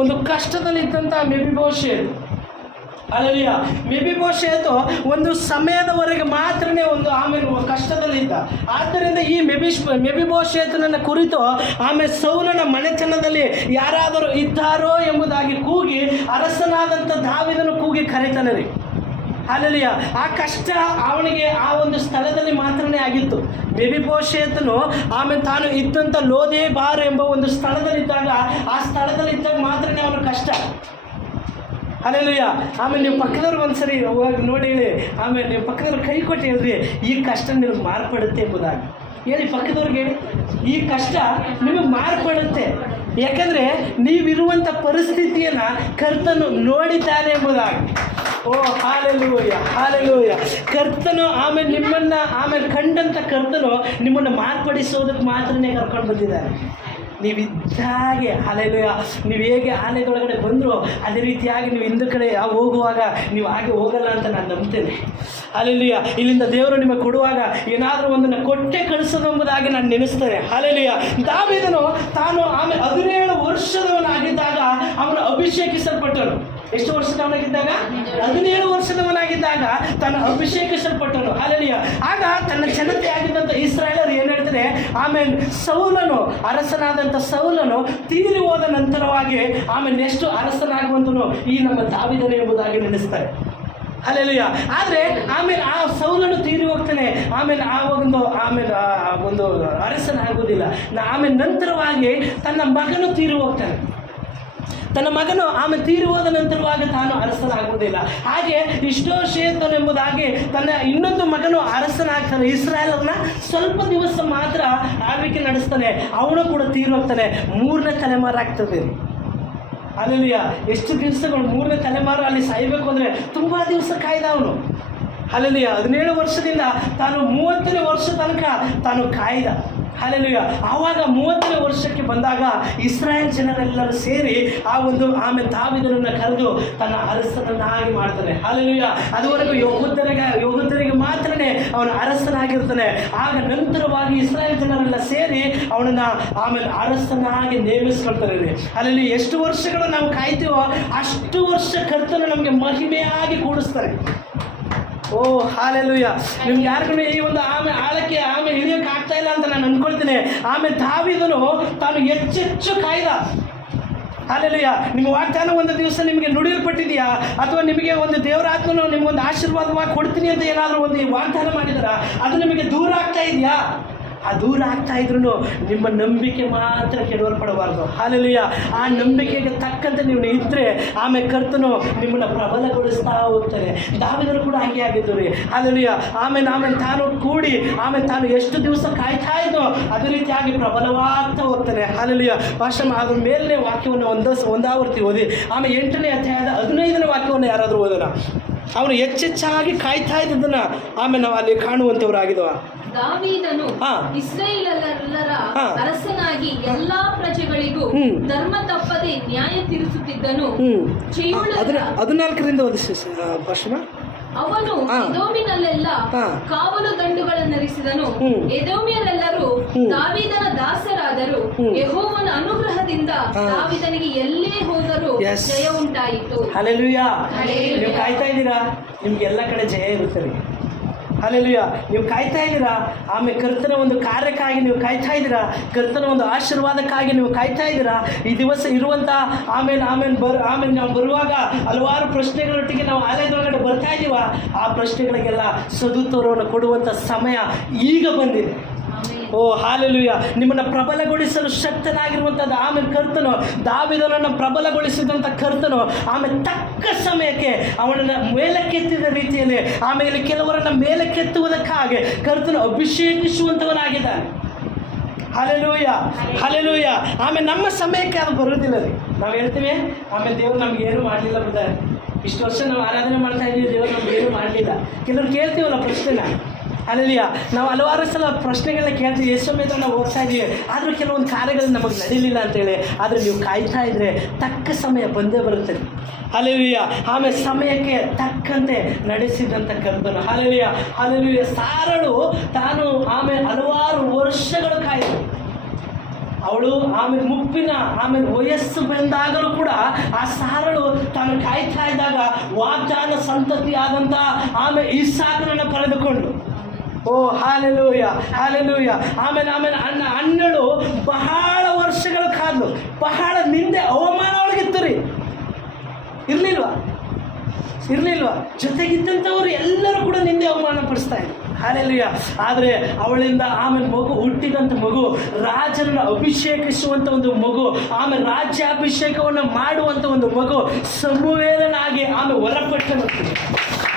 ಒಂದು ಕಷ್ಟದಲ್ಲಿದ್ದಂಥ ಮೆಫಿಬೋಶೆತ್. ಅಲ್ಲಯ್ಯ, ಮೆಫಿಬೋಶೆತ್ ಒಂದು ಸಮಯದವರೆಗೆ ಮಾತ್ರನೇ ಆಮೇಲೆ ಕಷ್ಟದಲ್ಲಿದ್ದ. ಆದ್ದರಿಂದ ಈ ಮೆಫಿಬೋಶೆತನನ್ನ ಕುರಿತು ಆಮೇಲೆ ಸೌಲನ ಮನೆತನದಲ್ಲಿ ಯಾರಾದರೂ ಇದ್ದಾರೋ ಎಂಬುದಾಗಿ ಕೂಗಿ ಅರಸನಾದಂಥ ದಾವೀದನು ಕೂಗಿ ಕರೀತಾನೆ ರೀ. ಅಲ್ಲಯ್ಯ, ಆ ಕಷ್ಟ ಅವನಿಗೆ ಆ ಒಂದು ಸ್ಥಳದಲ್ಲಿ ಮಾತ್ರನೇ ಆಗಿತ್ತು. ಮೆಫಿಬೋಶೆತನು ಆಮೇಲೆ ತಾನು ಇದ್ದಂಥ ಲೋದೇಬಾರ್ ಎಂಬ ಒಂದು ಸ್ಥಳದಲ್ಲಿದ್ದಾಗ, ಆ ಸ್ಥಳದಲ್ಲಿದ್ದಾಗ ಮಾತ್ರನೇ ಅವನ ಕಷ್ಟ. ಅಲ್ಲೆಲ್ಲಯ್ಯ. ಆಮೇಲೆ ನೀವು ಪಕ್ಕದವ್ರಿಗೆ ಒಂದ್ಸರಿ ಹೋಗಿ ನೋಡಿ ಹೇಳಿ, ಆಮೇಲೆ ನೀವು ಪಕ್ಕದವ್ರು ಕೈ ಕೊಟ್ಟು ಹೇಳ್ರಿ, ಈ ಕಷ್ಟ ನಿಮಗೆ ಮಾರ್ಪಡುತ್ತೆ ಎಂಬುದಾಗಿ ಹೇಳಿ. ಪಕ್ಕದವ್ರಿಗೆ ಹೇಳಿ, ಈ ಕಷ್ಟ ನಿಮಗೆ ಮಾರ್ಪಡುತ್ತೆ, ಯಾಕಂದರೆ ನೀವಿರುವಂಥ ಪರಿಸ್ಥಿತಿಯನ್ನು ಕರ್ತನು ನೋಡಿದ್ದಾನೆ ಎಂಬುದಾಗಿ. ಓ ಹಾಲೆಲೂಯ, ಹಾಲೆಲೂಯ. ಕರ್ತನು ಆಮೇಲೆ ನಿಮ್ಮನ್ನು ಆಮೇಲೆ ಕಂಡಂಥ ಕರ್ತನು ನಿಮ್ಮನ್ನು ಮಾರ್ಪಡಿಸೋದಕ್ಕೆ ಮಾತ್ರನೇ ಕರ್ಕೊಂಡು ಬಂದಿದ್ದಾರೆ. ನೀವಿದ್ದಾಗೆ ಹಾಲೆಲೂಯ, ನೀವು ಹೇಗೆ ಆಲಯದೊಳಗಡೆ ಬಂದರೂ ಅದೇ ರೀತಿಯಾಗಿ ನೀವು ಹಿಂದೆ ಕಡೆ ಹೋಗುವಾಗ ನೀವು ಹಾಗೆ ಹೋಗಲ್ಲ ಅಂತ ನಾನು ನಂಬ್ತೇನೆ. ಹಾಲೆಲೂಯ. ಇಲ್ಲಿಂದ ದೇವರು ನಿಮಗೆ ಕೊಡುವಾಗ ಏನಾದರೂ ಒಂದನ್ನು ಕೊಟ್ಟೆ ಕಳಿಸೋದೆಂಬುದಾಗಿ ನಾನು ನೆನೆಸ್ತೇನೆ. ಹಾಲೆಲೂಯ. ದಾವೀದನು ತಾನು ಆಮೇಲೆ 17 ವರ್ಷದವನಾಗಿದ್ದಾಗ ಅವನು ಅಭಿಷೇಕಿಸಲ್ಪಟ್ಟನು. ಎಷ್ಟು ವರ್ಷದವನಾಗಿದ್ದಾಗ? 17 ವರ್ಷದವನಾಗಿದ್ದಾಗ ತಾನು ಅಭಿಷೇಕಿಸಲ್ಪಟ್ಟನು. ಹಾಲೆಲೂಯ. ಆಗ ತನ್ನ ಜನತೆ ಆಗಿದ್ದಂಥ ಇಸ್ರಾಯೇಲರು ಏನು ಹೇಳ್ತಾರೆ, ಆಮೇಲೆ ಸೌಲನು, ಅರಸನಾದಂಥ ಸೌಲನು ತೀರಿ ಹೋದ ನಂತರವಾಗಿ ಆಮೇಲೆ ಎಷ್ಟು ಅರಸನಾಗುವಂತನು ಈ ನಮ್ಮ ದಾವೀದನು ಎಂಬುದಾಗಿ ನೆನೆಸ್ತಾರೆ. ಹಾಲೆಲೂಯ. ಆದರೆ ಆಮೇಲೆ ಆ ಸೌಲನು ತೀರಿ ಹೋಗ್ತಾನೆ. ಆಮೇಲೆ ಒಂದು ಅರಸನಾಗುವುದಿಲ್ಲ. ಆಮೇಲೆ ನಂತರವಾಗಿ ತನ್ನ ಮಗನು ತೀರಿ ಹೋಗ್ತಾನೆ. ತನ್ನ ಮಗನು ಆಮೇಲೆ ತೀರಿ ಹೋದ ನಂತರವಾಗಿ ತಾನು ಅರಸನಾಗುವುದಿಲ್ಲ. ಹಾಗೆ ಇಷ್ಬೋಶೆತನು ಎಂಬುದಾಗಿ ತನ್ನ ಇನ್ನೊಂದು ಮಗನು ಅರಸನಾಗ್ತಾನೆ. ಇಸ್ರಾಯೇಲರನ್ನ ಸ್ವಲ್ಪ ದಿವಸ ಮಾತ್ರ ಆಳ್ವಿಕೆ ನಡೆಸ್ತಾನೆ. ಅವನು ಕೂಡ ತೀರಿ ಹೋಗ್ತಾನೆ. 3ನೇ ತಲೆಮಾರು ಆಗ್ತದೆ. ಅಲ್ಲೆಲ್ಲಯ್ಯ, ಎಷ್ಟು ದಿವಸಗಳು, 3ನೇ ತಲೆಮಾರು ಅಲ್ಲಿ ಸಾಯಬೇಕು ಅಂದರೆ ತುಂಬ ದಿವಸ ಕಾಯ್ದ ಅವನು. ಅಲ್ಲೆಲ್ಲಯ್ಯ, 17 ವರ್ಷದಿಂದ ತಾನು 30ನೇ ವರ್ಷ ತನಕ ತಾನು ಕಾಯ್ದ. ಹಾಲೆಲೂಯ. ಆವಾಗ 30ನೇ ವರ್ಷಕ್ಕೆ ಬಂದಾಗ ಇಸ್ರಾಯೇಲ್ ಜನರೆಲ್ಲರೂ ಸೇರಿ ಆಮೇಲೆ ದಾವೀದನನ್ನು ಕರೆದು ತನ್ನ ಅರಸನನ್ನಾಗಿ ಮಾಡ್ತಾನೆ. ಹಾಲೆಲೂಯ. ಅದುವರೆಗೂ ಯೆಹೂದ್ಯರಿಗೆ ಮಾತ್ರನೇ ಅವನು ಅರಸನಾಗಿರ್ತಾನೆ. ಆಗ ನಂತರವಾಗಿ ಇಸ್ರಾಯೇಲ್ ಜನರೆಲ್ಲ ಸೇರಿ ಅವನನ್ನು ಆಮೇಲೆ ಅರಸನಾಗಿ ನೇಮಿಸ್ಕೊಳ್ತಾರೆ. ಅಲ್ಲಿ ಎಷ್ಟು ವರ್ಷಗಳು ನಾವು ಕಾಯ್ತೀವೋ ಅಷ್ಟು ವರ್ಷ ಕರ್ತನು ನಮಗೆ ಮಹಿಮೆಯಾಗಿ ಕೂಡಿಸ್ತಾರೆ. ಓ ಹಾಲೆಲೂಯ. ನಿಮ್ಗೆ ಯಾರಿಗೂ ಈ ಒಂದು ಆಳಕ್ಕೆ ಹಿಡಿಯೋಕೆ ಆಗ್ತಾ ಇಲ್ಲ ಅಂತ ನಾನು ಅಂದ್ಕೊಳ್ತೀನಿ. ಆಮೇಲೆ ದಾವೀದನು ತಾನು ಹೆಚ್ಚೆಚ್ಚು ಕಾಯ್ದ. ಹಾಲೆಲೂಯ. ನಿಮ್ಮ ವಾಗ್ದಾನ ಒಂದು ದಿವಸ ನಿಮಗೆ ನುಡಿಯಲ್ಪಟ್ಟಿದೆಯಾ, ಅಥವಾ ನಿಮಗೆ ಒಂದು ದೇವರಾತ್ಮನು ನಿಮಗೊಂದು ಆಶೀರ್ವಾದವಾಗಿ ಕೊಡ್ತೀನಿ ಅಂತ ಏನಾದರೂ ಒಂದು ವಾಗ್ದಾನ ಮಾಡಿದಾರ, ಅದು ನಿಮಗೆ ದೂರ ಆಗ್ತಾ ಇದೆಯಾ? ಆ ದೂರ ಆಗ್ತಾ ಇದ್ರು ನಿಮ್ಮ ನಂಬಿಕೆ ಮಾತ್ರ ಕೆಡವಲ್ಪಡಬಾರ್ದು. ಹಾಲೆಲೂಯ. ಆ ನಂಬಿಕೆಗೆ ತಕ್ಕಂತೆ ನೀವು ಇದ್ದರೆ ಆಮೇಲೆ ಕರ್ತನು ನಿಮ್ಮನ್ನು ಪ್ರಬಲಗೊಳಿಸ್ತಾ ಹೋಗ್ತಾರೆ. ದಾವೀದನು ಕೂಡ ಹಂಗೆ ಆಗಿದ್ದು ರೀ. ಹಾಲೆಲೂಯ. ಆಮೇಲೆ ತಾನು ಕೂಡಿ ಆಮೇಲೆ ತಾನು ಎಷ್ಟು ದಿವಸ ಕಾಯ್ತಾ ಇದ್ದೋ ಅದೇ ರೀತಿಯಾಗಿ ಪ್ರಬಲವಾಗ್ತಾ ಹೋಗ್ತಾನೆ. ಹಾಲೆಲೂಯ. ಭಾಷೆ ಅದ್ರ ಮೇಲನೇ ವಾಕ್ಯವನ್ನು ಒಂದಾವರ್ತಿ ಓದಿ. ಆಮೇಲೆ 8ನೇ ಅಧ್ಯಾಯದ 15ನೇ ವಾಕ್ಯವನ್ನು ಯಾರಾದರೂ ಓದೋಣ. ಅವನು ಹೆಚ್ಚೆಚ್ಚಾಗಿ ಕಾಯ್ತಾ ಇದ್ದದನ್ನು ಆಮೇಲೆ ನಾವು ಅಲ್ಲಿ ಕಾಣುವಂಥವರಾಗಿದ್ದವ. ದಾವೀದನು ಇಸ್ರಾಯೇಲರ ಅರಸನಾಗಿ ಎಲ್ಲಾ ಪ್ರಜೆಗಳಿಗೂ ಧರ್ಮ ತಪ್ಪದೆ ನ್ಯಾಯ ತೀರಿಸುತ್ತಿದ್ದನು. 14ರಿಂದ ಓದಿಸಿ ಭಾಷಣ. ಅವನು ಎದೋಮಿನಲ್ಲೆಲ್ಲ ಕಾವಲು ದಂಡುಗಳನ್ನರಿಸಿದನು. ಎದೋಮ್ಯರೆಲ್ಲರೂ ದಾವೀದನ ದಾಸರಾದರು. ಯೆಹೋವನ ಅನುಗ್ರಹದಿಂದ ದಾವೀದನಿಗೆ ಎಲ್ಲೇ ಹೋದರೂ ಜಯ ಉಂಟಾಯಿತು. ಹಲ್ಲೆಲೂಯ. ನೀವು ಕಾಯ್ತಾ ಇದ್ದೀರಾ? ನಿಮ್ಗೆ ಎಲ್ಲ ಕಡೆ ಜಯ ಇರುತ್ತದೆ. ಹಲ್ಲೆಲೂಯ. ನೀವು ಕಾಯ್ತಾ ಇದ್ದೀರಾ? ಆಮೇಲೆ ಕರ್ತನ ಒಂದು ಕಾರ್ಯಕ್ಕಾಗಿ ನೀವು ಕಾಯ್ತಾ ಇದ್ದೀರಾ? ಕರ್ತನ ಒಂದು ಆಶೀರ್ವಾದಕ್ಕಾಗಿ ನೀವು ಕಾಯ್ತಾ ಇದ್ದೀರಾ? ಈ ದಿವಸ ಇರುವಂಥ ಆಮೇಲೆ ನಾವು ಬರುವಾಗ ಹಲವಾರು ಪ್ರಶ್ನೆಗಳೊಟ್ಟಿಗೆ ನಾವು ಆಲಯದೊಳಗಡೆ ಬರ್ತಾ ಇದ್ದೀವ. ಆ ಪ್ರಶ್ನೆಗಳಿಗೆಲ್ಲ ಸದುತ್ತರವನ್ನು ಕೊಡುವಂಥ ಸಮಯ ಈಗ ಬಂದಿದೆ. ಓ ಹಾಲೆಲೂಯ. ನಿಮ್ಮನ್ನು ಪ್ರಬಲಗೊಳಿಸಲು ಶಕ್ತನಾಗಿರುವಂಥದ್ದು ಆಮೇಲೆ ಕರ್ತನು ದಾವೀದನನ್ನು ಪ್ರಬಲಗೊಳಿಸಿದಂಥ ಕರ್ತನು ಆಮೇಲೆ ತಕ್ಕ ಸಮಯಕ್ಕೆ ಅವನನ್ನು ಮೇಲಕ್ಕೆತ್ತಿದ ರೀತಿಯಲ್ಲಿ ಆಮೇಲೆ ಕೆಲವರನ್ನು ಮೇಲಕ್ಕೆತ್ತುವುದಕ್ಕಾಗಿ ಕರ್ತನು ಅಭಿಷೇಕಿಸುವಂಥವನಾಗಿದ್ದಾನೆ. Hallelujah, hallelujah. ಆಮೇಲೆ ನಮ್ಮ ಸಮಯಕ್ಕೆ ಅದು ಬರುವುದಿಲ್ಲ ರೀ. ನಾವು ಹೇಳ್ತೀವಿ ಆಮೇಲೆ ದೇವರು ನಮ್ಗೆ ಏನು ಮಾಡಲಿಲ್ಲ ಬಿಡ್ತಾರೆ. ಇಷ್ಟು ವರ್ಷ ನಾವು ಆರಾಧನೆ ಮಾಡ್ತಾ ಇದ್ದೀವಿ, ದೇವರು ನಮ್ಗೆ ಏನು ಮಾಡಲಿಲ್ಲ. ಕೆಲವರು ಕೇಳ್ತೀವಲ್ಲ ಪ್ರಶ್ನೆನ. ಅಲ್ಲಲ್ಲಿಯ ನಾವು ಹಲವಾರು ಸಲ ಪ್ರಶ್ನೆಗಳನ್ನ ಕೇಳ್ತೀವಿ, ಎಷ್ಟು ಸಮಯದ ನಾವು ಹೋಗ್ತಾ ಇದ್ದೀವಿ, ಆದರೂ ಕೆಲವೊಂದು ಕಾರ್ಯಗಳು ನಮಗೆ ನಡೀಲಿಲ್ಲ ಅಂತೇಳಿ. ಆದರೆ ನೀವು ಕಾಯ್ತಾ ಇದ್ದರೆ ತಕ್ಕ ಸಮಯ ಬಂದೇ ಬರುತ್ತೆ. ಹಲ್ಲೆಲೂಯ. ಆಮೇಲೆ ಸಮಯಕ್ಕೆ ತಕ್ಕಂತೆ ನಡೆಸಿದಂಥ ಕರ್ತನು. Hallelujah, hallelujah. ಸಾರಳು ತಾನು ಆಮೇಲೆ ಹಲವಾರು ವರ್ಷಗಳು ಕಾಯ್ದು ಅವಳು ಆಮೇಲೆ ಮುಪ್ಪಿನ ಆಮೇಲೆ ವಯಸ್ಸು ಬಂದಾಗಲೂ ಕೂಡ ಆ ಸಾರಳು ತಾನು ಕಾಯ್ತಾ ಇದ್ದಾಗ ವಾಗ್ದಾನ ಸಂತತಿ ಆದಂತ ಆಮೇಲೆ ಇಸಾಕನನ್ನು ಪಡೆದುಕೊಂಡು, ಓ ಹಾಲೆಲೂಯ ಹಾಲೆಲೂಯ. ಆಮೇಲೆ ಆಮೇಲೆ ಅಣ್ಣಳು ಬಹಳ ವರ್ಷಗಳ ಕಾದ್ಲು, ಬಹಳ ನಿಂದೆ ಅವಮಾನ ಒಳಗಿತ್ತು ರೀ. ಇರ್ಲಿಲ್ವಾ? ಜೊತೆಗಿದ್ದಂಥವ್ರು ಎಲ್ಲರೂ ಕೂಡ ನಿಂದೆ ಅವಮಾನ ಪಡಿಸ್ತಾ ಇದ್ರು. ಹಾಲೆಲೂಯ. ಆದರೆ ಅವಳಿಂದ ಆಮೇಲೆ ಹುಟ್ಟಿದಂಥ ಮಗು ರಾಜನನ್ನು ಅಭಿಷೇಕಿಸುವಂಥ ಒಂದು ಮಗು, ಆಮೇಲೆ ರಾಜ್ಯಾಭಿಷೇಕವನ್ನು ಮಾಡುವಂಥ ಒಂದು ಮಗು ಸಮುವೇಲನಾಗಿ ಆಮೇಲೆ ಹೊರಪಟ್ಟನು.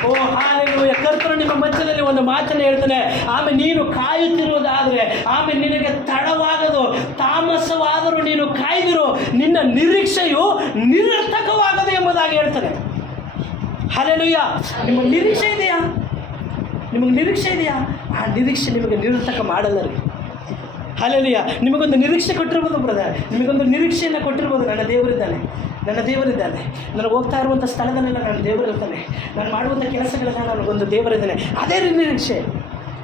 ಓ ಹಾಲೆಲೂಯ. ಕರ್ತನು ನಿಮ್ಮ ಮಧ್ಯದಲ್ಲಿ ಒಂದು ಮಾತನ್ನು ಹೇಳ್ತಾನೆ, ಆಮೇಲೆ ನೀನು ಕಾಯುತ್ತಿರುವುದಾದರೆ ಆಮೇಲೆ ನಿನಗೆ ತಡವಾಗದು, ತಾಮಸವಾದರೂ ನೀನು ಕಾಯ್ದಿರು, ನಿನ್ನ ನಿರೀಕ್ಷೆಯು ನಿರರ್ಥಕವಾಗದು ಎಂಬುದಾಗಿ ಹೇಳ್ತಾನೆ. ಹಾಲೆಲೂಯ. ನಿಮಗೆ ನಿರೀಕ್ಷೆ ಇದೆಯಾ? ಆ ನಿರೀಕ್ಷೆ ನಿಮಗೆ ನಿರರ್ಥಕ ಮಾಡಲ್ಲ ರೀ. ಹಾಲೆಲೂಯ. ನಿಮಗೊಂದು ನಿರೀಕ್ಷೆ ಕೊಟ್ಟಿರ್ಬೋದು ಬ್ರದರ್, ನಿಮಗೊಂದು ನಿರೀಕ್ಷೆಯನ್ನು ಕೊಟ್ಟಿರ್ಬೋದು. ನನ್ನ ದೇವರಿದ್ದಾನೆ, ನಾನು ಹೋಗ್ತಾ ಇರುವಂಥ ಸ್ಥಳದಲ್ಲೆಲ್ಲ ನನ್ನ ದೇವರಿರ್ತಾನೆ, ನಾನು ಮಾಡುವಂಥ ಕೆಲಸಗಳೆಲ್ಲ ನನಗೊಂದು ದೇವರಿದ್ದಾನೆ. ಅದೇ ನಿರೀಕ್ಷೆ.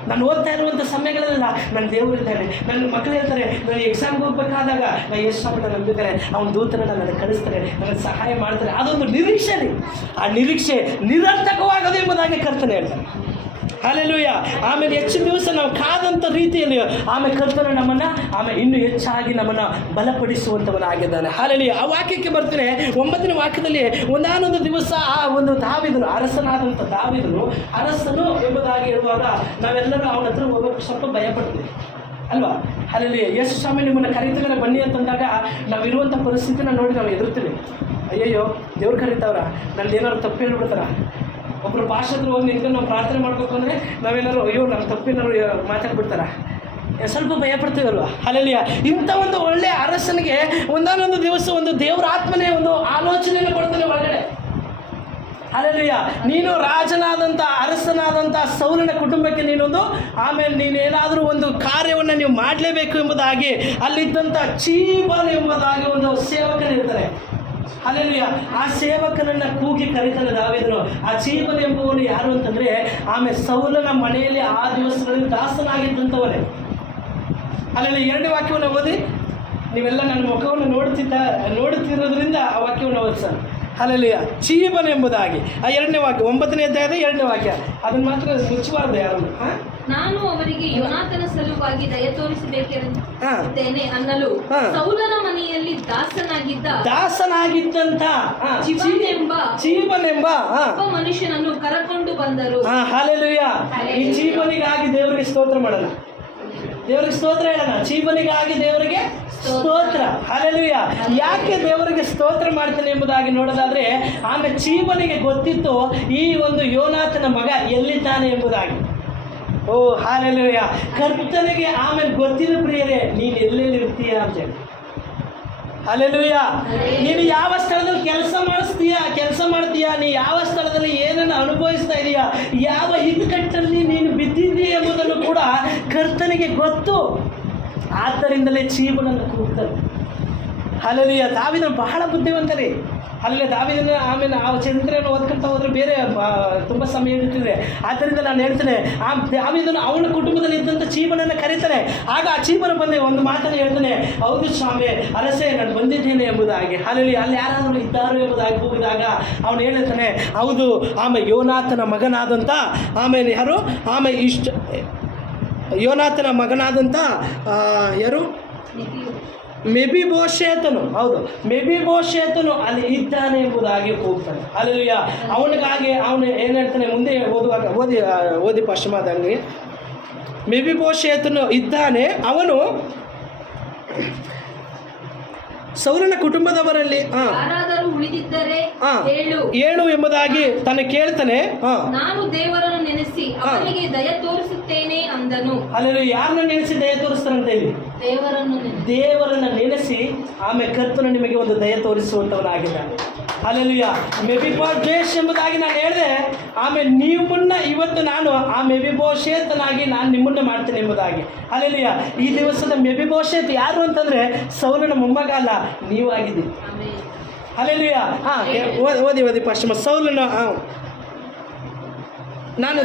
ನಾನು ಓದ್ತಾ ಇರುವಂಥ ಸಮಯಗಳೆಲ್ಲ ನನ್ನ ದೇವರಿದ್ದಾನೆ. ನನ್ನ ಮಕ್ಕಳು ಹೇಳ್ತಾರೆ, ನಾನು ಎಕ್ಸಾಮ್ಗೆ ಹೋಗ್ಬೇಕಾದಾಗ ನಾನು ಎಷ್ಟು ನಂಬಿದ್ದಾರೆ, ಅವನ ದೂತರನ್ನು ನನಗೆ ಕಳಿಸ್ತಾರೆ, ನನಗೆ ಸಹಾಯ ಮಾಡ್ತಾರೆ. ಅದೊಂದು ನಿರೀಕ್ಷೆ ರೀ. ಆ ನಿರೀಕ್ಷೆ ನಿರರ್ಥಕವಾಗದು ಎಂಬುದಾಗಿ ಕರ್ತನೆ ಹೇಳ್ತಾನೆ. ಹಾಲೆಲೂಯ. ಆಮೇಲೆ ಹೆಚ್ಚಿನ ದಿವಸ ನಾವು ಕಾದಂಥ ರೀತಿಯಲ್ಲಿ ಆಮೇಲೆ ಕರ್ತನು ನಮ್ಮನ್ನು ಆಮೇಲೆ ಇನ್ನೂ ಹೆಚ್ಚಾಗಿ ನಮ್ಮನ್ನು ಬಲಪಡಿಸುವಂಥವನಾಗಿದ್ದಾನೆ. ಹಾಲೆಲೂಯ. ಆ ವಾಕ್ಯಕ್ಕೆ ಬರ್ತೀನಿ. 9ನೇ ವಾಕ್ಯದಲ್ಲಿ ಒಂದಾನೊಂದು ದಿವಸ ಆ ಒಂದು ದಾವೀದನು, ಅರಸನಾದಂಥ ದಾವೀದನು ಅರಸನು ಎಂಬುದಾಗಿ ಹೇಳುವಾಗ ನಾವೆಲ್ಲರೂ ಅವನ ಹತ್ರ ಹೋಗೋಕ್ಕೆ ಸ್ವಲ್ಪ ಭಯಪಡ್ತೀವಿ ಅಲ್ವಾ? ಹಾಲೆಲೂಯ. ಯೇಸು ಸ್ವಾಮಿ ನಿಮ್ಮನ್ನು ಕರೀತಾರೆ ಬನ್ನಿ ಅಂತಂದಾಗ ನಾವಿರುವಂಥ ಪರಿಸ್ಥಿತಿನ ನೋಡಿ ನಾವು ಎದುರ್ತೀವಿ. ಅಯ್ಯಯ್ಯೋ, ದೇವ್ರು ಕರೀತಾವ್ರ, ನಂದು ಏನಾದ್ರು ತಪ್ಪು ಹೇಳ್ಬಿಡ್ತಾರ. ಒಬ್ಬರು ಭಾಷೆದ್ರು ಹೋಗಿ ನಿಂತ್ಕೊಂಡು ನಾವು ಪ್ರಾರ್ಥನೆ ಮಾಡಬೇಕು ಅಂದರೆ ನಾವೇನಾದ್ರು ಅಯ್ಯೋ ನಮ್ಮ ತಪ್ಪೇನಾದ್ರು ಮಾತಾಡ್ಬಿಡ್ತಾರ, ಸ್ವಲ್ಪ ಭಯಪಡ್ತೀವಲ್ವ? ಹಾಲೆಲೂಯ. ಇಂಥ ಒಂದು ಒಳ್ಳೆಯ ಅರಸನಿಗೆ ಒಂದಾನೊಂದು ದಿವಸ ಒಂದು ದೇವರ ಆತ್ಮನೇ ಒಂದು ಆಲೋಚನೆಯನ್ನು ಕೊಡ್ತಾನೆ ಒಳಗಡೆ. ಹಾಲೆಲೂಯ. ನೀನು ರಾಜನಾದಂಥ ಅರಸನಾದಂಥ ಸೌಲನ ಕುಟುಂಬಕ್ಕೆ ನೀನೊಂದು ಆಮೇಲೆ ನೀನೇನಾದರೂ ಒಂದು ಕಾರ್ಯವನ್ನು ನೀವು ಮಾಡಲೇಬೇಕು ಎಂಬುದಾಗಿ ಅಲ್ಲಿದ್ದಂಥ ಚೀಬನ್ ಎಂಬುದಾಗಿ ಒಂದು ಸೇವಕನಿರ್ತಾರೆ. ಹಾಲೆಲೂಯ. ಆ ಸೇವಕನನ್ನು ಕೂಗಿ ಕರೀತಾನೆ ದಾವೀದನು. ಆ ಚೀಬನ್ ಎಂಬುವನು ಯಾರು ಅಂತಂದರೆ ಆಮೇಲೆ ಸೌಲನ ಮನೆಯಲ್ಲಿ ಆ ದಿವಸಗಳಲ್ಲಿ ದಾಸನಾಗಿದ್ದಂಥವನೇ. ಹಾಲೆಲೂಯ. 2ನೇ ವಾಕ್ಯವನ್ನು ಓದಿ. ನೀವೆಲ್ಲ ನನ್ನ ಮುಖವನ್ನು ನೋಡುತ್ತಿರೋದ್ರಿಂದ ಆ ವಾಕ್ಯವನ್ನು ಓದಿ ಸರ್. ಹಾಲೆಲೂಯ. ಚೀಬನ್ ಎಂಬುದಾಗಿ ಆ 2ನೇ ವಾಕ್ಯ, 9ನೇ ಅಧ್ಯಾಯದ 2ನೇ ವಾಕ್ಯ. ಅದನ್ನು ಮಾತ್ರ ಮುಚ್ಚಬಾರ್ದು ಯಾರನ್ನು. ನಾನು ಅವರಿಗೆ ಯೋನಾತನ ಸಲುವಾಗಿ ದಯ ತೋರಿಸಬೇಕೆಂದೇನೆ ಅನ್ನಲು ಸೌಲನ ಮನೆಯಲ್ಲಿ ದಾಸನಾಗಿದ್ದಂತ ಚೀಬನ್ ಎಂಬ ಒಬ್ಬ ಮನುಷ್ಯನನ್ನು ಕರಕೊಂಡು ಬಂದರು. ಹಾಲೆಲೂಯ. ಈ ಚೀಬನಿಗಾಗಿ ದೇವರಿಗೆ ಸ್ತೋತ್ರ ಮಾಡಲ್ಲ, ದೇವರಿಗೆ ಸ್ತೋತ್ರ ಹೇಳೋಣ. ಚೀಬನಿಗಾಗಿ ದೇವರಿಗೆ ಸ್ತೋತ್ರ. ಹಾಲೆಲೂಯ. ಯಾಕೆ ದೇವರಿಗೆ ಸ್ತೋತ್ರ ಮಾಡ್ತಾನೆ ಎಂಬುದಾಗಿ ನೋಡೋದಾದ್ರೆ ಆಮೇಲೆ ಚೀಬನಿಗೆ ಗೊತ್ತಿತ್ತು ಈ ಒಂದು ಯೋನಾತನ ಮಗ ಎಲ್ಲಿದ್ದಾನೆ ಎಂಬುದಾಗಿ. ಓ ಹಾಲೆಲೂಯ. ಕರ್ತನಿಗೆ ಆಮೇಲೆ ಗೊತ್ತಿಲ್ಲ ಪ್ರಿಯರೇ, ನೀನು ಎಲ್ಲೆಲ್ಲಿ ಇರ್ತೀಯ ಅಂತೇಳಿ. ಹಾಲೆಲೂಯ. ನೀನು ಯಾವ ಸ್ಥಳದಲ್ಲಿ ಕೆಲಸ ಮಾಡ್ತೀಯಾ, ನೀ ಯಾವ ಸ್ಥಳದಲ್ಲಿ ಏನನ್ನು ಅನುಭವಿಸ್ತಾ ಇದೀಯಾ, ಯಾವ ಇಕ್ಕಟ್ಟಲ್ಲಿ ನೀನು ಬಿದ್ದಿದ್ದೀಯ ಎಂಬುದನ್ನು ಕೂಡ ಕರ್ತನಿಗೆ ಗೊತ್ತು. ಆದ್ದರಿಂದಲೇ ಚೀಬನನ್ನು ಕೂಗ್ತಾರೆ. ಹಾಲೆಲೂಯ. ದಾವೀದನು ಬಹಳ ಬುದ್ಧಿವಂತರೇ. ಅಲ್ಲೇ ದಾವೀದನ ಆಮೇಲೆ ಆ ಚರಿತ್ರೆಯನ್ನು ಓದ್ಕೊಂತ ಹೋದ್ರೆ ಬೇರೆ ತುಂಬ ಸಮಯ ಇರುತ್ತದೆ. ಆದ್ದರಿಂದ ನಾನು ಹೇಳ್ತೇನೆ, ಆ ದಾವೀದನು ಅವನ ಕುಟುಂಬದಲ್ಲಿ ಇದ್ದಂಥ ಚೀಬನನ್ನು ಕರೀತಾನೆ. ಆಗ ಆ ಚೀಬನ ಬಂದೆ ಒಂದು ಮಾತನ್ನು ಹೇಳ್ತಾನೆ, ಹೌದು ಸ್ವಾಮಿ ಅರಸೇ, ನಾನು ಬಂದಿದ್ದೇನೆ ಎಂಬುದಾಗಿ. ಹಾಲೆಲೂಯ. ಅಲ್ಲಿ ಯಾರಾದರೂ ಇದ್ದಾರೋ ಎಂಬುದಾಗಿ ಹೋಗಿದಾಗ ಅವನು ಹೇಳ್ತಾನೆ, ಹೌದು ಆಮೇಲೆ ಯೋನಾತನ ಮಗನಾದಂಥ ಆಮೇಲೆ ಯಾರು ಆಮೇಲೆ ಯೋನಾತನ ಮಗನಾದಂಥ ಯಾರು ಮೆಫೀಬೋಶೆತನು. ಹೌದು, ಮೆಫೀಬೋಶೆತನು ಅಲ್ಲಿ ಇದ್ದಾನೆ ಎಂಬುದಾಗಿ ಹೋಗ್ತಾನೆ. ಹಾಲೆಲೂಯ. ಅವನಿಗಾಗಿ ಅವನು ಏನು ಹೇಳ್ತಾನೆ ಮುಂದೆ ಓದುವಾಗ ಓದಿ ಪಶ್ಚಿಮದಂಗೆ. ಮೆಫೀಬೋಶೆತನು ಇದ್ದಾನೆ, ಅವನು ಸೌಲನ ಕುಟುಂಬದವರಲ್ಲಿ ಏಳು ಎಂಬುದಾಗಿ ತನ್ನ ಕೇಳ್ತಾನೆ. ನಾನು ದೇವರನ್ನು ನೆನೆಸಿ ಅವನಿಗೆ ದಯ ತೋರಿಸುತ್ತೇನೆ ಅಂದನು. ಅಲ್ಲಿ ಯಾರನ್ನ ನೆನೆಸಿ ದಯ ತೋರಿಸ್ತಾರಂತ ಹೇಳಿ? ದೇವರನ್ನ ನೆನೆಸಿ ಆಮೇಲೆ ಕರ್ತನು ನಿಮಗೆ ಒಂದು ದಯ ತೋರಿಸುವಂತವನಾಗಿದ್ದಾನೆ. ಹಾಲೆಲೂಯ. ಮೆಫೀಬೋಶೆತ್ ಎಂಬುದಾಗಿ ನಾನು ಹೇಳಿದೆ. ಆಮೇಲೆ ನಿಮ್ಮನ್ನ ಇವತ್ತು ನಾನು ಆ ಮೆಫೀಬೋಶೆತನಾಗಿ ನಾನು ನಿಮ್ಮನ್ನ ಮಾಡ್ತೇನೆ ಎಂಬುದಾಗಿ. ಹಾಲೆಲೂಯ. ಈ ದಿವಸದ ಮೆಫೀಬೋಶೆತ್ ಯಾರು ಅಂತಂದ್ರೆ ಸೌಲನ ಮೊಮ್ಮಗ ಅಲ್ಲ, ನೀವಾಗಿದ್ದೀರಿ. ಹಾಲೆಲೂಯ. ಓದಿ ಪಶ್ಚಿಮ ಸೌಲನ ನಾನು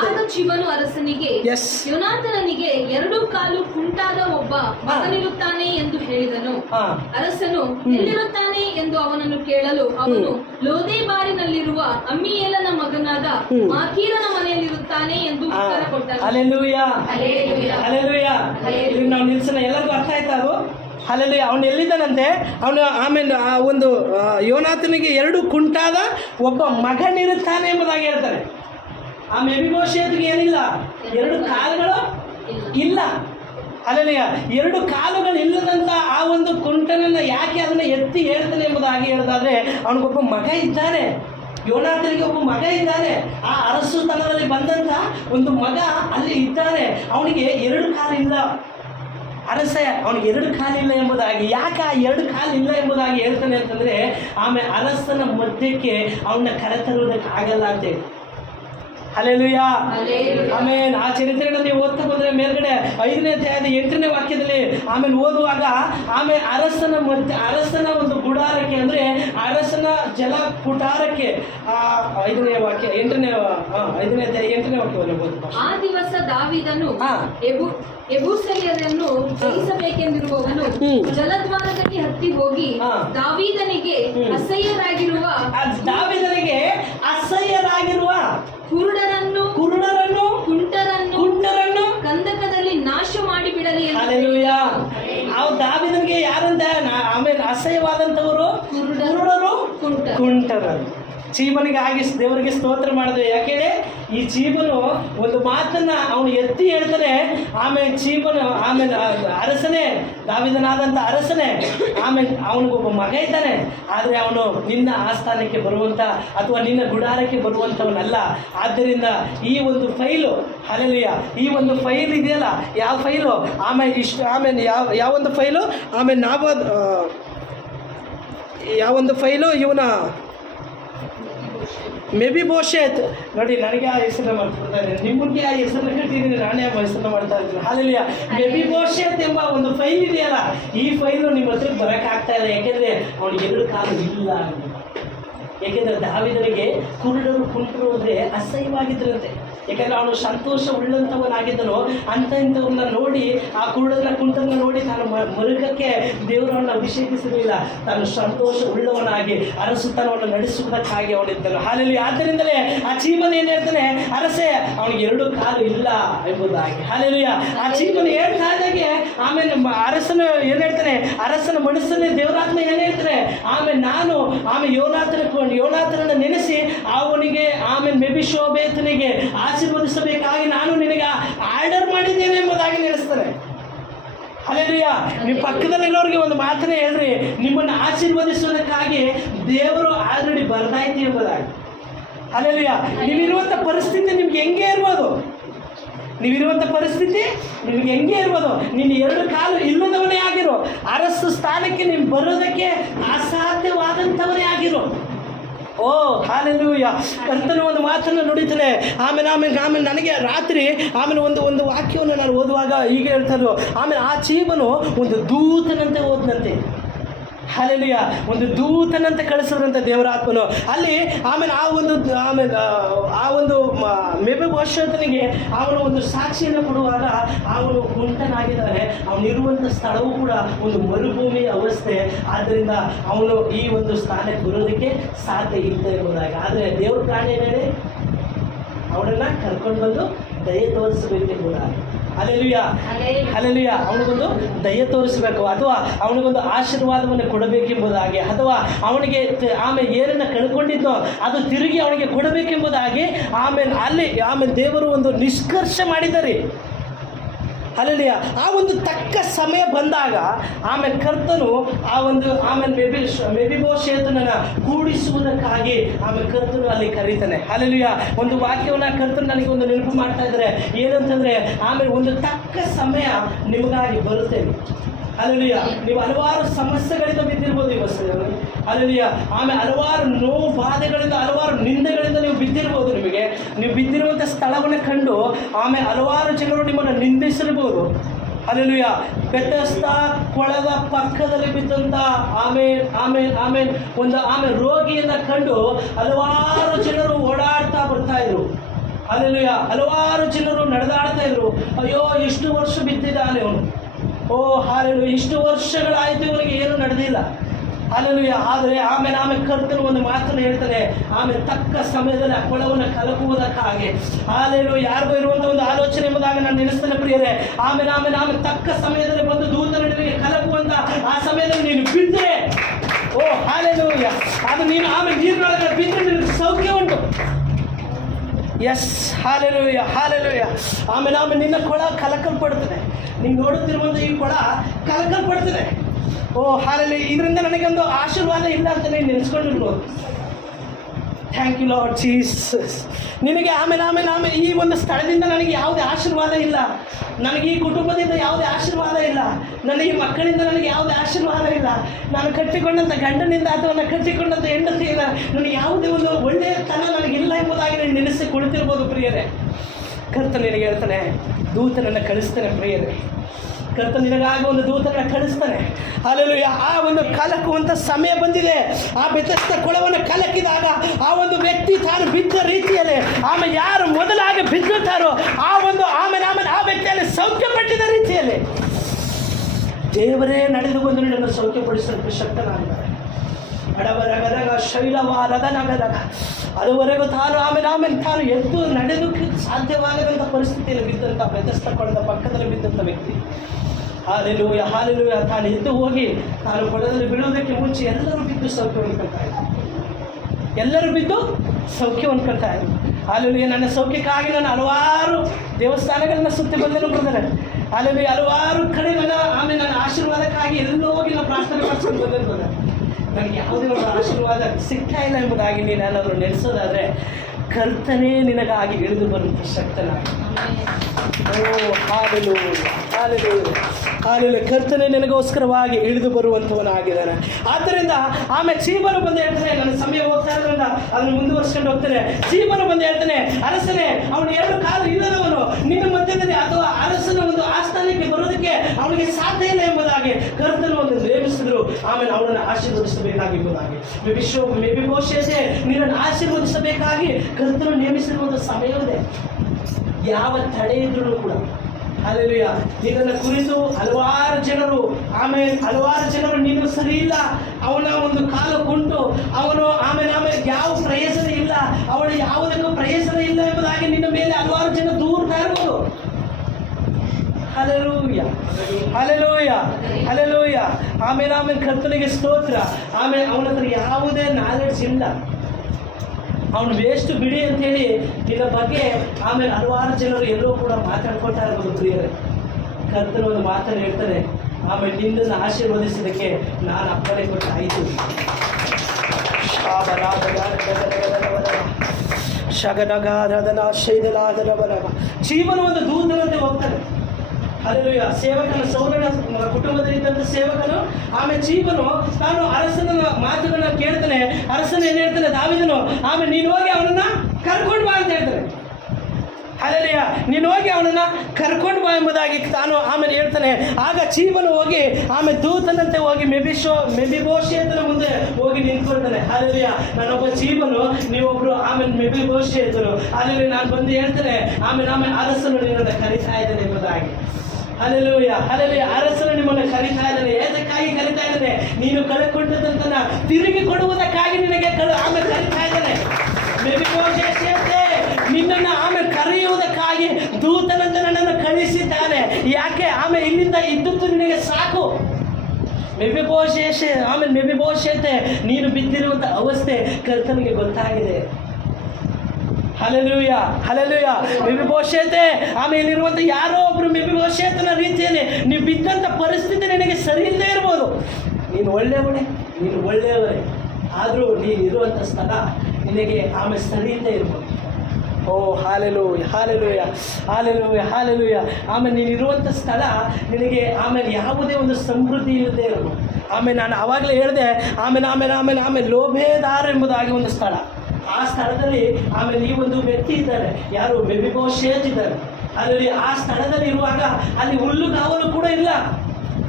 ಆಗ ಚಿಬನು ಅರಸನಿಗೆ, Yes. ಯೋನಾಥನನಿಗೆ 2 ಕಾಲು ಕುಂಟಾದ ಒಬ್ಬ ಮಗನಿರುತ್ತಾನೆ ಎಂದು ಹೇಳಿದನು. ಹಾ. ಅರಸನು ಎಲ್ಲಿರುತ್ತಾನೆ ಎಂದು ಅವನನ್ನು ಕೇಳಲು ಅವನು ಲೋದೇಬಾರಿನಲ್ಲಿರುವ ಅಮ್ಮಿಯೇಲನ ಮಗನಾದ ಮಾಕೀರನ ಮನೆಯಲ್ಲಿರುತ್ತಾನೆ ಎಂದು ಉತ್ತರ ಕೊಟ್ಟನು. Hallelujah, hallelujah. ಹಲ್ಲೆಲೂಯಾ. ಇಲ್ಲಿ ನಾವು ನಿಲ್ಸೋಣ. ಎಲ್ಲರಿಗೂ ಅರ್ಥ ಆಯ್ತಾ ಅದು? ಹಲ್ಲೆಲೂಯಾ. ಅವನು ಎಲ್ಲಿದ್ದಾನಂತೆ? ಅವನು ಆಮೇಲೆ ಆ ಒಂದು ಯೋನಾಥನಿಗೆ 2 ಕುಂಟಾದ ಒಬ್ಬ ಮಗನಿರುತ್ತಾನೆ ಎಂಬುದಾಗಿ ಹೇಳ್ತಾರೆ. ಆ ಮೆಫೀಬೋಶೆತನಿಗೆ ಏನಿಲ್ಲ? 2 ಕಾಲುಗಳು ಇಲ್ಲ. ಹಲ್ಲೆಲೂಯಾ. 2 ಕಾಲುಗಳು ಇಲ್ಲದಂತ ಆ ಒಂದು ಕುಂಟನನ್ನ ಯಾಕೆ ಅದನ್ನ ಎತ್ತಿ ಹೇಳ್ತಾನೆ ಎಂಬುದಾಗಿ ಹೇಳಿದಾದ್ರೆ, ಅವನಿಗೊಬ್ಬ ಮಗ ಇದ್ದಾನೆ. ಯೋನಾಥನಿಗೆ ಒಬ್ಬ ಮಗ ಇದ್ದಾನೆ. ಆ ಅರಸುತನದಲ್ಲಿ ಬಂದಂತ ಒಂದು ಮಗ ಅಲ್ಲಿ ಇದ್ದಾನೆ. ಅವನಿಗೆ 2 ಕಾಲಿಲ್ಲ. ಅರಸ ಅವನಿಗೆ 2 ಕಾಲಿಲ್ಲ ಎಂಬುದಾಗಿ. ಯಾಕೆ ಆ 2 ಕಾಲಿಲ್ಲ ಎಂಬುದಾಗಿ ಹೇಳ್ತಾನೆ ಅಂತಂದ್ರೆ, ಆಮೇಲೆ ಅರಸನ ಮಧ್ಯಕ್ಕೆ ಅವನ್ನ ಕರೆತರುವುದಕ್ಕೆ ಆಗಲ್ಲ ಅಂತೇಳಿ. ಹಲ್ಲೆಲೂಯಾ, ಆಮೇಲೆ ಆ ಚರಿತ್ರೆಗಳನ್ನು ನೀವು ಓದ್ತಾ ಬಂದ್ರೆ ಮೇಲ್ಗಡೆ 5ನೇ ಅಧ್ಯಾಯದ 8ನೇ ವಾಕ್ಯದಲ್ಲಿ ಆಮೇಲೆ ಓದುವಾಗ ಆಮೇಲೆ ಅರಸನ ಒಂದು ಗುಡಾರಕ್ಕೆ ಅಂದ್ರೆ ಅರಸನ ಜಲ ಕುಟಾರಕ್ಕೆ 5ನೇ ವಾಕ್ಯ 8ನೇ 5ನೇ ಅಧ್ಯಾಯ 8ನೇ ವಾಕ್ಯವನ್ನು ಓದ್ತಾ. ಆ ದಿವಸ ದಾವೀದನು ಯೆಬೂಸೆಯರನ್ನು ಜಯಿಸಬೇಕೆಂದಿರುವವನು ಜಲದ್ವಾರದಲ್ಲಿ ಹತ್ತಿ ಹೋಗಿ ದಾವೀದನಿಗೆ ಅಸಹ್ಯರಾಗಿರುವ ಕುರುಡರನ್ನು ಕುಂಟರನ್ನು ಕಂದಕದಲ್ಲಿ ನಾಶ ಮಾಡಿಬಿಡಲಿ. ಹಲ್ಲೆಲೂಯಾ. ದಾವೀದನಿಗೆ ಯಾರಂತ ಆಮೇಲೆ ಅಸಹ್ಯವಾದಂಥವರು ಕುರುಡರು ಕುಂಟರರು. ಚೀಮನಿಗೆ ಆಗಿ ದೇವರಿಗೆ ಸ್ತೋತ್ರ ಮಾಡಿದ್ವಿ. ಯಾಕೆ ಈ ಚೀಮನು ಒಂದು ಮಾತನ್ನ ಅವನು ಎತ್ತಿ ಹೇಳ್ತಾನೆ. ಆಮೇಲೆ ಚೀಮನು ಆಮೇಲೆ ಅರಸನೇ, ದಾವೀದನಾದಂಥ ಅರಸನೇ, ಆಮೇಲೆ ಅವನಿಗೊಬ್ಬ ಮಗ ಇದ್ದಾನೆ. ಆದರೆ ಅವನು ನಿನ್ನ ಆಸ್ಥಾನಕ್ಕೆ ಬರುವಂಥ ಅಥವಾ ನಿನ್ನ ಗುಡಾರಕ್ಕೆ ಬರುವಂಥವನಲ್ಲ. ಆದ್ದರಿಂದ ಈ ಒಂದು ಫೈಲು, ಹಲ್ಲೆಲೂಯಾ, ಈ ಒಂದು ಫೈಲ್ ಇದೆಯಲ್ಲ, ಯಾವ ಫೈಲು, ಆಮೇಲೆ ಆಮೇಲೆ ಯಾವೊಂದು ಫೈಲು, ಆಮೇಲೆ ಯಾವೊಂದು ಫೈಲು, ಇವನ ಮೆಫೀಬೋಶೆತ್ ನೋಡಿ. ನನಗೆ ಆ ಹೆಸರನ್ನ ಮಾಡ್ತಾ ಇದ್ದೀನಿ, ನಿಮಗೆ ಆ ಹೆಸರನ್ನ ಕಟ್ಟಿದ್ದೀನಿ, ನಾನೇ ಆ ಹೆಸರನ್ನ ಮಾಡ್ತಾ ಇದ್ದೀನಿ. ಹಲ್ಲೆಲೂಯಾ. ಮೆಫೀಬೋಶೆತ್ ಎಂಬ ಒಂದು ಫೈಲ್ ಇದೆಯಲ್ಲ, ಈ ಫೈಲು ನಿಮ್ಮ ಹತ್ರ ಬರೋಕ್ಕಾಗ್ತಾ ಇಲ್ಲ. ಯಾಕೆಂದರೆ ಅವನಿಗೆ 2 ಕಾಲು ಇಲ್ಲ. ಯಾಕೆಂದರೆ ದಾವೀದನಿಗೆ ಕುರುಡರು ಕುಂಟರು ಅಂದರೆ ಅಸಹ್ಯವಾಗಿದ್ದರಂತೆ. ಯಾಕೆಂದರೆ ಅವನು ಸಂತೋಷ ಉಳ್ಳಂಥವನಾಗಿದ್ದನು. ಇಂಥವ್ರನ್ನ ನೋಡಿ, ಆ ಕುರುಡನ ಕುಂಟರನ್ನ ನೋಡಿ ತಾನು ಮರುಗಕ್ಕೆ ದೇವರನ್ನು ಅಭಿಷೇಕಿಸಲಿಲ್ಲ. ತಾನು ಸಂತೋಷ ಉಳ್ಳವನಾಗಿ ಅರಸುತನವನ್ನು ನಡೆಸುವುದಕ್ಕಾಗಿ ಅವನಿದ್ದನು. ಹಾಲೆಲೂಯಾ. ಆದ್ದರಿಂದಲೇ ಆ ಚೀಮನ್ ಏನು ಹೇಳ್ತಾನೆ, ಅರಸೆ ಅವನಿಗೆ 2 ಕಾಲು ಇಲ್ಲ ಎಂಬುದಾಗಿ. ಹಾಲೆಲೂಯಾ. ಆ ಚೀಮನ್ ಹೇಳ್ತಾ ಇದ್ದಾಗೆ ಆಮೇಲೆ ಅರಸನು ಏನು ಹೇಳ್ತಾನೆ, ಅರಸನ ಮನಸ್ಸನ್ನೇ ದೇವರಾತ್ಮ ಏನು ಹೇಳ್ತಾನೆ, ಆಮೇಲೆ ಯೋನಾಥನನ್ನು ನೆನೆಸಿ ಅವನಿಗೆ ಆಮೇಲೆ ಮೆಫೀಬೋಶೆತನಿಗೆ ಆಶೀರ್ವದಿಸಬೇಕಾಗಿ ನಾನು ನಿನಗೆ ಆರ್ಡರ್ ಮಾಡಿದ್ದೇನೆ ಎಂಬುದಾಗಿ ನೆನೆಸ್ತಾರೆ. ಹಲ್ಲೆಲೂಯಾ. ನಿಮ್ಮ ಪಕ್ಕದಲ್ಲಿರೋರಿಗೆ ಒಂದು ಮಾತನ್ನೇ ಹೇಳ್ರಿ, ನಿಮ್ಮನ್ನು ಆಶೀರ್ವದಿಸುವುದಕ್ಕಾಗಿ ದೇವರು ಆಲ್ರೆಡಿ ಬರ್ದಾಯ್ತು ಎಂಬುದಾಗಿ. ಹಲ್ಲೆಲೂಯಾ. ನೀವಿರುವಂಥ ಪರಿಸ್ಥಿತಿ ನಿಮ್ಗೆ ಹೆಂಗೆ ಇರ್ಬೋದು, ನೀವಿರುವಂಥ ಪರಿಸ್ಥಿತಿ ನಿಮಗೆ ಹೆಂಗೆ ಇರ್ಬೋದು. ನೀನು 2 ಕಾಲು ಇಲ್ಲದವನೇ ಆಗಿರೋ, ಅರಸು ಸ್ಥಾನಕ್ಕೆ ನೀನು ಬರೋದಕ್ಕೆ ಅಸಾಧ್ಯವಾದಂಥವನೇ ಆಗಿರೋ. ಓ ಹಲ್ಲೆಲೂಯಾ. ಕರ್ತನು ಒಂದು ಮಾತನ್ನು ನುಡಿತಾನೆ. ಆಮೇಲೆ ನನಗೆ ರಾತ್ರಿ ಒಂದು ವಾಕ್ಯವನ್ನು ನಾನು ಓದುವಾಗ ಹೀಗೆ ಹೇಳ್ತಾರೆ, ಆಮೇಲೆ ಆ ಚೀಮನು ಒಂದು ದೂತನಂತೆ ಹೋದನಂತೆ. ಹಲ್ಲೆಲೂಯಾ. ಒಂದು ದೂತನಂತೆ ಕಳಿಸಿದ್ರಂತೆ ದೇವರಾತ್ಮನು ಅಲ್ಲಿ. ಆಮೇಲೆ ಆ ಒಂದು ಮೆಫೀಬೋಶೆತನಿಗೆ ಅವನು ಒಂದು ಸಾಕ್ಷಿಯನ್ನು ಕೊಡುವಾಗ ಅವನು ಕುಂಟನಾಗಿದ್ದಾನೆ. ಅವನಿರುವಂಥ ಸ್ಥಳವೂ ಕೂಡ ಒಂದು ಮರುಭೂಮಿಯ ಅವಸ್ಥೆ. ಆದ್ದರಿಂದ ಅವನು ಈ ಒಂದು ಸ್ಥಾನಕ್ಕೆ ಬರೋದಕ್ಕೆ ಸಾಧ್ಯ ಇಲ್ಲ ಎಂಬುದಾಗಿ. ಆದರೆ ದೇವ್ರ ಪ್ರಾಣಿ ಹೇಳಿ ಅವನನ್ನು ಕರ್ಕೊಂಡು ಬಂದು ದಯೆ ತೋರಿಸಬೇಕೆಂಬುದಾಗಿ. Hallelujah, hallelujah. ಅವನಿಗೊಂದು ದಯೆ ತೋರಿಸಬೇಕು, ಅಥವಾ ಅವನಿಗೊಂದು ಆಶೀರ್ವಾದವನ್ನು ಕೊಡಬೇಕೆಂಬುದಾಗಿ, ಅಥವಾ ಅವನಿಗೆ ಆಮೇಲೆ ಏನನ್ನು ಕಳ್ಕೊಂಡಿದ್ದೋ ಅದು ತಿರುಗಿ ಅವನಿಗೆ ಕೊಡಬೇಕೆಂಬುದಾಗಿ ಆಮೇಲೆ ದೇವರು ಒಂದು ನಿಷ್ಕರ್ಷ ಮಾಡಿದ್ದಾರೆ. ಹಲ್ಲೆಲೂಯಾ. ಆ ಒಂದು ತಕ್ಕ ಸಮಯ ಬಂದಾಗ ಆಮೇಲೆ ಕರ್ತನು ಮೆಫೀಬೋಶೆತನನ್ನು ಕೂಡಿಸುವುದಕ್ಕಾಗಿ ಕರ್ತನು ಅಲ್ಲಿ ಕರೀತಾನೆ. ಹಲ್ಲೆಲೂಯಾ. ಒಂದು ವಾಕ್ಯವನ್ನು ಕರ್ತನು ನನಗೆ ಒಂದು ನೆನಪು ಮಾಡ್ತಾ ಇದ್ದಾರೆ. ಏನಂತಂದರೆ ಆಮೇಲೆ ಒಂದು ತಕ್ಕ ಸಮಯ ನಿಮಗಾಗಿ ಬರುತ್ತೇವೆ. ಹಲ್ಲೆಲೂಯಾ. ನೀವು ಹಲವಾರು ಸಮಸ್ಯೆಗಳಿಂದ ಬಿದ್ದಿರ್ಬೋದು ಇವತ್ತು. ಹಲ್ಲೆಲೂಯಾ. ಆಮೇಲೆ ಹಲವಾರು ನೋವು ಬಾಧೆಗಳಿಂದ, ಹಲವಾರು ನಿಂದೆಗಳಿಂದ ನೀವು ಬಿದ್ದಿರ್ಬೋದು. ನೀವು ಬಿದ್ದಿರುವಂಥ ಸ್ಥಳವನ್ನು ಕಂಡು ಆಮೇಲೆ ಹಲವಾರು ಜನರು ನಿಮ್ಮನ್ನು ನಿಂದಿಸಿರ್ಬೋದು. ಹಲ್ಲೆಲೂಯಾ. ಬೆಥೆಸ್ದಾ ಕೊಳದ ಪಕ್ಕದಲ್ಲಿ ಬಿದ್ದಂಥ ಆಮೇಲೆ ರೋಗಿಯನ್ನು ಕಂಡು ಹಲವಾರು ಜನರು ಓಡಾಡ್ತಾ ಬರ್ತಾ ಇದ್ರು. ಅಲ್ಲೆಲೂಯ. ಹಲವಾರು ಜನರು ನಡೆದಾಡ್ತಾ ಇದ್ರು, ಅಯ್ಯೋ ಇಷ್ಟು ವರ್ಷ ಬಿದ್ದಿದ್ದಾನೆ ಅವನು, ಓ ಹಾಲೆಲೂಯ, ಇಷ್ಟು ವರ್ಷಗಳಾಯ್ತು ಇವನಿಗೆ ಏನು ನಡೆದಿಲ್ಲ, ಹಾಲೆಲೂಯ. ಆದರೆ ಆಮೇಲೆ ಕರ್ತನು ಒಂದು ಮಾತನ್ನು ಹೇಳ್ತಾನೆ, ಆಮೇಲೆ ತಕ್ಕ ಸಮಯದಲ್ಲಿ ಆ ಕೊಳವನ್ನು ಕಲಕುವುದಕ್ಕಾಗಿ, ಹಾಲೆಲೂಯ. ಯಾರಿಗೂ ಇರುವಂಥ ಒಂದು ಆಲೋಚನೆ ಎಂಬುದಾಗಿ ನಾನು ನೆನೆಸ್ತೇನೆ ಪ್ರಿಯರೇ. ಆಮೇಲೆ ತಕ್ಕ ಸಮಯದಲ್ಲಿ ಬಂದು ದೂತನ ನಿನಗೆ ಕಲಕುವಂತ ಆ ಸಮಯದಲ್ಲಿ ನೀನು ಬಿದ್ದರೆ, ಓ ಹಾಲೆಲೂಯ, ಅದು ನೀನು ಆಮೇಲೆ ನೀರಿನೊಳಗೆ ಬಿದ್ದರೆ ನಿನಗೆ ಸೌಖ್ಯ ಉಂಟು. Yes, hallelujah, hallelujah. ಆಮೇಲೆ ನಿನ್ನ ಕೊಳ ಕಲಕಲ್ಪಡ್ತದೆ. ನೀನು ನೋಡುತ್ತಿರುವಂಥ ಈ ಕೊಳ ಕಲಕಲ್ಪಡ್ತದೆ. ಓ ಹಾಲೆಲೂಯ. ಇದರಿಂದ ನನಗೊಂದು ಆಶೀರ್ವಾದ ಇಲ್ಲ ಅಂತ ನೀನು ನೆನೆಸ್ಕೊಂಡಿರ್ಬೋದು. Thank you Lord Jesus. ನಿನಗೆ ಆಮೇಲೆ ಈ ಒಂದು ಸ್ಥಳದಿಂದ ನನಗೆ ಯಾವುದೇ ಆಶೀರ್ವಾದ ಇಲ್ಲ, ನನಗೆ ಈ ಕುಟುಂಬದಿಂದ ಯಾವುದೇ ಆಶೀರ್ವಾದ ಇಲ್ಲ, ನನಗೆ ಈ ಮಕ್ಕಳಿಂದ ನನಗೆ ಯಾವುದೇ ಆಶೀರ್ವಾದ ಇಲ್ಲ, ನಾನು ಕಟ್ಟಿಕೊಂಡಂಥ ಗಂಡನಿಂದ ಅಥವಾ ನಾನು ಕಟ್ಟಿಕೊಂಡಂಥ ಹೆಂಡತಿಯಿಂದ ನನಗೆ ಯಾವುದೇ ಒಂದು ಒಳ್ಳೆಯತನ ನನಗಿಲ್ಲ ಎಂಬುದಾಗಿ ನಾನು ನೆನೆಸಿ ಕುಳಿತಿರ್ಬೋದು ಪ್ರಿಯರೇ. ಕರ್ತ ನಿನಗೆ ಹೇಳ್ತಾನೆ, ದೂತನನ್ನು ಕಳಿಸ್ತಾನೆ ಪ್ರಿಯರೇ. ಕರ್ತ ನಿನಗಾಗಿ ಒಂದು ದೂತನ ಕಳಿಸ್ತಾನೆ. ಅಲ್ಲೆಲೂಯ. ಆ ಒಂದು ಕಲಕುವಂಥ ಸಮಯ ಬಂದಿದೆ. ಆ ಬೆತಸ್ದ ಕೊಳವನ್ನು ಕಲಕಿದಾಗ ಆ ಒಂದು ವ್ಯಕ್ತಿ ತಾನು ಬಿದ್ದ ರೀತಿಯಲ್ಲಿ, ಆಮೇಲೆ ಯಾರು ಮೊದಲಾಗಿ ಬಿದ್ದುತ್ತಾರೋ ಆ ಒಂದು ಆಮೇಲೆ ಆ ವ್ಯಕ್ತಿಯಲ್ಲಿ ಸೌಖ್ಯಪಟ್ಟಿದ್ದ ರೀತಿಯಲ್ಲಿ ದೇವರೇ ನಡೆದು ಬಂದು ನಿನ್ನನ್ನು ಸೌಖ್ಯಪಡಿಸಲು ಶಕ್ತನಾಗಿದ್ದಾರೆ. ಅಡವರಗರಗ ಶೈಲವಾರದನಗರಗ, ಅದುವರೆಗೂ ತಾನು ಆಮೇಲೆ ತಾನು ಎದ್ದು ನಡೆದಕ್ಕೆ ಸಾಧ್ಯವಾಗದಂಥ ಪರಿಸ್ಥಿತಿಯಲ್ಲಿ ಬಿದ್ದಂಥ ಬೆತಸ್ದ ಕೊಳದ ಪಕ್ಕದಲ್ಲಿ ಬಿದ್ದಂಥ ವ್ಯಕ್ತಿ, ಹಾಲೆಲೂಯ, ಹಾಲೆಲೂಯ, ತಾನು ಎದ್ದು ಹೋಗಿ ತಾನು ಕೊಳದಲ್ಲಿ ಬೀಳುವುದಕ್ಕೆ ಮುಂಚೆ ಎಲ್ಲರೂ ಬಿದ್ದು ಸೌಖ್ಯ ಹೊಂದ್ಕೊಳ್ತಾ ಇದ್ರು. ಎಲ್ಲರೂ ಬಿದ್ದು ಸೌಖ್ಯ ಹೊಂದ್ಕೊಳ್ತಾ ಇದ್ರು. ಹಾಲೆಲೂಯ. ನನ್ನ ಸೌಖ್ಯಕ್ಕಾಗಿ ನಾನು ಹಲವಾರು ದೇವಸ್ಥಾನಗಳನ್ನ ಸುತ್ತಿ ಬಂದೇನು ಬ್ರದರ್. ಹಾಲೆಲೂಯ. ಹಲವಾರು ಕಡೆ ನನ್ನ ಆಶೀರ್ವಾದಕ್ಕಾಗಿ ಎಲ್ಲೋ ಹೋಗಿ ನಾನು ಪ್ರಾರ್ಥನೆ ಮಾಡ್ಕೊಂಡು ಬಂದೇನು ಬ್ರದರ್. ನನಗೆ ಯಾವುದೇ ಒಂದು ಆಶೀರ್ವಾದ ಸಿಗ್ತಾ ಇಲ್ಲ ಎಂಬುದಾಗಿ ನೀನೇನಾದರೂ ನೆನೆಸೋದಾದರೆ ಕರ್ತನೇ ನಿನಗಾಗಿ ಇಳಿದು ಬರುವಂಥ ಶಕ್ತನಾಗಿ. ಓ ಹಾಲೆಲೂಯ, ಹಾಲೆಲೂಯ, ಹಾಲೆಲೂಯ. ಕರ್ತನೇ ನಿನಗೋಸ್ಕರವಾಗಿ ಇಳಿದು ಬರುವಂಥವನಾಗಿದ್ದಾನೆ. ಆದ್ದರಿಂದ ಆಮೇಲೆ ಚೀಮನು ಬಂದು ಹೇಳ್ತಾನೆ, ನನ್ನ ಸಮಯ ಹೋಗ್ತಾ ಇರೋದ್ರಿಂದ ಅದನ್ನು ಮುಂದುವರ್ಸ್ಕೊಂಡು ಹೋಗ್ತಾನೆ. ಚೀಮನು ಬಂದು ಹೇಳ್ತಾನೆ, ಅರಸನೇ, ಅವನು 2 ಕಾಲು ಇಲ್ಲದವನು, ನಿನ್ನ ಮಧ್ಯದಲ್ಲಿ ಅಥವಾ ಅರಸನ ಒಂದು ಆಸ್ಥಾನಕ್ಕೆ ಬರೋದಕ್ಕೆ ಅವನಿಗೆ ಸಾಧ್ಯ ಇಲ್ಲ ಎಂಬುದಾಗಿ ಕರ್ತನು ಒಂದು ನೇಮಿಸಿದ್ರು. ಆಮೇಲೆ ಅವನನ್ನು ಆಶೀರ್ವದಿಸಬೇಕಾಗಿ ಎಂಬುದಾಗಿ ಮೆಫಿಬೋಶೆತೆ ನಿನ್ನನ್ನು ಆಶೀರ್ವದಿಸಬೇಕಾಗಿ ಕರ್ತನು ನೇಮಿಸಿರುವಂಥ ಸಮಯವಿದೆ. ಯಾವ ತಡೆ ಇದ್ರೂ ಕೂಡ ಹಾಲೆಲೂಯ. ನಿನ್ನನ್ನು ಕುರಿತು ಹಲವಾರು ಜನರು ನೀನು ಸರಿ ಇಲ್ಲ, ಅವನ ಒಂದು ಕಾಲು ಕೊಂಟು, ಅವನು ಆಮೇಲೆ ಯಾವ ಪ್ರಯೋಜನ ಇಲ್ಲ, ಅವಳು ಯಾವುದಕ್ಕೂ ಪ್ರಯೋಜನ ಇಲ್ಲ ಎಂಬುದಾಗಿ ನಿನ್ನ ಮೇಲೆ ಹಲವಾರು ಜನ ದೂರ್ತಾ ಇರ್ಬೋದು. Hallelujah, hallelujah, hallelujah. ಆಮೇಲೆ ಕರ್ತನಿಗೆ ಸ್ತೋತ್ರ. ಆಮೇಲೆ ಅವನ ಹತ್ರ ಯಾವುದೇ ನಾಲೆಡ್ಜ್ ಇಲ್ಲ, ಅವನು ವೇಸ್ಟ್ ಬಿಡಿ ಅಂತೇಳಿ ನಿನ್ನ ಬಗ್ಗೆ ಆಮೇಲೆ ಹಲವಾರು ಜನರು ಎಲ್ಲೋ ಕೂಡ ಮಾತಾಡ್ಕೊಳ್ತಾ ಇರ್ಬೋದು ಪ್ರಿಯರೇ. ಕರ್ತನ ಒಂದು ಮಾತನ್ನು ಹೇಳ್ತಾರೆ, ಆಮೇಲೆ ನಿನ್ನನ್ನು ಆಶೀರ್ವದಿಸೋದಕ್ಕೆ ನಾನು ಅಪ್ಪಣೆ ಕೊಟ್ಟು ಆಯಿತು. ಜೀವನ ಒಂದು ದೂತನಂತೆ ಹೋಗ್ತಾನೆ. ಹಲ್ಲೆಲೂಯ. ಸೇವಕನ ಸೌರನ ಕುಟುಂಬದಲ್ಲಿದ್ದಂಥ ಸೇವಕನು ಆಮೇಲೆ ಜೀವನು ತಾನು ಅರಸನ ಮಾತುಗಳನ್ನ ಕೇಳ್ತಾನೆ. ಅರಸನ ಏನು ಹೇಳ್ತಾನೆ, ದಾವೀದನು, ಆಮೇಲೆ ನೀನು ಹೋಗಿ ಅವನನ್ನ ಕರ್ಕೊಂಡು ಬಾ ಅಂತ ಹೇಳ್ತಾನೆ. ಹಲ್ಲೆಲೂಯ. ನೀನು ಹೋಗಿ ಅವನನ್ನ ಕರ್ಕೊಂಡು ಬಾ ಎಂಬುದಾಗಿ ತಾನು ಆಮೇಲೆ ಹೇಳ್ತಾನೆ. ಆಗ ಜೀವನು ಹೋಗಿ ಆಮೇಲೆ ದೂತನಂತೆ ಹೋಗಿ ಮೆಫಿಬೋಶೆತನ ಮುಂದೆ ಹೋಗಿ ನಿಂತ್ಕೊಳ್ತಾನೆ. ಹಲ್ಲೆಲೂಯ. ನಾನೊಬ್ಬ ಜೀವನು, ನೀವೊಬ್ರು ಆಮೇಲೆ ಮೆಫಿಬೋಶೆತನು. ಅಲ್ಲಿ ನಾನು ಬಂದು ಹೇಳ್ತೇನೆ, ಆಮೇಲೆ ಅರಸನು ನಿನ್ನನ್ನು ಕರೀತಾ ಇದ್ದಾನೆ ಎಂಬುದಾಗಿ. Hallelujah, hallelujah. ಅರಸನು ನಿಮ್ಮನ್ನು ಕರೀತಾ ಇದ್ದಾನೆ. ಏತಕ್ಕಾಗಿ ಕರೀತಾ ಇದ್ದಾನೆ? ನೀನು ಕಳೆದುಕೊಂಡಂತನ್ನ ತಿರುಗಿ ಕೊಡುವುದಕ್ಕಾಗಿ ನಿನಗೆ ಆಮೇಲೆ ಕರೀತಾ ಇದ್ದಾನೆ. ಮೆಫಿಬೋಶೆತೆ, ನಿನ್ನನ್ನು ಆಮೇಲೆ ಕರೆಯುವುದಕ್ಕಾಗಿ ದೂತನಂತೆ ನನ್ನನ್ನು ಕಳಿಸಿದ್ದಾನೆ. ಯಾಕೆ? ಆಮೇಲೆ ಇಲ್ಲಿಂದ ಇದ್ದದ್ದು ನಿನಗೆ ಸಾಕು. ಮೆಫಿಬೋಶೆತೆ, ನೀನು ಬಿದ್ದಿರುವಂಥ ಅವಸ್ಥೆ ಕರ್ತನಿಗೆ ಗೊತ್ತಾಗಿದೆ. Hallelujah, hallelujah. ಮೆಫಿಬೋಶೆತೆ, ಆಮೇಲೆ ಇರುವಂಥ ಯಾರೋ ಒಬ್ರು ಮೆಫಿಬೋಶೆತನ ರೀತಿಯಲ್ಲಿ ನೀವು ಬಿದ್ದಂಥ ಪರಿಸ್ಥಿತಿ ನಿನಗೆ ಸರಿ ಇಲ್ಲದೆ ಇರ್ಬೋದು. ನೀನು ಒಳ್ಳೆಯವರೇ, ಆದರೂ ನೀನು ಇರುವಂಥ ಸ್ಥಳ ನಿನಗೆ ಆಮೇಲೆ ಸರಿ ಇಲ್ಲದೆ ಇರ್ಬೋದು. ಓ ಹಾಲೆಲೂಯ, ಹಾಲೆಲೂಯ, ಹಾಲೆಲೂಯ, ಹಾಲೆಲೂಯ. ಆಮೇಲೆ ನೀನಿರುವಂಥ ಸ್ಥಳ ನಿನಗೆ ಆಮೇಲೆ ಯಾವುದೇ ಒಂದು ಸಮೃದ್ಧಿ ಇಲ್ಲದೆ ಇರ್ಬೋದು. ಆಮೇಲೆ ನಾನು ಆವಾಗಲೇ ಹೇಳಿದೆ, ಆಮೇಲೆ ಲೋಭೇದಾರ ಎಂಬುದಾಗಿ ಒಂದು ಸ್ಥಳ. ಆ ಸ್ಥಳದಲ್ಲಿ ಆಮೇಲೆ ಈ ಒಂದು ವ್ಯಕ್ತಿ ಇದ್ದಾರೆ, ಯಾರು? ಮೆಫಿಬೋಶೆತ್ ಇದ್ದಾರೆ. ಅಲ್ಲಿ ಆ ಸ್ಥಳದಲ್ಲಿ ಇರುವಾಗ ಅಲ್ಲಿ ಹುಲ್ಲುಗಾವಲು ಕೂಡ ಇಲ್ಲ.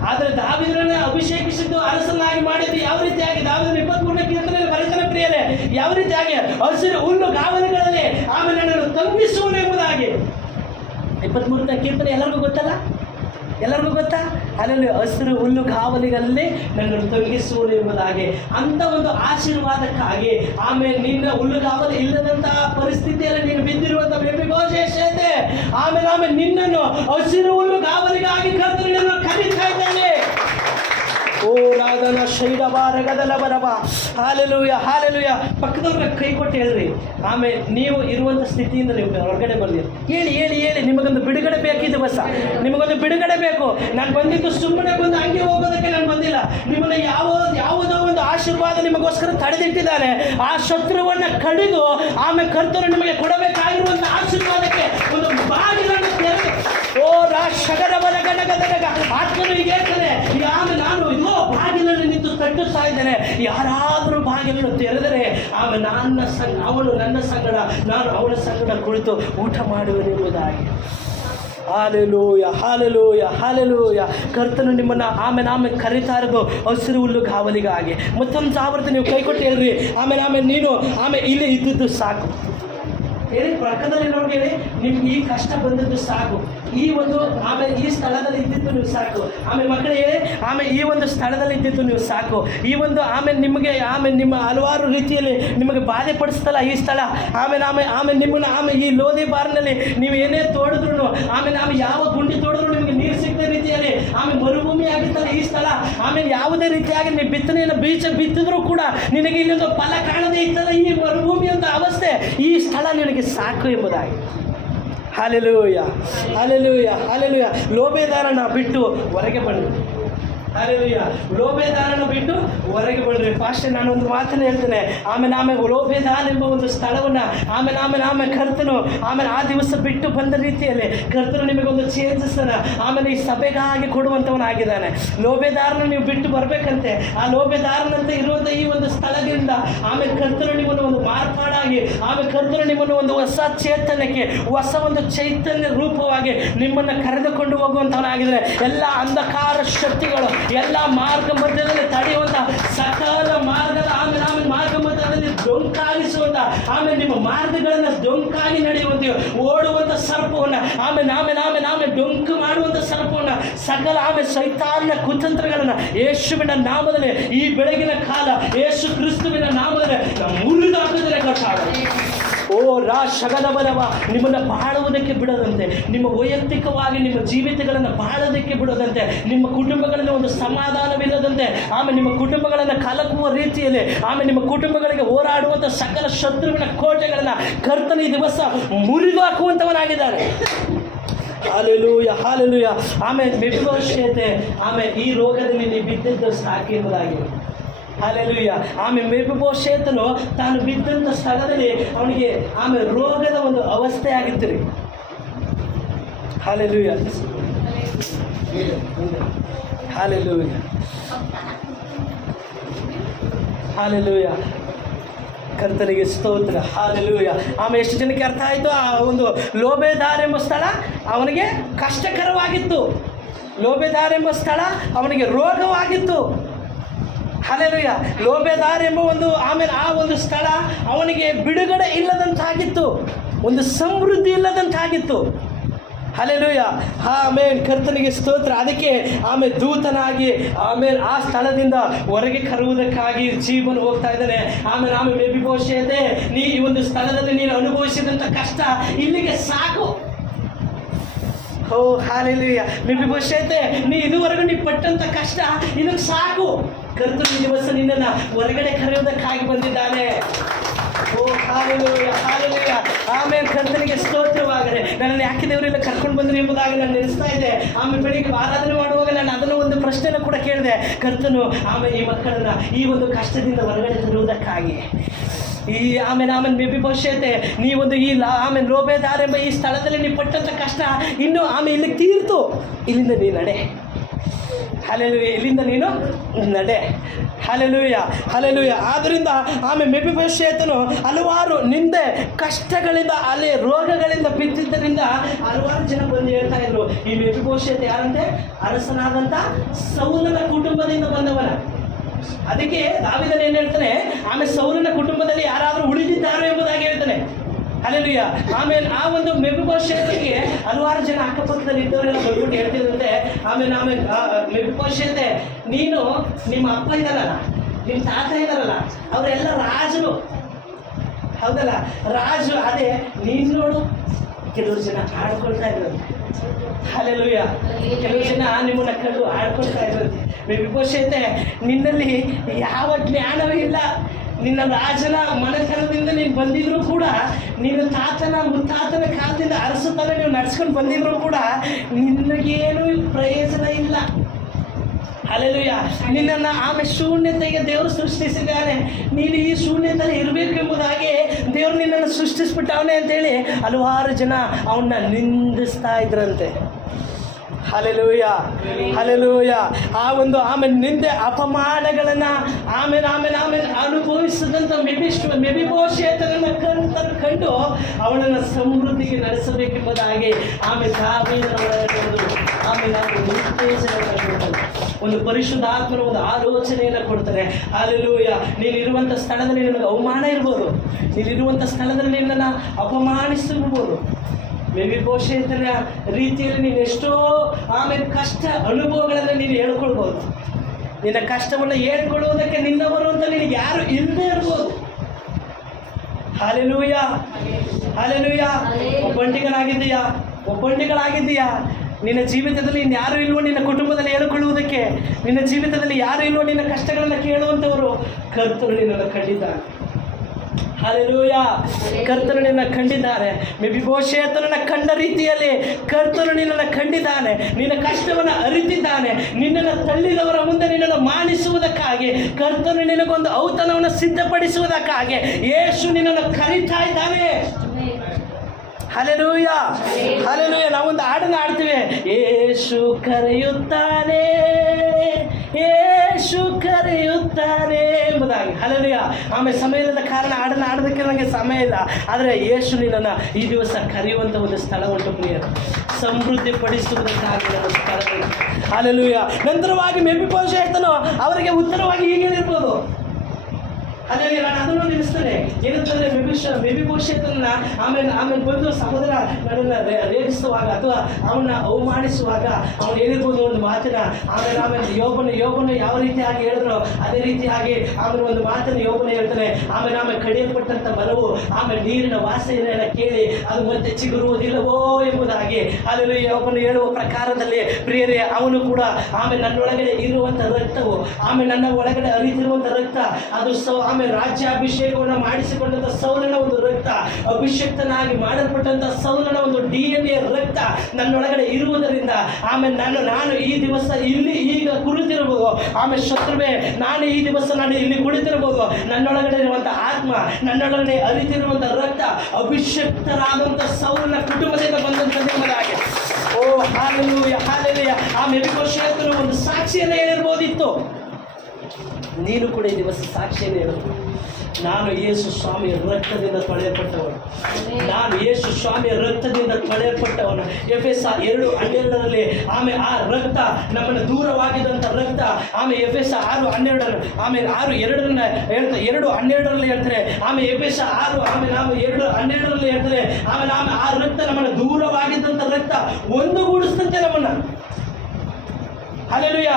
ಆದರೆ ದಾವೀದನನ್ನ ಅಭಿಷೇಕಿಸಿದ್ದು, ಅರಸನಾಗಿ ಮಾಡಿದ್ದು ಯಾವ ರೀತಿಯಾಗಿ? ದಾವೀದನ 23ನೇ ಕೀರ್ತನೆಯಲ್ಲಿ ಬರೆದನ ಪ್ರಿಯರೇ, ಯಾವ ರೀತಿಯಾಗಿ? ಹಸಿರು ಹುಲ್ಲು ಗಾವಲುಗಳಲ್ಲಿ ಆಮೇಲೆ ನನ್ನನ್ನು ತಂಗಿಸುವನು 23ನೇ ಕೀರ್ತನೆ ಎಲ್ಲರಿಗೂ ಗೊತ್ತಲ್ಲ, ಎಲ್ಲರಿಗೂ ಗೊತ್ತಾ? ಅಲ್ಲಲ್ಲಿ ಹಸಿರು ಹುಲ್ಲು ಕಾವಲಿಗಲ್ಲಿ ನನ್ನನ್ನು ತೊಲಗಿಸುವುದು ಎಂಬುದಾಗಿ, ಅಂತ ಒಂದು ಆಶೀರ್ವಾದಕ್ಕಾಗಿ ಆಮೇಲೆ ನಿನ್ನ ಹುಲ್ಲುಗಾವಲು ಇಲ್ಲದಂತಹ ಪರಿಸ್ಥಿತಿಯಲ್ಲಿ ನೀನು ಬಿದ್ದಿರುವಂಥ ಮೆಫಿಬೋಶೆತೆ ಆಮೇಲೆ ನಿನ್ನನ್ನು ಹಸಿರು ಹುಲ್ಲುಗಾವಲಿಗಾಗಿ ಕರ್ತನು ಕರೀತಾ ಇದ್ದಾನೆ. ಓ ರಾಧನ ಶೈಲಬಾರಗದಲ ಬರಬ. Hallelujah hallelujah. ಪಕ್ಕದವ್ರಿಗೆ ಕೈ ಕೊಟ್ಟು ಹೇಳ್ರಿ, ಆಮೇಲೆ ನೀವು ಇರುವಂಥ ಸ್ಥಿತಿಯಿಂದ ನೀವು ಹೊರಗಡೆ ಬರಲಿ. ಹೇಳಿ ಹೇಳಿ ಹೇಳಿ, ನಿಮಗೊಂದು ಬಿಡುಗಡೆ ಬೇಕಿದೆ ಬಸ, ನಿಮಗೊಂದು ಬಿಡುಗಡೆ ಬೇಕು. ನಾನು ಬಂದಿದ್ದು ಸುಮ್ಮನೆ ಬಂದು ಹಂಗೆ ಹೋಗೋದಕ್ಕೆ ನಾನು ಬಂದಿಲ್ಲ. ನಿಮ್ಮನ್ನ ಯಾವುದೋ ಒಂದು ಆಶೀರ್ವಾದ ನಿಮಗೋಸ್ಕರ ತಡೆದಿಟ್ಟಿದ್ದಾನೆ. ಆ ಶತ್ರುವನ್ನ ಕಡಿದು ಆಮೇಲೆ ಕರ್ತರು ನಿಮಗೆ ಕೊಡಬೇಕಾಗಿರುವಂಥ ಆಶೀರ್ವಾದಕ್ಕೆ ಒಂದು ಬಾಗಿಲನ್ನು ತೆರೆದು, ಓ ಶಗರ ಬರಗನಗದಗ ಆತ್ಮನು ಈಗ ಹೇಳ್ತಾನೆ, ಆಮೇಲೆ ನಾನು ಇದೋ ಬಾಗಿಲನ್ನು ನಿಂತು ತಟ್ಟುತ್ತಾ ಇದ್ದೇನೆ. ಯಾರಾದರೂ ಬಾಗಿಲನ್ನು ತೆರೆದರೆ ಆಮೇಲೆ ಅವನು ನನ್ನ ಸಂಗಡ, ನಾನು ಅವನ ಸಂಗಡ ಕುಳಿತು ಊಟ ಮಾಡುವೆನೆಂಬುದಾಗಿ. Hallelujah hallelujah hallelujah. ಕರ್ತನು ನಿಮ್ಮನ್ನು ಆಮೇಲೆ ಕರೀತಾ ಇರೋದು ಹಸಿರು ಹುಲ್ಲು ಕಾವಲಿಗಾಗಿ. ಮತ್ತೊಂದು ಆವರ್ತಿ ನೀವು ಕೈ ಕೊಟ್ಟು ಹೇಳ್ರಿ, ಆಮೇಲೆ ನೀನು ಇಲ್ಲಿ ಇದ್ದದ್ದು ಸಾಕು ಹೇಳಿ. ಪಕ್ಕದಲ್ಲಿರೋರ್ಗೆ ಹೇಳಿ, ನಿಮ್ಗೆ ಈ ಕಷ್ಟ ಬಂದದ್ದು ಸಾಕು, ಈ ಒಂದು ಈ ಸ್ಥಳದಲ್ಲಿ ಇದ್ದಿದ್ದು ನೀವು ಸಾಕು. ಮಕ್ಕಳು ಹೇಳಿ, ಈ ಒಂದು ಸ್ಥಳದಲ್ಲಿ ಇದ್ದಿದ್ದು ನೀವು ಸಾಕು. ಈ ಒಂದು ನಿಮಗೆ ನಿಮ್ಮ ಹಲವಾರು ರೀತಿಯಲ್ಲಿ ನಿಮಗೆ ಬಾಧೆ ಪಡಿಸ್ತಲ್ಲ ಈ ಸ್ಥಳ. ನಿಮ್ಮನ್ನು ಈ ಲೋಧಿ ಬಾರ್ನಲ್ಲಿ ನೀವು ಏನೇ ತೋಡಿದ್ರು, ಯಾವ ಗುಂಡಿ ತೋಡಿದ್ರು ನಿಮಗೆ ನೀರು ಸಿಗದ ರೀತಿಯಲ್ಲಿ ಮರುಭೂಮಿ ಆಗಿತ್ತಲ್ಲ ಈ ಸ್ಥಳ. ಯಾವುದೇ ರೀತಿಯಾಗಿ ನೀವು ಬಿತ್ತನೆಯನ್ನು ಬೀಜ ಬಿತ್ತಿದ್ರು ಕೂಡ ನಿನಗೆ ಇಲ್ಲೊಂದು ಫಲ ಕಾಣದೇ ಇತ್ತಲ್ಲ ಈ ಮರುಭೂಮಿ ಅಂತ ಅವಸ್ಥೆ, ಈ ಸ್ಥಳ ನಿನಗೆ ಸಾಕು ಎಂಬುದಾಗಿ. Hallelujah hallelujah hallelujah. ಲೋಭೆದಾರನ ಬಿಟ್ಟು ಹೊರಗೆ ಬನ್ನಿ. ಹಾಲೆಲೂಯ. ಲೋಭೆದಾರನ ಬಿಟ್ಟು ಹೊರಗೆ ಬನ್ರಿ. ಪಾಸ್ಟರ್ ನಾನೊಂದು ಮಾತನ್ನು ಹೇಳ್ತೇನೆ. ಲೋಭೆದಾರ ಎಂಬ ಒಂದು ಸ್ಥಳವನ್ನು ಕರ್ತನು ಆ ದಿವಸ ಬಿಟ್ಟು ಬಂದ ರೀತಿಯಲ್ಲಿ ಕರ್ತನು ನಿಮಗೊಂದು ಚೇಂಜಸ್ ಈ ಸಭೆಗಾಗಿ ಕೊಡುವಂಥವನಾಗಿದ್ದಾನೆ. ಲೋಭೆದಾರನ ನೀವು ಬಿಟ್ಟು ಬರಬೇಕಂತೆ. ಆ ಲೋಭೆದಾರನಂತೆ ಇರುವಂಥ ಈ ಒಂದು ಸ್ಥಳದಿಂದ ಕರ್ತನು ನಿಮ್ಮನ್ನು ಒಂದು ಮಾರ್ಪಾಡಾಗಿ ಕರ್ತನು ನಿಮ್ಮನ್ನು ಒಂದು ಹೊಸ ಚೇತನಕ್ಕೆ, ಹೊಸ ಒಂದು ಚೈತನ್ಯ ರೂಪವಾಗಿ ನಿಮ್ಮನ್ನು ಕರೆದುಕೊಂಡು ಹೋಗುವಂಥವನಾಗಿದ್ದಾನೆ. ಎಲ್ಲ ಅಂಧಕಾರ ಶಕ್ತಿಗಳು ಎಲ್ಲ ಮಾರ್ಗ ಮಧ್ಯದಲ್ಲಿ ತಡೆಯುವಂಥ ಸಕಲ ಮಾರ್ಗದ ಮಾರ್ಗ ಮಧ್ಯದಲ್ಲಿ ಡೊಂಕಾಗಿಸುವಂಥ ನಿಮ್ಮ ಮಾರ್ಗಗಳನ್ನು ಡೊಂಕಾಗಿ ನಡೆಯುವಂತೆ ಓಡುವಂಥ ಸರ್ಪವನ್ನು ಡೊಂಕು ಮಾಡುವಂಥ ಸರ್ಪವನ್ನು ಸಕಲ ಸೈತಾನ್ಯ ಕುತಂತ್ರಗಳನ್ನು ಯೇಸುವಿನ ನಾಮದಲ್ಲಿ ಈ ಬೆಳಗಿನ ಕಾಲ ಯೇಸು ಕ್ರಿಸ್ತುವಿನ ನಾಮದಲ್ಲಿ ಮುರಿದಾಕುವುದಕ್ಕೆ ಗೊತ್ತಾಗಲಿ. ಓ ಶಗದ ಬಲವ. ನಿಮ್ಮನ್ನು ಬಾಳುವುದಕ್ಕೆ ಬಿಡದಂತೆ, ನಿಮ್ಮ ವೈಯಕ್ತಿಕವಾಗಿ ನಿಮ್ಮ ಜೀವಿತಗಳನ್ನು ಬಾಳೋದಕ್ಕೆ ಬಿಡದಂತೆ, ನಿಮ್ಮ ಕುಟುಂಬಗಳಲ್ಲಿ ಒಂದು ಸಮಾಧಾನವಿಲ್ಲದಂತೆ, ನಿಮ್ಮ ಕುಟುಂಬಗಳನ್ನು ಕಲಕುವ ರೀತಿಯಲ್ಲಿ ನಿಮ್ಮ ಕುಟುಂಬಗಳಿಗೆ ಹೋರಾಡುವಂಥ ಸಕಲ ಶತ್ರುವಿನ ಕೋಟೆಗಳನ್ನು ಕರ್ತನ ಈ ದಿವಸ ಮುರಿದು ಹಾಕುವಂಥವನಾಗಿದ್ದಾನೆ. Hallelujah hallelujah. ಮೆಫಿಬೋಶೆತೆ ಈ ರೋಗದಲ್ಲಿ ನೀವು ಬಿದ್ದಿದ್ದು ಸಾಕೆಂಬುದಾಗಿ. ಹಾಲೆಲೂಯ. ಮೆಫಿಬೋಶೆತನು ತಾನು ಬಿದ್ದಂಥ ಸ್ಥಳದಲ್ಲಿ ಅವನಿಗೆ ರೋಗದ ಒಂದು ಅವಸ್ಥೆ ಆಗಿತ್ತು ರೀ. Hallelujah hallelujah hallelujah. ಕರ್ತನಿಗೆ ಸ್ತೋತ್ರ. ಹಾಲೆಲೂಯ. ಎಷ್ಟು ಜನಕ್ಕೆ ಅರ್ಥ ಆಯಿತು? ಆ ಒಂದು ಲೋಭೆದಾರ ಎಂಬ ಸ್ಥಳ ಅವನಿಗೆ ಕಷ್ಟಕರವಾಗಿತ್ತು. ಲೋಭೆದಾರ ಎಂಬ ಸ್ಥಳ ಅವನಿಗೆ ರೋಗವಾಗಿತ್ತು. ಹಾಲೆಲೂಯ. ಲೋಭೆದಾರ ಎಂಬ ಒಂದು ಆ ಒಂದು ಸ್ಥಳ ಅವನಿಗೆ ಬಿಡುಗಡೆ ಇಲ್ಲದಂತಾಗಿತ್ತು, ಒಂದು ಸಮೃದ್ಧಿ ಇಲ್ಲದಂತಾಗಿತ್ತು. ಹಾಲೆಲೂಯ. ಕರ್ತನಿಗೆ ಸ್ತೋತ್ರ. ಅದಕ್ಕೆ ದೂತನಾಗಿ ಆ ಸ್ಥಳದಿಂದ ಹೊರಗೆ ಕರುವುದಕ್ಕಾಗಿ ಜೀವನ ಹೋಗ್ತಾ ಇದ್ದಾನೆ. ಮೆಫಿಬೋಶೆತೆ, ನೀ ಈ ಒಂದು ಸ್ಥಳದಲ್ಲಿ ನೀನು ಅನುಭವಿಸಿದಂಥ ಕಷ್ಟ ಇಲ್ಲಿಗೆ ಸಾಕು. ಓ ಹಾಲೆಲೂಯ. ಮೆಫಿಬೋಶೆತೆ, ನೀ ಇದುವರೆಗೂ ನೀ ಪಟ್ಟಂಥ ಕಷ್ಟ ಇದಕ್ಕೆ ಸಾಕು. ಕರ್ತನು ಈ ದಿವಸ ನಿನ್ನನ್ನು ಹೊರಗಡೆ ಕರೆಯುವುದಕ್ಕಾಗಿ ಬಂದಿದ್ದಾನೆ. ಓ ಹಾಲೆಲೂಯ ಹಾಲೆಲೂಯ. ಕರ್ತನಿಗೆ ಸ್ತೋತ್ರವಾಗದೆ. ನನ್ನನ್ನು ಯಾಕೆ ದೇವರೆಲ್ಲ ಕರ್ಕೊಂಡು ಬಂದ್ರಿ ಎಂಬುದಾಗಿ ನಾನು ನೆನೆಸ್ತಾ ಇದ್ದೆ. ಬೆಳಿಗ್ಗೆ ಆರಾಧನೆ ಮಾಡುವಾಗ ನಾನು ಅದನ್ನು ಒಂದು ಪ್ರಶ್ನೆಯನ್ನು ಕೂಡ ಕೇಳಿದೆ. ಕರ್ತನು ಈ ಮಕ್ಕಳನ್ನು ಈ ಒಂದು ಕಷ್ಟದಿಂದ ಹೊರಗಡೆ ತರುವುದಕ್ಕಾಗಿ ಮೆಫಿಬೋಶೆತೆ, ನೀವೊಂದು ಲೋಭೆದಾರ ಎಂಬ ಈ ಸ್ಥಳದಲ್ಲಿ ನೀವು ಪಟ್ಟಂಥ ಕಷ್ಟ ಇನ್ನು ಇಲ್ಲಿಗೆ ತೀರ್ತು. ಇಲ್ಲಿಂದ ನೀ ನಡೆ. ಹಾಲೆಲೂಯ. ಇಲ್ಲಿಂದ ನೀನು ನಡೆ. Hallelujah hallelujah. ಆದ್ದರಿಂದ ಮೆಫಿಬೋಶೆತನು ಹಲವಾರು ನಿಂದೆ ಕಷ್ಟಗಳಿಂದ ಅಲ್ಲಿ ರೋಗಗಳಿಂದ ಬಿದ್ದಿದ್ದರಿಂದ ಹಲವಾರು ಜನ ಬಂದು ಹೇಳ್ತಾ ಇದ್ರು, ಈ ಮೆಫಿಬೋಶೆತ ಯಾರಂತೆ? ಅರಸನಾದಂಥ ಸೌಲನ ಕುಟುಂಬದಿಂದ ಬಂದವನ. ಅದಕ್ಕೆ ದಾವೀದನು ಏನು ಹೇಳ್ತಾನೆ? ಸೌಲನ ಕುಟುಂಬದಲ್ಲಿ ಯಾರಾದರೂ ಉಳಿದಿದ್ದಾರೋ ಎಂಬುದಾಗಿ ಹೇಳ್ತಾನೆ. ಹಲ್ಲೆಲೂಯ. ಆಮೇಲೆ ಆ ಒಂದು ಮೆಫಿಬೋಶೆತನಿಗೆ ಹಲವಾರು ಜನ ಅಕ್ಕಪಕ್ಕದಲ್ಲಿ ಇದ್ದವರೆಲ್ಲ ಬರ್ಬಿಟ್ಟು ಹೇಳ್ತಿದ್ರಂತೆ, ಆಮೇಲೆ ಮೆಫಿಬೋಶೆತೆ, ನೀನು ನಿಮ್ಮ ಅಪ್ಪ ಇದ್ದಾರಲ್ಲ, ನಿಮ್ಮ ತಾತ ಇದ್ದಾರಲ್ಲ, ಅವರೆಲ್ಲ ರಾಜರು, ಹೌದಲ್ಲ, ರಾಜು. ಅದೇ ನೀನು ನೋಡು, ಕೆಲವರು ಜನ ಆಡ್ಕೊಳ್ತಾ ಇದ್ರಂತೆ. ಹಲ್ಲೆಲೂಯ. ಕೆಲವು ಜನ ನಿಮ್ಮನ್ನ ಕಂಡು ಆಡ್ಕೊಳ್ತಾ ಇದ್ರಂತೆ. ಮೆಫಿಬೋಶೆತೆ, ನಿನ್ನಲ್ಲಿ ಯಾವ ಜ್ಞಾನವೂ ಇಲ್ಲ, ನಿನ್ನ ರಾಜನ ಮನೆತನದಿಂದ ನೀನು ಬಂದಿದ್ರು ಕೂಡ, ನಿನ್ನ ತಾತನ ಮುತ್ತಾತನ ಕಾಲದಿಂದ ಅರಸುತ್ತಾನೆ ನೀವು ನಡ್ಸ್ಕೊಂಡು ಬಂದಿದ್ರು ಕೂಡ ನಿನಗೇನು ಪ್ರಯೋಜನ ಇಲ್ಲ. ಹಲ್ಲೆಲೂಯ. ನಿನ್ನನ್ನು ಆಮೇಲೆ ಶೂನ್ಯತೆಗೆ ದೇವರು ಸೃಷ್ಟಿಸಿದ್ದಾನೆ, ನೀನು ಈ ಶೂನ್ಯತೆಯಲ್ಲಿ ಇರಬೇಕೆಂಬುದಾಗಿ ದೇವರು ನಿನ್ನನ್ನು ಸೃಷ್ಟಿಸ್ಬಿಟ್ಟವನೇ ಅಂತೇಳಿ ಹಲವಾರು ಜನ ಅವನ್ನ ನಿಂದಿಸ್ತಾ ಇದ್ರಂತೆ. Hallelujah, hallelujah. ಆ ಒಂದು ಆಮೇಲೆ ನಿಂದೆ ಅಪಮಾನಗಳನ್ನು ಆಮೇಲೆ ಅನುಭವಿಸಿದಂಥ ಮೆಫಿಬೋಶೆತನನ್ನು ಕಂಡು ಅವನನ್ನು ಸಮೃದ್ಧಿಗೆ ನಡೆಸಬೇಕೆಂಬುದಾಗಿ ಆಮೇಲೆ ದಾವೀದನ ಒಳಗಡೆ ಆಮೇಲೆ ಉತ್ತೇಜನವನ್ನು ಕೊಡ್ತಾನೆ, ಒಂದು ಪರಿಶುದ್ಧಾತ್ಮನ ಒಂದು ಆಲೋಚನೆಯನ್ನು ಕೊಡ್ತಾನೆ. ಹಲ್ಲೆಲೂಯ. ನೀನಿರುವಂಥ ಸ್ಥಳದಲ್ಲಿ ನಿನಗೆ ಅವಮಾನ ಇರ್ಬೋದು, ನೀನಿರುವಂಥ ಸ್ಥಳದಲ್ಲಿ ನಿನ್ನನ್ನು ಅಪಮಾನಿಸಿರ್ಬೋದು. ಮೆಫಿಬೋಶೆತನ ರೀತಿಯಲ್ಲಿ ನೀನು ಎಷ್ಟೋ ಆಮೇಲೆ ಕಷ್ಟ ಅನುಭವಗಳನ್ನು ನೀನು ಹೇಳ್ಕೊಳ್ಬೋದು. ನಿನ್ನ ಕಷ್ಟವನ್ನು ಹೇಳ್ಕೊಳ್ಳುವುದಕ್ಕೆ ನಿನ್ನವರು ಅಂತ ನಿನಗೆ ಯಾರು ಇಲ್ಲದೆ ಇರ್ಬೋದು. Hallelujah, hallelujah. ಒಬ್ಬಂಟಿಗಳಾಗಿದ್ದೀಯಾ, ನಿನ್ನ ಜೀವಿತದಲ್ಲಿ ಇನ್ಯಾರು ಇಲ್ವೋ ನಿನ್ನ ಕುಟುಂಬದಲ್ಲಿ ಹೇಳಿಕೊಳ್ಳುವುದಕ್ಕೆ, ನಿನ್ನ ಜೀವಿತದಲ್ಲಿ ಯಾರು ಇಲ್ವೋ ನಿನ್ನ ಕಷ್ಟಗಳನ್ನು ಕೇಳುವಂಥವರು, ಕರ್ತರು ನಿನ್ನನ್ನು ಕಂಡಿದ್ದಾನೆ. ಹಲ್ಲೆಲೂಯ. ಕರ್ತನು ನಿನ್ನನ್ನು ಕಂಡಿದ್ದಾನೆ. ಮೆಫಿಬೋಶೆತನನ್ನು ಕಂಡ ರೀತಿಯಲ್ಲಿ ಕರ್ತನು ನಿನ್ನನ್ನು ಕಂಡಿದ್ದಾನೆ. ನಿನ್ನ ಕಷ್ಟವನ್ನು ಅರಿತಿದ್ದಾನೆ. ನಿನ್ನನ್ನು ತಳ್ಳಿದವರ ಮುಂದೆ ನಿನ್ನನ್ನು ಮಾನಿಸುವುದಕ್ಕಾಗಿ, ಕರ್ತನು ನಿನಗೊಂದು ಔತಣವನ್ನು ಸಿದ್ಧಪಡಿಸುವುದಕ್ಕಾಗಿ ಯೇಸು ನಿನ್ನನ್ನು ಕರೀತಾ ಇದ್ದಾನೆ. Hallelujah, hallelujah. ನಾವೊಂದು ಹಾಡನ್ನು ಆಡ್ತೀವಿ, ಯೇಸು ಕರೆಯುತ್ತಾನೆ, ಯೇಸು ಕರೆಯುತ್ತಾನೆ ಎಂಬುದಾಗಿ. ಹಲ್ಲೆಲೂಯ. ಆಮೇಲೆ ಸಮಯದ ಕಾರಣ ಹಾಡನ್ನು ಆಡೋದಕ್ಕೆ ನನಗೆ ಸಮಯ ಇಲ್ಲ, ಆದರೆ ಯೇಸು ನಿನ್ನನ್ನು ಈ ದಿವಸ ಕರೆಯುವಂಥ ಒಂದು ಸ್ಥಳ ಉಂಟು ಪ್ರಿಯರು, ಸಮೃದ್ಧಿ ಪಡಿಸುವುದಕ್ಕಾಗಿ ನನ್ನ ಸ್ಥಳ. ಹಲ್ಲೆಲೂಯ. ನಂತರವಾಗಿ ಮೆಫಿಬೋಶೆತನು ಅವರಿಗೆ ಉತ್ತರವಾಗಿ ಹೀಗೆ ಹೇಳಿರ್ಬೋದು. ಅದೇ ನಾನು ಅದನ್ನು ನಿಲ್ಲಿಸ್ತೇನೆ. ಏನಂತಂದರೆ ಮೆಫಿಬೋಶೆತನನ್ನ ಆಮೇಲೆ ಬಂದು ಸಹೋದರ ನನ್ನನ್ನು ರೇಗಿಸುವಾಗ ಅಥವಾ ಅವನ್ನ ಅವಮಾನಿಸುವಾಗ ಅವನು ಹೇಳಿರ್ಬೋದು ಒಂದು ಮಾತಿನ. ಆಮೇಲೆ ಯೋಬನು ಯಾವ ರೀತಿಯಾಗಿ ಹೇಳಿದ್ರು ಅದೇ ರೀತಿಯಾಗಿ ಆಮೇಲೆ ಒಂದು ಮಾತನ್ನು ಯೋಬನು ಹೇಳ್ತಾನೆ. ಆಮೇಲೆ ಕಡಿಯಲ್ಪಟ್ಟಂಥ ಮರವು ಆಮೇಲೆ ನೀರಿನ ವಾಸನೆಯನ್ನು ಕೇಳಿ ಅದು ಮತ್ತೆ ಚಿಗುರುವುದಿಲ್ಲವೋ ಎಂಬುದಾಗಿ ಅಲ್ಲಿ ಯೋಬನು ಹೇಳುವ ಪ್ರಕಾರದಲ್ಲಿ ಪ್ರಿಯರೇ, ಅವನು ಕೂಡ ಆಮೇಲೆ ನನ್ನೊಳಗಡೆ ಇರುವಂಥ ರಕ್ತವು, ಆಮೇಲೆ ನನ್ನ ಒಳಗಡೆ ಹರಿತಿರುವಂಥ ರಕ್ತ, ಅದು ಆಮೇಲೆ ರಾಜ್ಯಾಭಿಷೇಕವನ್ನು ಮಾಡಿಸಿಕೊಂಡಂಥ ಸೌಲನ ಒಂದು ರಕ್ತ, ಅಭಿಷಕ್ತನಾಗಿ ಮಾಡಲ್ಪಟ್ಟಂಥ ಸೌಲನ ಒಂದು DNA ರಕ್ತ ನನ್ನೊಳಗಡೆ ಇರುವುದರಿಂದ ಆಮೇಲೆ ನಾನು ಈ ದಿವಸ ಇಲ್ಲಿ ಈಗ ಕುಳಿತಿರಬಹುದು. ಆಮೇಲೆ ಶತ್ರುವೆ, ನಾನು ಈ ದಿವಸ ಇಲ್ಲಿ ಕುಳಿತಿರಬಹುದು. ನನ್ನೊಳಗಡೆ ಇರುವಂಥ ಆತ್ಮ, ನನ್ನೊಳಗಡೆ ಅರಿತಿರುವಂಥ ರಕ್ತ ಅಭಿಷಕ್ತರಾದಂಥ ಸೌಲನ ಕುಟುಂಬದಿಂದ ಬಂದಂಥದ್ದಾಗಿ. ಓ ಹಲ್ಲೆಲೂಯ, ಹಲ್ಲೆಲೂಯ. ಆ ಮೆಫಿಬೋಶೆತನು ಒಂದು ಸಾಕ್ಷಿಯನ್ನು ಹೇಳಿರ್ಬೋದಿತ್ತು. ನೀನು ಕೂಡ ಈ ದಿವಸ ಸಾಕ್ಷಿಯನ್ನು ಹೇಳು, ನಾನು ಯೇಸು ಸ್ವಾಮಿಯ ರಕ್ತದಿಂದ ತೊಳೆಯಲ್ಪಟ್ಟವನು, ನಾನು ಯೇಸು ಸ್ವಾಮಿಯ ರಕ್ತದಿಂದ ತೊಳೆಯಲ್ಪಟ್ಟವನು. ಎಫೆಸ 2:12 ಆಮೇಲೆ ಆ ರಕ್ತ ನಮ್ಮನ್ನು ದೂರವಾಗಿದ್ದಂಥ ರಕ್ತ. ಆಮೇಲೆ ಎಫೆಸ 6:12 ಆಮೇಲೆ 6:2 ಹೇಳ್ತಾರೆ, 2:12 ಹೇಳ್ತಾರೆ. ಆಮೇಲೆ ಎಫೆಸ 6 ಆಮೇಲೆ 2:12 ಹೇಳ್ತಾರೆ. ಆಮೇಲೆ ಆ ರಕ್ತ ನಮ್ಮನ್ನು ದೂರವಾಗಿದ್ದಂಥ ರಕ್ತ ಒಂದುಗೂಡಿಸ್ತಂತೆ ನಮ್ಮನ್ನು. ಹಲ್ಲೆಲೂಯ.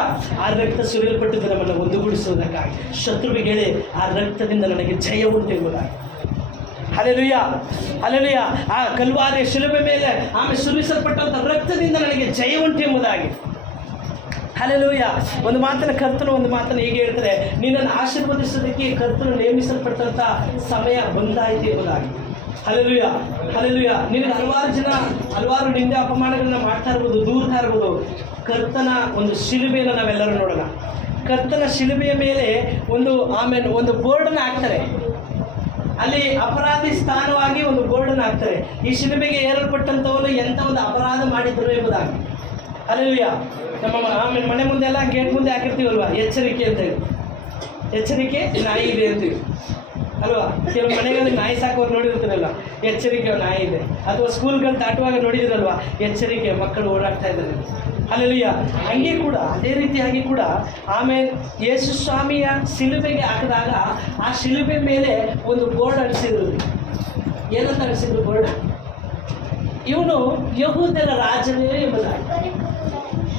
ಆ ರಕ್ತ ಸುರಿಯಲ್ಪಟ್ಟಿದ್ದು ನಮ್ಮನ್ನು ಒಂದುಗೂಡಿಸುವುದಕ್ಕಾಗಿ. ಶತ್ರುವಿಗೆ ಹೇಳಿ, ಆ ರಕ್ತದಿಂದ ನನಗೆ ಜಯ ಉಂಟು ಎಂಬುದಾಗಿ. Hallelujah, hallelujah. ಆ ಕಲ್ವಾರಿ ಶಿಲುಬೆ ಮೇಲೆ ಆಮೇಲೆ ಸುರಿಸಲ್ಪಟ್ಟಂಥ ರಕ್ತದಿಂದ ನನಗೆ ಜಯ ಉಂಟು ಎಂಬುದಾಗಿ. ಹಲ್ಲೆಲೂಯ. ಒಂದು ಮಾತನ್ನು ಹೀಗೆ ಹೇಳ್ತಾರೆ, ನಿನ್ನನ್ನು ಆಶೀರ್ವದಿಸೋದಕ್ಕೆ ಕರ್ತನು ನೇಮಿಸಲ್ಪಟ್ಟಂಥ ಸಮಯ ಬಂದಾಯಿತು ಎಂಬುದಾಗಿ. Hallelujah, hallelujah. ನಿನಗೆ ಹಲವಾರು ನಿಂದೆ ಅಪಮಾನಗಳನ್ನ ಮಾಡ್ತಾ ಇರ್ಬೋದು, ದೂರ್ತಾ ಇರ್ಬೋದು. ಕರ್ತನ ಒಂದು ಶಿಲುಬೆಯನ್ನು ನಾವೆಲ್ಲರೂ ನೋಡೋಣ. ಕರ್ತನ ಶಿಲುಬೆಯ ಮೇಲೆ ಒಂದು ಬೋರ್ಡನ್ನು ಹಾಕ್ತಾರೆ. ಅಲ್ಲಿ ಅಪರಾಧಿ ಸ್ಥಾನವಾಗಿ ಒಂದು ಬೋರ್ಡನ್ನು ಹಾಕ್ತಾರೆ. ಈ ಶಿಲುಬೆಗೆ ಏರಲ್ಪಟ್ಟಂಥವನು ಎಂಥ ಒಂದು ಅಪರಾಧ ಮಾಡಿದ್ರು ಎಂಬುದಾಗಿ. ಹಲ್ಲೆಲೂಯ. ನಮ್ಮ ಆಮೇಲೆ ಮನೆ ಮುಂದೆ ಎಲ್ಲ ಗೇಟ್ ಮುಂದೆ ಹಾಕಿರ್ತೀವಲ್ವ, ಎಚ್ಚರಿಕೆ ಅಂತೇಳಿ. ಎಚ್ಚರಿಕೆ ನಾಯಿ ಇದೆ ಅಂತೀವಿ ಅಲ್ವಾ. ಕೆಲವು ಮನೆಗಳಲ್ಲಿ ನಾಯಿ ಸಾಕೋರು ನೋಡಿರ್ತೀರಲ್ವ, ಎಚ್ಚರಿಕೆ ನಾಯಿ ಇದೆ. ಅಥವಾ ಸ್ಕೂಲ್ಗಳು ದಾಟುವಾಗ ನೋಡಿದಿರಲ್ವ, ಎಚ್ಚರಿಕೆ ಮಕ್ಕಳು ಓಡಾಡ್ತಾ ಇದ್ದಾರೆ. ಹಲ್ಲೆಲೂಯ. ಹಂಗೆ ಕೂಡ ಅದೇ ರೀತಿಯಾಗಿ ಕೂಡ ಆಮೇಲೆ ಯೇಸು ಸ್ವಾಮಿಯ ಶಿಲುಬೆಗೆ ಹಾಕಿದಾಗ ಆ ಶಿಲುಬೆ ಮೇಲೆ ಒಂದು ಬೋರ್ಡ್ ಅಂಟಿಸಿದ್ರು. ಏನಂತ ಅನಿಸಿದ್ರು ಬೋರ್ಡ್? ಇವನು ಯಹೂದ್ಯರ ರಾಜನೇ ಎಂಬುದಾಗಿ.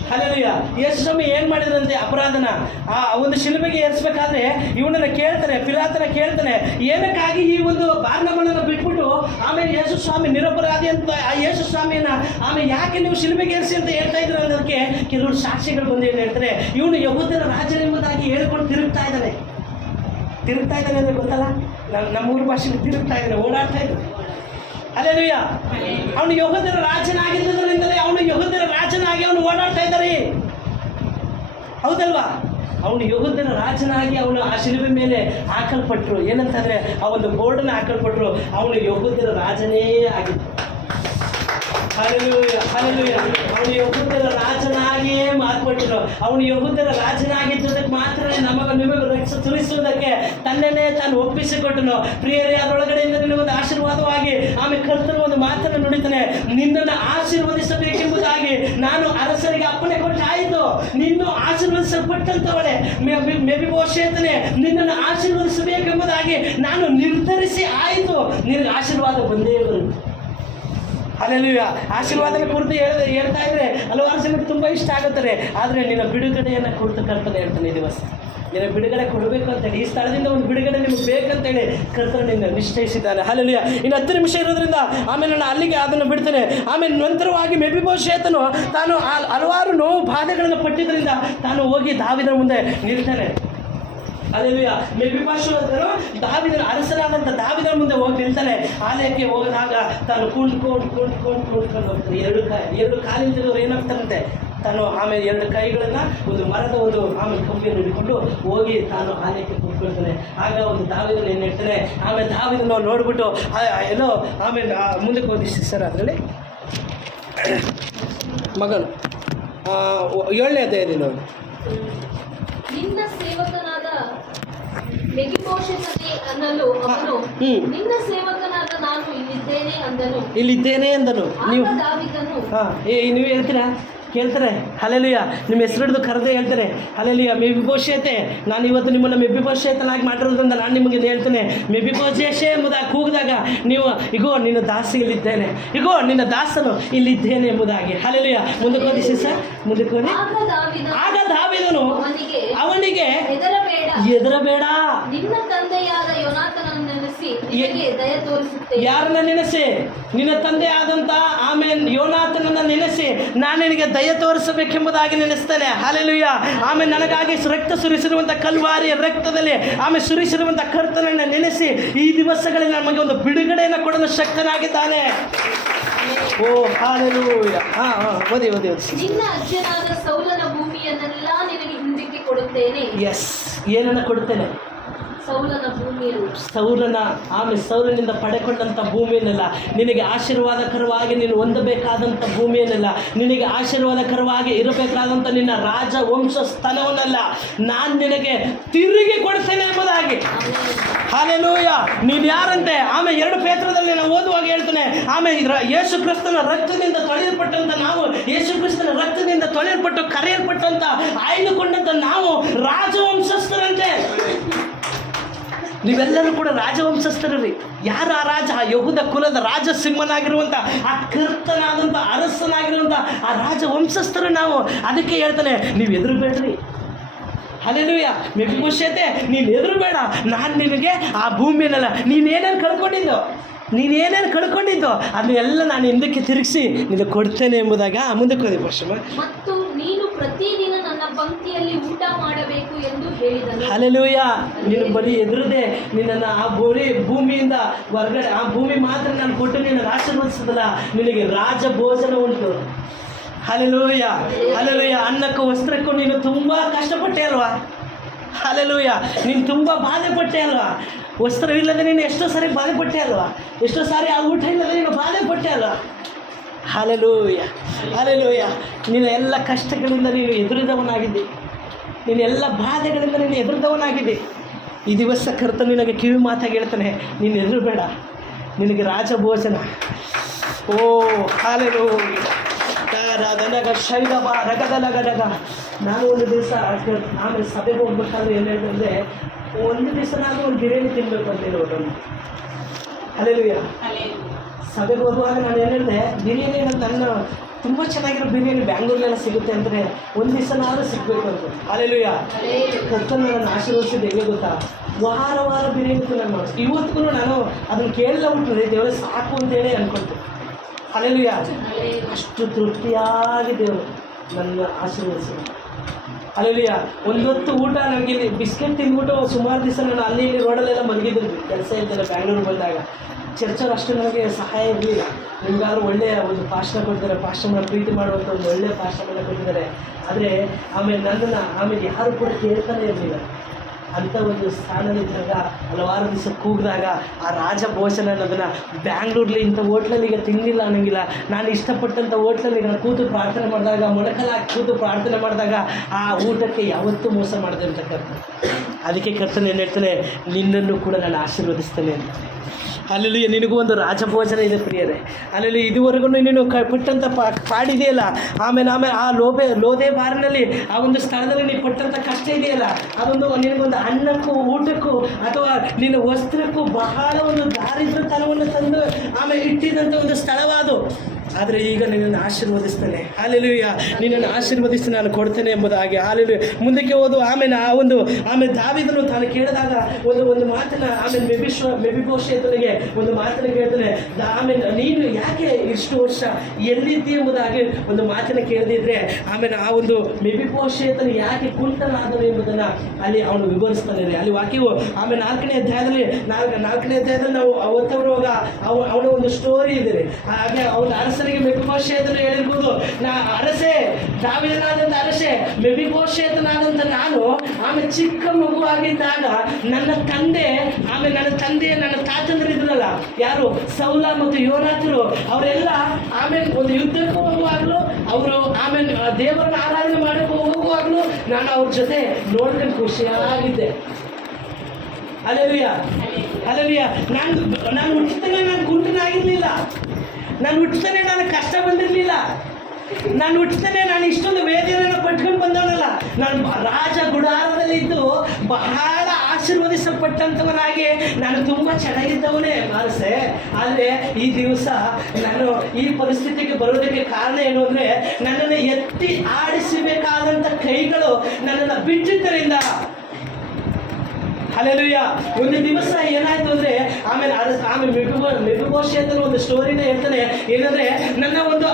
ಹಲ್ಲೆಲೂಯಾ. ಯೇಸು ಸ್ವಾಮಿ ಏನು ಮಾಡಿದ್ರಂತೆ? ಅಪರಾಧನ ಆ ಒಂದು ಶಿಲುಬೆಗೆ ಏರಿಸಬೇಕಾದ್ರೆ ಇವನನ್ನ ಕೇಳ್ತಾನೆ, ಪಿಲಾತನ ಕೇಳ್ತಾನೆ, ಏನಕ್ಕಾಗಿ ಈ ಒಂದು ಬಾರ್ನಬನನ್ನು ಬಿಟ್ಬಿಟ್ಟು ಆಮೇಲೆ ಯೇಸು ಸ್ವಾಮಿ ನಿರಪರಾಧಿ ಅಂತ ಆ ಯೇಸು ಸ್ವಾಮಿಯನ್ನ ಆಮೇಲೆ ಯಾಕೆ ನೀವು ಶಿಲುಬೆಗೆ ಏರಿಸಿ ಅಂತ ಹೇಳ್ತಾ ಇದ್ರು ಅನ್ನೋದಕ್ಕೆ ಕೆಲವರು ಸಾಕ್ಷಿಗಳು ಬಂದು ಏನು ಹೇಳ್ತಾರೆ, ಇವನು ಯಹೂದ್ಯರ ರಾಜನೆಂಬುದಾಗಿ ಹೇಳ್ಕೊಂಡು ತಿರುಗ್ತಾ ಇದ್ದಾನೆ ಅಂದರೆ ಗೊತ್ತಲ್ಲ, ನಮ್ಮೂರು ಭಾಷೆಗೆ ತಿರುಗ್ತಾ ಇದ್ದಾನೆ, ಓಡಾಡ್ತಾ ಇದ್ದಾನೆ. ಹಲ್ಲೆಲೂಯಾ. ಅವನು ಯಹೂದ್ಯರ ರಾಜನಾಗಿದ್ದರಿಂದಲೇ ಅವನು ಯಹೂದ್ಯರ ರಾಜನಾಗಿ ಅವನು ಓಡಾಡ್ತಾ ಇದ್ದಾರೆ, ಹೌದಲ್ವಾ? ಅವನು ಯಹೂದ್ಯರ ರಾಜನಾಗಿ ಅವನು ಆ ಶಿಲುಬೆ ಮೇಲೆ ಹಾಕಲ್ಪಟ್ರು. ಏನಂತಂದ್ರೆ ಆ ಒಂದು ಬೋರ್ಡನ್ನು ಹಾಕಲ್ಪಟ್ರು. ಅವನು ಯಹೂದ್ಯರ ರಾಜನೇ ಆಗಿದ್ದ. Hallelujah, hallelujah. ಅವನು ಯಹೂದ್ಯರ ರಾಜನಾಗಿಯೇ ಮಾರ್ಪಟ್ಟನು. ಅವನು ಯಹೂದ್ಯರ ರಾಜನಾಗಿದ್ದದಕ್ಕೆ ಮಾತ್ರ ನಿಮಗೆ ರಕ್ಷ ಸುರಿಸುವುದಕ್ಕೆ ತನ್ನನ್ನೇ ತಾನು ಒಪ್ಪಿಸಿಕೊಟ್ಟನು. ಪ್ರಿಯರೇ, ಅದರೊಳಗಡೆಯಿಂದ ನಿನಗೊಂದು ಆಶೀರ್ವಾದವಾಗಿ ಆಮೇಲೆ ಕರ್ತನು ಒಂದು ಮಾತನ್ನು ನುಡಿತಾನೆ, ನಿನ್ನನ್ನು ಆಶೀರ್ವದಿಸಬೇಕೆಂಬುದಾಗಿ ನಾನು ಅರಸರಿಗೆ ಅಪ್ಪಣೆ ಕೊಟ್ಟಾಯಿತು. ನಿನ್ನೂ ಆಶೀರ್ವದಿಸಲ್ಪಟ್ಟಂತವಳೆ ಮೆಫಿಬೋಶೆತನೇ, ನಿನ್ನನ್ನು ಆಶೀರ್ವದಿಸಬೇಕೆಂಬುದಾಗಿ ನಾನು ನಿರ್ಧರಿಸಿ ಆಯಿತು. ನಿನಗೆ ಆಶೀರ್ವಾದ ಬಂದೇ ಬರುತ್ತೆ. ಹಲ್ಲೆಲೂಯಾ. ಆಶೀರ್ವಾದನ ಕುರಿತು ಹೇಳ್ತಾ ಇದ್ರೆ ಹಲವಾರು ಜನಕ್ಕೆ ತುಂಬ ಇಷ್ಟ ಆಗುತ್ತದೆ. ಆದರೆ ನಿನ್ನ ಬಿಡುಗಡೆಯನ್ನು ಕುರಿತು ಕರ್ತನೆ ಹೇಳ್ತಾನೆ, ಈ ದಿವಸ ನಿನ್ನ ಬಿಡುಗಡೆ ಕೊಡಬೇಕು ಅಂತೇಳಿ, ಈ ಸ್ಥಳದಿಂದ ಒಂದು ಬಿಡುಗಡೆ ನಿಮಗೆ ಬೇಕಂತೇಳಿ ಕರ್ತನೆ ನಿನ್ನ ನಿಶ್ಚಯಿಸಿದ್ದಾನೆ. ಹಲ್ಲೆಲೂಯಾ. ಇನ್ನು 10 ನಿಮಿಷ ಇರೋದ್ರಿಂದ ಆಮೇಲೆ ನಾನು ಅಲ್ಲಿಗೆ ಅದನ್ನು ಬಿಡ್ತೇನೆ. ಆಮೇಲೆ ನಂತರವಾಗಿ ಮೆಫಿಬೋಶೆತನು ತಾನು ಹಲವಾರು ನೋವು ಬಾಧೆಗಳನ್ನು ಪಟ್ಟಿದ್ದರಿಂದ ತಾನು ಹೋಗಿ ದಾವೀದನ ಮುಂದೆ ನಿಲ್ತಾನೆ. ಹಲ್ಲೆಲೂಯಾ. ಮೆಫಿಬೋಶೆತನು ದಾವೀದನ ಅರಸನಾದಂಥ ದಾವೀದನ ಮುಂದೆ ಹೋಗಿ ನಿಲ್ತಾನೆ. ಆಲಯಕ್ಕೆ ಹೋಗಿದಾಗ ತಾನು ಕುಂಡ್ಕೊಂಡು ಹೋಗ್ತಾನೆ. ಎರಡು ಕಾಲಿಂದಿರೋರು ಏನಾಗ್ತಾರಂತೆ, ತಾನು ಆಮೇಲೆ 2 ಕೈಗಳನ್ನು ಒಂದು ಮರದ ಒಂದು ಆಮೇಲೆ ಕಂಬಿಯನ್ನು ಹಿಡ್ಕೊಂಡು ಹೋಗಿ ತಾನು ಆಲಯಕ್ಕೆ ಕೂತ್ಕೊಳ್ತಾನೆ. ಆಗ ಒಂದು ದಾವೀದನ ಏನು ಹೇಳ್ತಾನೆ, ಆಮೇಲೆ ದಾವೀದನ ನೋಡ್ಬಿಟ್ಟು ಏನೋ ಆಮೇಲೆ ಮುಂದಕ್ಕೆ ಓದಿಸಿ ಸರ್. ಅದರಲ್ಲಿ ಮಗನು 7ನೇ ಅಧ್ಯಾಯದಲ್ಲಿ ನೋಡಿ, ನಿನ್ನ ಸೇವಕನಾದ ಮೆಫಿಬೋಶೆತನೇ ಅನ್ನಲು ಅವನು, ನಿನ್ನ ಸೇವಕನಾದ ನಾನು ಇಲ್ಲಿದ್ದೇನೆ ಅಂದನು. ನೀವು ನೀವು ಹೇಳ್ತೀರಾ? ಕೇಳ್ತಾರೆ. ಹಲ್ಲೆಲೂಯಾ. ನಿಮ್ಮ ಹೆಸರು ಹಿಡಿದು ಕರೆದೇ ಹೇಳ್ತಾರೆ. ಹಲ್ಲೆಲೂಯಾ. ಮೆಫಿಬೋಶೆತೆ, ನಾನು ಇವತ್ತು ನಿಮ್ಮನ್ನು ಮೆಫಿಬೋಶೆತನಾಗಿ ಮಾಡಿರೋದ್ರಿಂದ ನಾನು ನಿಮಗೆ ಹೇಳ್ತೇನೆ, ಮೆಫಿಬೋಶೆತೆ ಎಂಬುದಾಗಿ ಕೂಗಿದಾಗ ನೀವು ಇಗೋ ನಿನ್ನ ದಾಸಿ ಇಲ್ಲಿದ್ದೇನೆ, ಇಗೋ ನಿನ್ನ ದಾಸನು ಇಲ್ಲಿದ್ದೇನೆ ಎಂಬುದಾಗಿ. ಹಲ್ಲೆಲೂಯಾ. ಮುಂದಕ್ಕೆ ಓದಿಸಿ ಸರ್, ಮುಂದಕ್ಕೆ ಓದಿ. ಆಗ ದಾವೀದನು ಅವನಿಗೆ ಹೆದರಬೇಡ, ನಿನ್ನ ತಂದೆಯಾದ ಯೋನಾತನನ್ನು ನೆನೆಸಿ ನಿನಗೆ ದಯ ತೋರಿಸುತ್ತೇನೆ. ಯಾರನ್ನ ನೆನೆಸಿ? ನಿನ್ನ ತಂದೆ ಆದಂತ ಆಮೇಲೆ ಯೋನಾತನನ್ನ ನೆನೆಸಿ ನಾನು ನಿನಗೆ ದಯ ತೋರಿಸಬೇಕೆಂಬುದಾಗಿ ನೆನೆಸ್ತೇನೆ. ಹಲ್ಲೆಲೂಯಾ. ಆಮೇಲೆ ನನಗಾಗಿ ರಕ್ತ ಸುರಿಸಿರುವಂಥ ಕಲ್ವಾರಿಯ ರಕ್ತದಲ್ಲಿ ಆಮೇಲೆ ಸುರಿಸಿರುವಂಥ ಕರ್ತನನ್ನು ನೆನೆಸಿ ಈ ದಿವಸಗಳಲ್ಲಿ ನಮಗೆ ಒಂದು ಬಿಡುಗಡೆಯನ್ನು ಕೊಡಲು ಶಕ್ತನಾಗಿದ್ದಾನೆ. ಓ ಹಲ್ಲೆಲೂಯಾ. ಓದಿ. ನಿನ್ನ ಅಜ್ಜನಾದ ಸೌಲನ ಭೂಮಿಯನ್ನೆಲ್ಲ ನಿನಗೆ ಹಿಂದಕ್ಕೆ ಕೊಡುತ್ತೇನೆ. ಎಸ್, ಏನನ್ನ ಕೊಡುತ್ತೇನೆ? ಸೌಲನ ಆಮೇಲೆ ಸೌಲನಿಂದ ಪಡೆಕೊಂಡಂಥ ಭೂಮಿಯನ್ನೆಲ್ಲ, ನಿನಗೆ ಆಶೀರ್ವಾದಕರವಾಗಿ ನೀನು ಹೊಂದಬೇಕಾದಂಥ ಭೂಮಿಯನ್ನೆಲ್ಲ, ನಿನಗೆ ಆಶೀರ್ವಾದಕರವಾಗಿ ಇರಬೇಕಾದಂಥ ನಿನ್ನ ರಾಜ ವಂಶ ಸ್ಥಾನವನ್ನೆಲ್ಲ ನಾನು ನಿನಗೆ ತಿರುಗಿ ಕೊಡ್ತೇನೆ ಎಂಬುದಾಗಿ. ಹಲ್ಲೆಲೂಯಾ. ನೀನು ಯಾರಂತೆ? ಆಮೇಲೆ 2 ಪೇತ್ರದಲ್ಲಿ ನಾನು ಓದುವಾಗ ಹೇಳ್ತೇನೆ, ಆಮೇಲೆ ಯೇಸು ಕ್ರಿಸ್ತನ ರಕ್ತದಿಂದ ತೊಳೆಯಲ್ಪಟ್ಟಂಥ ನಾವು, ಯೇಸು ಕ್ರಿಸ್ತನ ರಕ್ತದಿಂದ ತೊಳೆಯಲ್ಪಟ್ಟು ಕರೆಯಲ್ಪಟ್ಟಂಥ ಆಯ್ದುಕೊಂಡಂಥ ನಾವು ರಾಜವಂಶಸ್ಥರಂತೆ. ನೀವೆಲ್ಲರೂ ಕೂಡ ರಾಜವಂಶಸ್ಥರು ರೀ. ಯಾರು ಆ ರಾಜ? ಆ ಯಹೂದ ಕುಲದ ರಾಜಸಿಂಹನಾಗಿರುವಂಥ ಆ ಕರ್ತನಾದಂಥ ಅರಸನಾಗಿರುವಂಥ ಆ ರಾಜವಂಶಸ್ಥರು ನಾವು. ಅದಕ್ಕೆ ಹೇಳ್ತಾನೆ, ನೀವು ಹೆದರಬೇಡ್ರಿ. ಹಲ್ಲೆಲೂಯಾ. ಮೆಫಿಬೋಶೆತೆ, ನೀನು ಹೆದರಬೇಡ, ನಾನು ನಿನಗೆ ಆ ಭೂಮಿಯನ್ನೆಲ್ಲ ನೀನೇನೇನು ಕಳ್ಕೊಂಡಿದ್ದು ಅದನ್ನೆಲ್ಲ ನಾನು ಹಿಂದಕ್ಕೆ ತಿರುಗಿಸಿ ನಿನಗೆ ಕೊಡ್ತೇನೆ ಎಂಬುದಾಗ ಮುಂದಕ್ಕೆ ಹೋಗಿ ಪಶ್ಚಿಮ. ಮತ್ತು ನೀನು ಪ್ರತಿದಿನ ನನ್ನ ಪಂಕ್ತಿಯಲ್ಲಿ ಊಟ ಮಾಡಬೇಕು ಎಂದು ಹೇಳಿದನು. ಹಲ್ಲೆಲೂಯಾ. ನೀನು ಬರೀ ಎದುರದೆ ನಿನ್ನನ್ನು ಆ ಭೂಮಿಯಿಂದ ಹೊರಗಡೆ, ಆ ಭೂಮಿ ಮಾತ್ರ ನಾನು ಕೊಟ್ಟು ನಿನ್ನನ್ನು ಆಶೀರ್ವದಿಸೋದಲ್ಲ, ನಿನಗೆ ರಾಜ ಭೋಜನ ಉಂಟು. ಹಲ್ಲೆಲೂಯಾ. ಹಲ್ಲೆಲೂಯಾ. ಅನ್ನಕ್ಕೂ ವಸ್ತ್ರಕ್ಕೂ ನೀನು ತುಂಬ ಕಷ್ಟಪಟ್ಟೆ ಅಲ್ವಾ? ಹಲ್ಲೆಲೂಯಾ. ನೀನು ತುಂಬ ಬಾಧೆ ಪಟ್ಟೆ ಅಲ್ವಾ? ವಸ್ತ್ರವಿಲ್ಲದೆ ನೀನು ಎಷ್ಟೋ ಸಾರಿ ಬಾಧೆ ಪಟ್ಟೆ ಅಲ್ವಾ? ಎಷ್ಟೋ ಸಾರಿ ಆ ಊಟ ಇಲ್ಲದೆ ನೀನು ಬಾಧೆ ಪಟ್ಟೆ ಅಲ್ವಾ? ಹಲ್ಲೆಲೂಯಾ. ಹಲ್ಲೆಲೂಯಾ. ನಿನ್ನ ಎಲ್ಲ ಕಷ್ಟಗಳಿಂದ ನೀನು ಎದುರಿದವನಾಗಿದ್ದೆ, ನಿನ್ನ ಎಲ್ಲ ಬಾಧೆಗಳಿಂದ ನೀನು ಎದುರಿದವನಾಗಿದ್ದೆ. ಈ ದಿವಸ ಕರ್ತನು ನಿನಗೆ ಕಿವಿ ಮಾತಾಗಿ ಹೇಳ್ತಾನೆ, ನೀನು ಹೆದರಬೇಡ, ನಿನಗೆ ರಾಜಭೋಜನ. ಓ ಹಲ್ಲೆಲೂಯಾ. ಶೈಲಭ ರಗದಲಗದಗ. ನಾನು ಒಂದು ದಿವಸ ಆಮೇಲೆ ಸಭೆಗೆ ಹೋಗ್ಬೇಕಾದ್ರೆ ಏನು ಹೇಳಿದ್ರೆ, ಒಂದು ದಿವಸ ನಾನು ಒಂದು ಬಿರಿಯಾನಿ ತಿನ್ನಬೇಕು ಅಂತ ಹೇಳೋದು. ಹಲ್ಲೆಲೂಯಾ. ಸಭೆಗೆ ಹೋಗುವಾಗ ನಾನು ಏನು ಹೇಳಿದೆ, ಬಿರಿಯಾನಿ ನನ್ನ ತುಂಬ ಚೆನ್ನಾಗಿರೋ ಬಿರಿಯಾನಿ ಬ್ಯಾಂಗ್ಳೂರ್ಲೆಲ್ಲ ಸಿಗುತ್ತೆ ಅಂದರೆ ಒಂದು ದಿವಸನಾದ್ರೂ ಸಿಗಬೇಕು ಅಂತ. ಹಲ್ಲೆಲೂಯಾ. ಕರ್ತನ ನನ್ನ ಆಶೀರ್ವದಿಸಿದ ಹೇಗೆ ಗೊತ್ತಾ, ವಾರ ಬಿರಿಯಾನಿ ನಾನು ಮಾಡಿಸಿ ಇವತ್ತಿಗೂ ನಾನು ಅದನ್ನು ಕೇಳಲ್ಲ ಬಿಟ್ಟರೆ ದೇವರೇ ಸಾಕು ಅಂತೇಳಿ ಅನ್ಕೊಳ್ತೀನಿ. ಹಲ್ಲೆಲೂಯಾ. ಅಷ್ಟು ತೃಪ್ತಿಯಾಗಿ ದೇವರು ನನ್ನ ಆಶೀರ್ವದಿಸಿದ. ಹಲ್ಲೆಲೂಯಾ. ಒಂದೊತ್ತು ಊಟ ನನಗೆ ಇಲ್ಲಿ ಬಿಸ್ಕೆಟ್ ತಿಂದ್ಬಿಟ್ಟು ಸುಮಾರು ದಿವಸ ನಾನು ಅಲ್ಲಿ ಇಲ್ಲಿ ರೋಡಲ್ಲೆಲ್ಲ ಮಲಗಿದ್ದೀನಿ, ಕೆಲಸ ಇದ್ದರೆ ಬ್ಯಾಂಗ್ಳೂರು ಬಂದಾಗ. ಚರ್ಚಲ್ಲಿ ಅಷ್ಟು ನನಗೆ ಸಹಾಯ ಇರಲಿಲ್ಲ. ನಿಮ್ಗಾದ್ರೂ ಒಳ್ಳೆಯ ಒಂದು ಭಾಷಣ ಕೊಟ್ಟಿದ್ದಾರೆ, ಭಾಷಣ ಪ್ರೀತಿ ಮಾಡುವಂಥ ಒಂದು ಒಳ್ಳೆಯ ಭಾಷಣವನ್ನು ಕೊಟ್ಟಿದ್ದಾರೆ. ಆದರೆ ಆಮೇಲೆ ನನ್ನನ್ನು ಆಮೇಲೆ ಯಾರು ಕೂಡ ಕೇಳ್ತಾನೆ ಇರಲಿಲ್ಲ. ಅಂಥ ಒಂದು ಸ್ಥಾನದಲ್ಲಿದ್ದಾಗ ಹಲವಾರು ದಿವಸ ಕೂಗಿದಾಗ ಆ ರಾಜ ಭೋಜನ ಅನ್ನೋದನ್ನು ಬ್ಯಾಂಗ್ಳೂರ್ಲಿ ಇಂಥ ಹೋಟ್ಲಲ್ಲಿ ಈಗ ತಿಂದಿಲ್ಲ ಅನ್ನೋಂಗಿಲ್ಲ. ನಾನು ಇಷ್ಟಪಟ್ಟಂಥ ಹೋಟ್ಲಲ್ಲಿ ನಾನು ಕೂತು ಪ್ರಾರ್ಥನೆ ಮಾಡಿದಾಗ, ಮೊಳಕಲಾಗಿ ಕೂತು ಪ್ರಾರ್ಥನೆ ಮಾಡಿದಾಗ ಆ ಊಟಕ್ಕೆ ಯಾವತ್ತೂ ಮೋಸ ಮಾಡದೆ ಅಂತಕ್ಕಂಥ. ಅದಕ್ಕೆ ಕರ್ತನೆ ಏನು ಹೇಳ್ತಾನೆ, ನಿನ್ನನ್ನು ಕೂಡ ನಾನು ಆಶೀರ್ವದಿಸ್ತೇನೆ ಅಂತ. ಅಲ್ಲಿ ನಿನಗೂ ಒಂದು ರಾಜಭೋಜನ ಇದೆ ಪ್ರಿಯರೇ. ಅಲ್ಲಿ ಇದುವರೆಗೂ ನೀನು ಪಟ್ಟಂಥ ಪಾಡಿದೆಯಲ್ಲ, ಆಮೇಲೆ ಆ ಲೋದೆ ಬಾರಿನಲ್ಲಿ ಆ ಒಂದು ಸ್ಥಳದಲ್ಲಿ ನೀನು ಪಟ್ಟಂಥ ಕಷ್ಟ ಇದೆಯಲ್ಲ, ಅದೊಂದು ನಿನಗೊಂದು ಅನ್ನಕ್ಕೂ ಊಟಕ್ಕೂ ಅಥವಾ ನಿನ್ನ ವಸ್ತ್ರಕ್ಕೂ ಬಹಳ ಒಂದು ದಾರಿದ್ರ್ಯತನವನ್ನು ತಂದು ಆಮೇಲೆ ಇಟ್ಟಿದ್ದಂಥ ಒಂದು ಸ್ಥಳವಾದು. ಆದರೆ ಈಗ ನಿನ್ನನ್ನು ಆಶೀರ್ವದಿಸ್ತೇನೆ. ಹಲ್ಲೆಲೂಯಾ. ನಿನ್ನನ್ನು ಆಶೀರ್ವದಿಸಿ ನಾನು ಕೊಡ್ತೇನೆ ಎಂಬುದಾಗಿ. ಹಲ್ಲೆಲೂಯಾ. ಮುಂದಕ್ಕೆ ಹೋದು ಆಮೇಲೆ ದಾವೀದನು ತಾನು ಕೇಳಿದಾಗ ಒಂದು ಮಾತನ್ನು ಆಮೇಲೆ ಮೆಫಿಬೋಶೆತನಿಗೆ ಒಂದು ಮಾತನ್ನು ಕೇಳ್ತಾನೆ. ಆಮೇಲೆ ನೀನು ಯಾಕೆ ಇಷ್ಟು ವರ್ಷ ಎಲ್ಲಿದ್ದಿ ಎಂಬುದಾಗಿ ಒಂದು ಮಾತನ್ನು ಕೇಳದಿದ್ರೆ ಆಮೇಲೆ ಆ ಒಂದು ಮೆಫಿಬೋಶೆತನು ಯಾಕೆ ಕುಂಟನಾದನು ಎಂಬುದನ್ನು ಅಲ್ಲಿ ಅವನು ವಿವರಿಸ್ತಾನೆ. ಅಲ್ಲಿ ವಾಕ್ಯವು ಆಮೇಲೆ ನಾಲ್ಕನೇ ಅಧ್ಯಾಯದಲ್ಲಿ ನಾವು ಓದ್ತವರುವಾಗ ಅವನ ಒಂದು ಸ್ಟೋರಿ ಇದೆ. ಹಾಗೆ ಅವನ ಅರಸನಿಗೆ ಮೆಫಿಬೋಶೆತನು ಹೇಳಿರ್ಬೋದು, ಅರಸೆ ದಾವೀದನಾದಂಥ ಅರಸೆ ಮೆಫಿಬೋಶೆತನಾದಂಥ ನಾನು ಆಮೇಲೆ ಚಿಕ್ಕ ಮಗುವಾಗಿದ್ದಾಗ ನನ್ನ ತಂದೆ ನನ್ನ ತಾತಂದ್ರಿದ್ರಲ್ಲ, ಯಾರು ಸೌಲ ಮತ್ತು ಯೋನಾಥರು, ಅವರೆಲ್ಲ ಆಮೇಲೆ ಒಂದು ಯುದ್ಧಕ್ಕೂ ಹೋಗುವಾಗಲೂ ಅವರು ಆಮೇಲೆ ದೇವರನ್ನ ಆರಾಧನೆ ಮಾಡಕ್ಕೆ ಹೋಗುವಾಗಲೂ ನಾನು ಅವ್ರ ಜೊತೆ ನೋಡ್ಕೊಂಡು ಖುಷಿಯಾಗಿದ್ದೆ. ಹಲ್ಲೆಲೂಯಾ. ಹಲ್ಲೆಲೂಯಾ. ನಾನು ಹುಟ್ಟುತ್ತಾನೆ ನಾನು ಕುಂಟನಾಗಿರಲಿಲ್ಲ. ನಾನು ಹುಟ್ಟುತ್ತಾನೆ ನನಗೆ ಕಷ್ಟ ಬಂದಿರಲಿಲ್ಲ. ನಾನು ಹುಟ್ಟುತ್ತಾನೆ ನಾನು ಇಷ್ಟೊಂದು ವೇದನೆಯನ್ನು ಪಟ್ಕೊಂಡು ಬಂದವನಲ್ಲ. ನಾನು ರಾಜ ಗುಡಾರದಲ್ಲಿದ್ದು ಬಹಳ ಆಶೀರ್ವದಿಸಲ್ಪಟ್ಟಂಥವನಾಗಿ ನಾನು ತುಂಬ ಚೆನ್ನಾಗಿದ್ದವನೇ ಮಾನಸೆ. ಆದರೆ ಈ ದಿವಸ ನಾನು ಈ ಪರಿಸ್ಥಿತಿಗೆ ಬರೋದಕ್ಕೆ ಕಾರಣ ಏನು ಅಂದರೆ, ನನ್ನನ್ನು ಎತ್ತಿ ಆಡಿಸಬೇಕಾದಂಥ ಕೈಗಳು ನನ್ನನ್ನು ಬಿಟ್ಟಿದ್ದರಿಂದ. ಹಲ್ಲೆಲೂಯಾ. ಒಂದು ದಿವಸ ಏನಾಯ್ತು ಅಂದರೆ ಆಮೇಲೆ ಮೆಫಿಬೋಶೆತನು ಒಂದು ಸ್ಟೋರಿನ ಹೇಳ್ತಾನೆ. ಏನಂದರೆ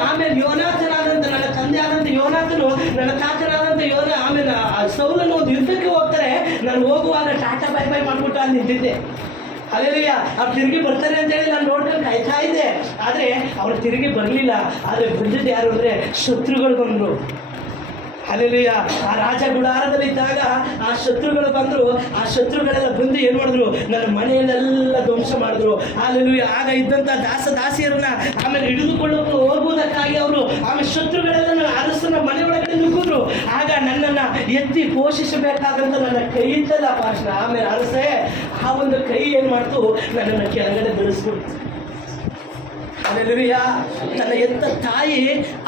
ಆಮೇಲೆ ಯೋನಾಥನಾದಂಥ ನನ್ನ ತಂದೆ ಆದಂಥ ಯೋನಾಥನು ನನ್ನ ತಾತನಾದಂಥ ಆಮೇಲೆ ಸೌಲನು ಒಂದು ಯುದ್ಧಕ್ಕೆ ಹೋಗ್ತಾರೆ. ನಾನು ಹೋಗುವಾಗ ಟಾಟಾ ಬೈ ಮಾಡಿಬಿಟ್ಟು ಅಲ್ಲಿ ನಿಂತಿದ್ದೆ. ಹಲ್ಲೆಲೂಯಾ. ಅವ್ರು ತಿರುಗಿ ಬರ್ತಾರೆ ಅಂತೇಳಿ ನಾನು ನೋಡ್ಕೊಂಡು ಕಾಯ್ತಾ ಇದ್ದೆ. ಆದರೆ ಅವ್ರು ತಿರುಗಿ ಬರಲಿಲ್ಲ. ಆದರೆ ಬಂದಿದ್ದು ಯಾರು ಅಂದರೆ ಶತ್ರುಗಳು ಬಂದರು. ಹಲ್ಲೆಲೂಯಾ. ಆ ರಾಜ ಗುಡಾರದಲ್ಲಿದ್ದಾಗ ಆ ಶತ್ರುಗಳು ಬಂದರು. ಆ ಶತ್ರುಗಳೆಲ್ಲ ಬಂದು ಏನು ಮಾಡಿದ್ರು, ನನ್ನ ಮನೆಯನ್ನೆಲ್ಲ ಧ್ವಂಸ ಮಾಡಿದ್ರು. ಹಲ್ಲೆಲೂಯಾ. ಆಗ ಇದ್ದಂಥ ದಾಸಿಯರನ್ನ ಆಮೇಲೆ ಹಿಡಿದುಕೊಳ್ಳೋಕೆ ಹೋಗುವುದಕ್ಕಾಗಿ ಅವರು ಆಮೇಲೆ ಶತ್ರುಗಳೆಲ್ಲ ನನ್ನ ಅರಸನ ಮನೆ ಒಳಗಡೆ ನುಗ್ಗಿದ್ರು. ಆಗ ನನ್ನನ್ನು ಎತ್ತಿ ಪೋಷಿಸಬೇಕಾದಂಥ ನನ್ನ ಕೈ ಇದ್ದಲ್ಲ ಭಾಷಣ. ಆಮೇಲೆ ಅರಸೆ ಆ ಒಂದು ಕೈ ಏನು ಮಾಡ್ತು, ನನ್ನನ್ನು ಕೆಳಗಡೆ ಬೆಳೆಸ್ಬಿಡ್ತು. ಹಲ್ಲೆಲೂಯಾ. ತನ್ನ ಎತ್ತ ತಾಯಿ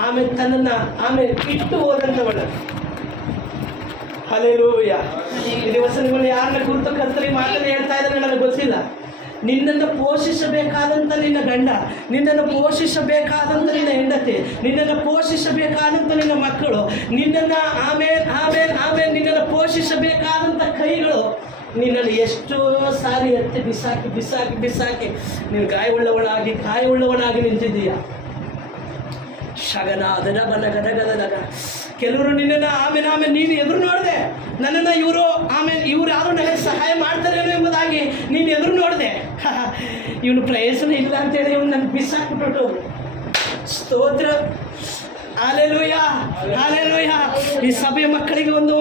ಆಮೇಲೆ ತನ್ನನ್ನು ಆಮೇಲೆ ಇಟ್ಟು ಹೋದಂಥವಳ. ಹಲ್ಲೆಲೂಯಾ. ಈ ದಿವಸ ನಿಮ್ಮನ್ನು ಯಾರನ್ನ ಕುರಿತು ಕರ್ತರಿಗೆ ಮಾತನ್ನು ಹೇಳ್ತಾ ಇದ್ದಾರೆ ನನಗೆ ಗೊತ್ತಿಲ್ಲ. ನಿನ್ನನ್ನು ಪೋಷಿಸಬೇಕಾದಂಥ ನಿನ್ನ ಗಂಡ, ನಿನ್ನನ್ನು ಪೋಷಿಸಬೇಕಾದಂಥ ನಿನ್ನ ಹೆಂಡತಿ, ನಿನ್ನನ್ನು ಪೋಷಿಸಬೇಕಾದಂಥ ನಿನ್ನ ಮಕ್ಕಳು, ನಿನ್ನನ್ನು ಆಮೇಲೆ ನಿನ್ನನ್ನು ಪೋಷಿಸಬೇಕಾದಂಥ ಕೈಗಳು ನಿನ್ನನ್ನು ಎಷ್ಟೋ ಸಾರಿ ಎತ್ತಿ ಬಿಸಾಕಿ ನೀನು ಗಾಯವುಳ್ಳವನಾಗಿ ನಿಂತಿದ್ದೀಯ. ಶಗನ ದಡಬನ ಗದಗದಗ. ಕೆಲವರು ನಿನ್ನನ್ನು ಆಮೇಲೆ ನೀನು ಎದುರು ನೋಡಿದೆ. ನನ್ನನ್ನು ಇವರು ಯಾರು ನನಗೆ ಸಹಾಯ ಮಾಡ್ತಾರೇನೋ ಎಂಬುದಾಗಿ ನೀನು ಎದುರು ನೋಡಿದೆ. ಇವನು ಪ್ರಯತ್ನ ಇಲ್ಲ ಅಂತೇಳಿ ಇವನು ನನ್ನ ಬಿಸಾಕ್ಬಿಟ್ಟು. ಸ್ತೋತ್ರ. ಹಲ್ಲೆಲೂಯಾ. ಹಲ್ಲೆಲೂಯಾ. ಈ ಸಭೆಯ ಮಕ್ಕಳಿಗೆ ಒಂದು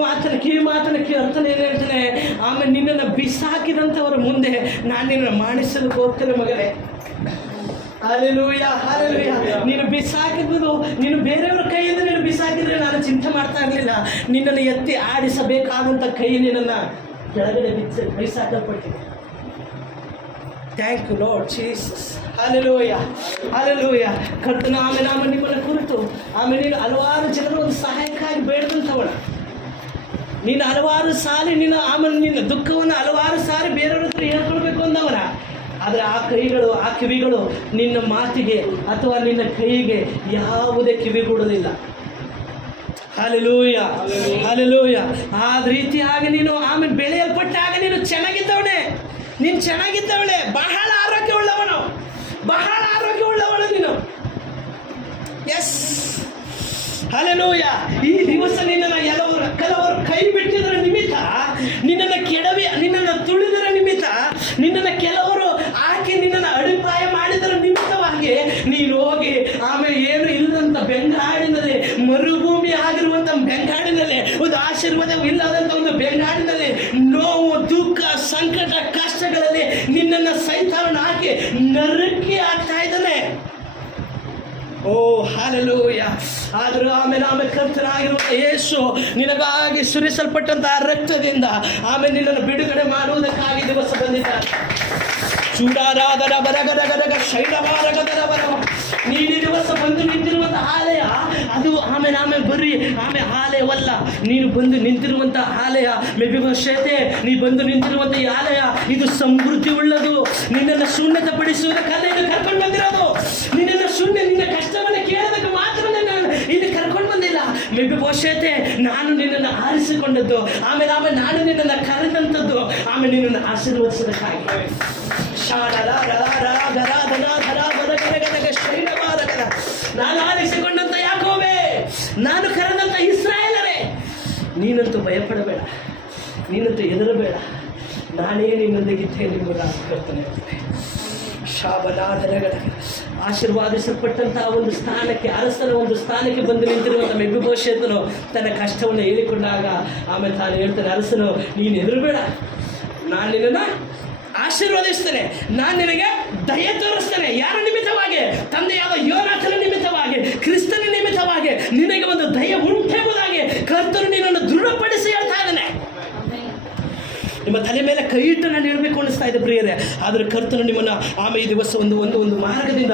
ಕಿವಿ ಮಾತನ್ನು ಅರ್ಥನ ಏನು ಹೇಳ್ತಾನೆ, ಆಮೇಲೆ ನಿನ್ನನ್ನು ಬಿಸಾಕಿದಂಥವರ ಮುಂದೆ ನಾನು ನಿನ್ನನ್ನು ಮಾಡಿಸಲು ಹೋಗ್ತೇನೆ ಮಗನೇ. ಹಲ್ಲೆಲೂಯಾ. ಹಲ್ಲೆಲೂಯಾ. ನೀನು ಬಿಸಾಕಿದ್ದು ನೀನು ಬೇರೆಯವರ ಕೈಯಿಂದ ನೀನು ಬಿಸಾಕಿದ್ರೆ ನಾನು ಚಿಂತೆ ಮಾಡ್ತಾ ಇರಲಿಲ್ಲ. ನಿನ್ನನ್ನು ಎತ್ತಿ ಆಡಿಸಬೇಕಾದಂಥ ಕೈ ನಿನ್ನನ್ನು ಕೆಳಗಡೆ ಬಿಸಾಕಲ್ಪಟ್ಟಿದೆ. Thank you Lord Jesus. Hallelujah. Hallelujah. ಕರ್ತನ ಆಮೇಲೆ ನಿಮ್ಮನ್ನು ಕುರಿತು ಆಮೇಲೆ ನೀನು ಹಲವಾರು ಜನರು ಒಂದು ಸಹಾಯಕ್ಕಾಗಿ ಬೇಡದಂಥವಳ. ನೀನು ಹಲವಾರು ಸಾರಿ ನಿನ್ನ ದುಃಖವನ್ನು ಹಲವಾರು ಸಾರಿ ಬೇರೆಯವ್ರ ಹತ್ರ ಹೇಳ್ಕೊಳ್ಬೇಕು ಅಂದವರ. ಆದರೆ ಆದರೆ ಆ ಕೈಗಳು, ಆ ಕಿವಿಗಳು ನಿನ್ನ ಮಾತಿಗೆ ಅಥವಾ ನಿನ್ನ ಕೈಗೆ ಯಾವುದೇ ಕಿವಿಗೊಡೋದಿಲ್ಲ. Hallelujah, hallelujah. ಆ ರೀತಿಯಾಗಿ ನೀನು ಆಮೇಲೆ ಬೆಳೆಯಲ್ಪಟ್ಟಾಗ ನೀನು ಚೆನ್ನಾಗಿದ್ದವನೇ, ನೀನು ಚೆನ್ನಾಗಿದ್ದವಳೆ, ಬಹಳ ಆರೋಗ್ಯವುಳ್ಳವನು, ಬಹಳ ಆರೋಗ್ಯವುಳ್ಳವಳು ನೀನು. Yes, hallelujah. ಈ ದಿವಸ ನಿನ್ನನ್ನು ಕೆಲವರು ಕೈ ಬಿಟ್ಟಿದ್ರ ನಿಮಿತ್ತ, ನಿನ್ನನ್ನು ಕೆಡವಿ, ನಿನ್ನನ್ನು ತುಳಿದರ ನಿಮಿತ್ತ, ನಿನ್ನನ್ನು ಕೆಲವರು ಆಕೆ ನಿನ್ನನ್ನು ಅಡಿಪಾಯ ಮಾಡಿದರ ನಿಮಿತ್ತವಾಗಿ ನೀನು ಹೋಗಿ ಆಮೇಲೆ ಏನು ಇಲ್ಲದಂತ ಬೆಂಗಾಡಿನಲ್ಲಿ, ಮರುಭೂಮಿ ಆಗಿರುವಂತ ಬೆಂಗಾಡಿನಲ್ಲಿ, ಒಂದು ಆಶೀರ್ವಾದವಿಲ್ಲದಂತ ಒಂದು ಬೆಂಗಾಡಿನಲ್ಲಿ, ನೋವು, ದುಃಖ, ಸಂಕಟ, ಕಷ್ಟಗಳಲ್ಲಿ ನಿನ್ನನ್ನು ಸೈತಾನನ ಹಾಕಿ ನರಕಿ ಆಗ್ತಾ ಇದ್ದಾನೆ. ಓ ಹಲ್ಲೆಲೂಯ. ಆದರೂ ಆಮೇಲೆ ಕರ್ತನಾಗಿರುವ ಯೇಸು ನಿನಗಾಗಿ ಸುರಿಸಲ್ಪಟ್ಟಂತಹ ರಕ್ತದಿಂದ ಆಮೇಲೆ ನಿನ್ನನ್ನು ಬಿಡುಗಡೆ ಮಾಡುವುದಕ್ಕಾಗಿ ದಿವಸ ಬಂದಿದ್ದಾನೆ. ಚೂಡಾರಾಧನ ಬರಗದಗದಗ ಶೈಲವಾರಗದರ ಬರ. ನೀನು ದಿವಸ ಬಂದು ನಿಂತಿರುವಂಥ ಆಲಯ ಅದು ಆಮೇಲೆ ಬರ್ರಿ ಆಲಯವಲ್ಲ, ನೀನು ಬಂದು ನಿಂತಿರುವಂಥ ಆಲಯ ಮೆಫಿಬೋಶೆತೆ, ನೀ ಬಂದು ನಿಂತಿರುವಂಥ ಈ ಆಲಯ ಇದು ಸಮೃದ್ಧಿ ಉಳ್ಳದು. ನಿನ್ನನ್ನು ಶೂನ್ಯತೆ ಪಡಿಸುವುದಕ್ಕಲ್ಲ ಇದು ಕರ್ಕೊಂಡು ಬಂದಿರೋದು. ನಿನ್ನನ್ನು ಶೂನ್ಯ, ನಿನ್ನ ಕಷ್ಟವನ್ನು ಕೇಳೋದಕ್ಕೆ ಮಾತ್ರ ಇದು ಕರ್ಕೊಂಡು ಬಂದಿಲ್ಲ. ಮೆಫಿಬೋಶೆತೆ, ನಾನು ನಿನ್ನನ್ನು ಆರಿಸಿಕೊಂಡದ್ದು, ಆಮೇಲೆ ನಾನು ನಿನ್ನನ್ನು ಕರೆದಂಥದ್ದು, ಆಮೇಲೆ ನಿನ್ನನ್ನು ಆಶೀರ್ವದಿಸೋದಕ್ಕಾಗಿ. ನಾನು ಆರಿಸಿಕೊಂಡಂತ ಯಾಕೋಬೇ, ನಾನು ಕರೆದಂತ ಇಸ್ರಾಯೇಲರೇ, ನೀನಂತೂ ಭಯಪಡಬೇಡ, ನೀನಂತೂ ಹೆದರಬೇಡ, ನಾನೇ ನಿನ್ನೊಂದಿಗಿದ್ದೇನೆ ಎಂಬುದಾಗಿ ಕರ್ತನೆ. ಶಾಬನಾದನಗಳ ಆಶೀರ್ವಾದಿಸಲ್ಪಟ್ಟಂತಹ ಒಂದು ಸ್ಥಾನಕ್ಕೆ, ಅರಸನ ಒಂದು ಸ್ಥಾನಕ್ಕೆ ಬಂದು ನಿಂತಿರುವಂಥ ಮೆಫಿಬೋಶೆತನು ತನ್ನ ಕಷ್ಟವನ್ನು ಹೇಳಿಕೊಂಡಾಗ ಆಮೇಲೆ ತಾನು ಹೇಳ್ತಾನೆ, ಅರಸನು ನೀನು ಹೆದರಬೇಡ, ನಾನು ನಿನ್ನನ್ನು ಆಶೀರ್ವದಿಸ್ತೇನೆ, ನಾನು ನಿನಗೆ ದಯೆ ತೋರಿಸ್ತೇನೆ. ಯಾರ ನಿಮಿತ್ತವಾಗಿ? ತಂದೆಯಾದ ಯೋನಾಥನ ನಿಮಿತ್ತವಾಗಿ, ಕ್ರಿಸ್ತನ ನಿಮಿತ್ತವಾಗಿ ನಿನಗೆ ಒಂದು ದಯೆ ಉಂಟೆಂಬುದಾಗಿ ಕರ್ತನು ನಿನ್ನನ್ನು ದೃಢಪಡಿಸಿ ಹೇಳ್ತಾ ಇದ್ದಾನೆ. ನಿಮ್ಮ ತಲೆ ಮೇಲೆ ಕೈ ಇಟ್ಟು ನಾನು ಹೇಳಬೇಕು ಅನ್ನಿಸ್ತಾ ಇದೆ ಪ್ರಿಯರೇ. ಆದರೆ ಕರ್ತನು ನಿಮ್ಮನ್ನು ಆಮೇಲೆ ಈ ದಿವಸ ಒಂದು ಮಾರ್ಗದಿಂದ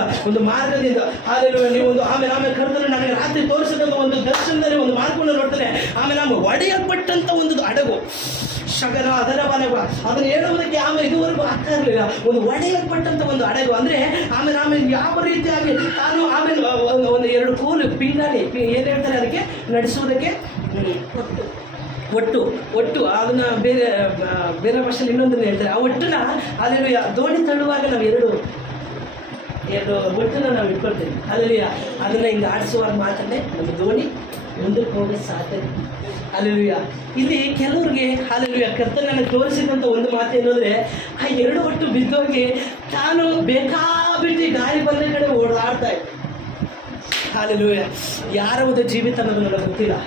ಆದರೆ ನೀವು ಆಮೇಲೆ ಕರ್ತನು ನನಗೆ ರಾತ್ರಿ ತೋರಿಸಿದ ಒಂದು ದರ್ಶನದಲ್ಲಿ ಒಂದು ಮಾರ್ಗವನ್ನು ನೋಡ್ತಾನೆ. ಆಮೇಲೆ ಒಡೆಯಲ್ಪಟ್ಟಂಥ ಒಂದು ಹಡಗು, ಶಗನ ಅದರ ಬಲವ, ಅದನ್ನು ಹೇಳುವುದಕ್ಕೆ ಆಮೇಲೆ ಇದುವರೆಗೂ ಆಗ್ತಾ ಇರಲಿಲ್ಲ. ಒಂದು ಒಡೆಯಲ್ಪಟ್ಟಂಥ ಒಂದು ಹಡಗು ಅಂದರೆ ಆಮೇಲೆ ಯಾವ ರೀತಿಯಾಗಿ ತಾನು ಆಮೇಲೆ ಒಂದು 2 ಕೋಲು ಪಿಂಗಾಣಿ, ಏನು ಹೇಳ್ತಾರೆ ಅದಕ್ಕೆ ನಡೆಸುವುದಕ್ಕೆ, ಒಟ್ಟು ಅದನ್ನು ಬೇರೆ ಭಾಷೆಯಲ್ಲಿ ಇನ್ನೊಂದನ್ನು ಹೇಳ್ತಾರೆ. ಆ ಒಟ್ಟನ್ನ ಅಲ್ಲಿ ದೋಣಿ ತಳ್ಳುವಾಗ ನಾವು ಎರಡು ಒಟ್ಟನ್ನು ನಾವು ಇಟ್ಕೊಳ್ತೇವೆ. ಅಲ್ಲಿ ಅದನ್ನು ಹಿಂಗೆ ಆಡಿಸುವಾಗ ಮಾತ್ರನೇ ನಮ್ಮ ದೋಣಿ ಮುಂದಕ್ಕೆ ಹೋಗೋ ಸಾಧ್ಯತೆ. ಅಲ್ಲೆಲೂಯ. ಇಲ್ಲಿ ಕೆಲವ್ರಿಗೆ ಅಲ್ಲೆಲೂಯ ಕರ್ತನ ನನಗೆ ತೋರಿಸಿದಂಥ ಒಂದು ಮಾತು ಏನಂದರೆ, ಆ 2 ಒಟ್ಟು ಬಿದ್ದೋಗಿ ತಾನು ಬೇಕಾಬಿಟ್ಟು ಗಾಳಿ ಬಂದ ಕಡೆ ಓಡಾಡ್ತಾ ಇದ್ದೆ. ಅಲ್ಲೆಲೂಯ. ಯಾರ ಒಂದು ಜೀವಿತ ಅನ್ನೋದು ನನಗೆ ಗೊತ್ತಿಲ್ಲ.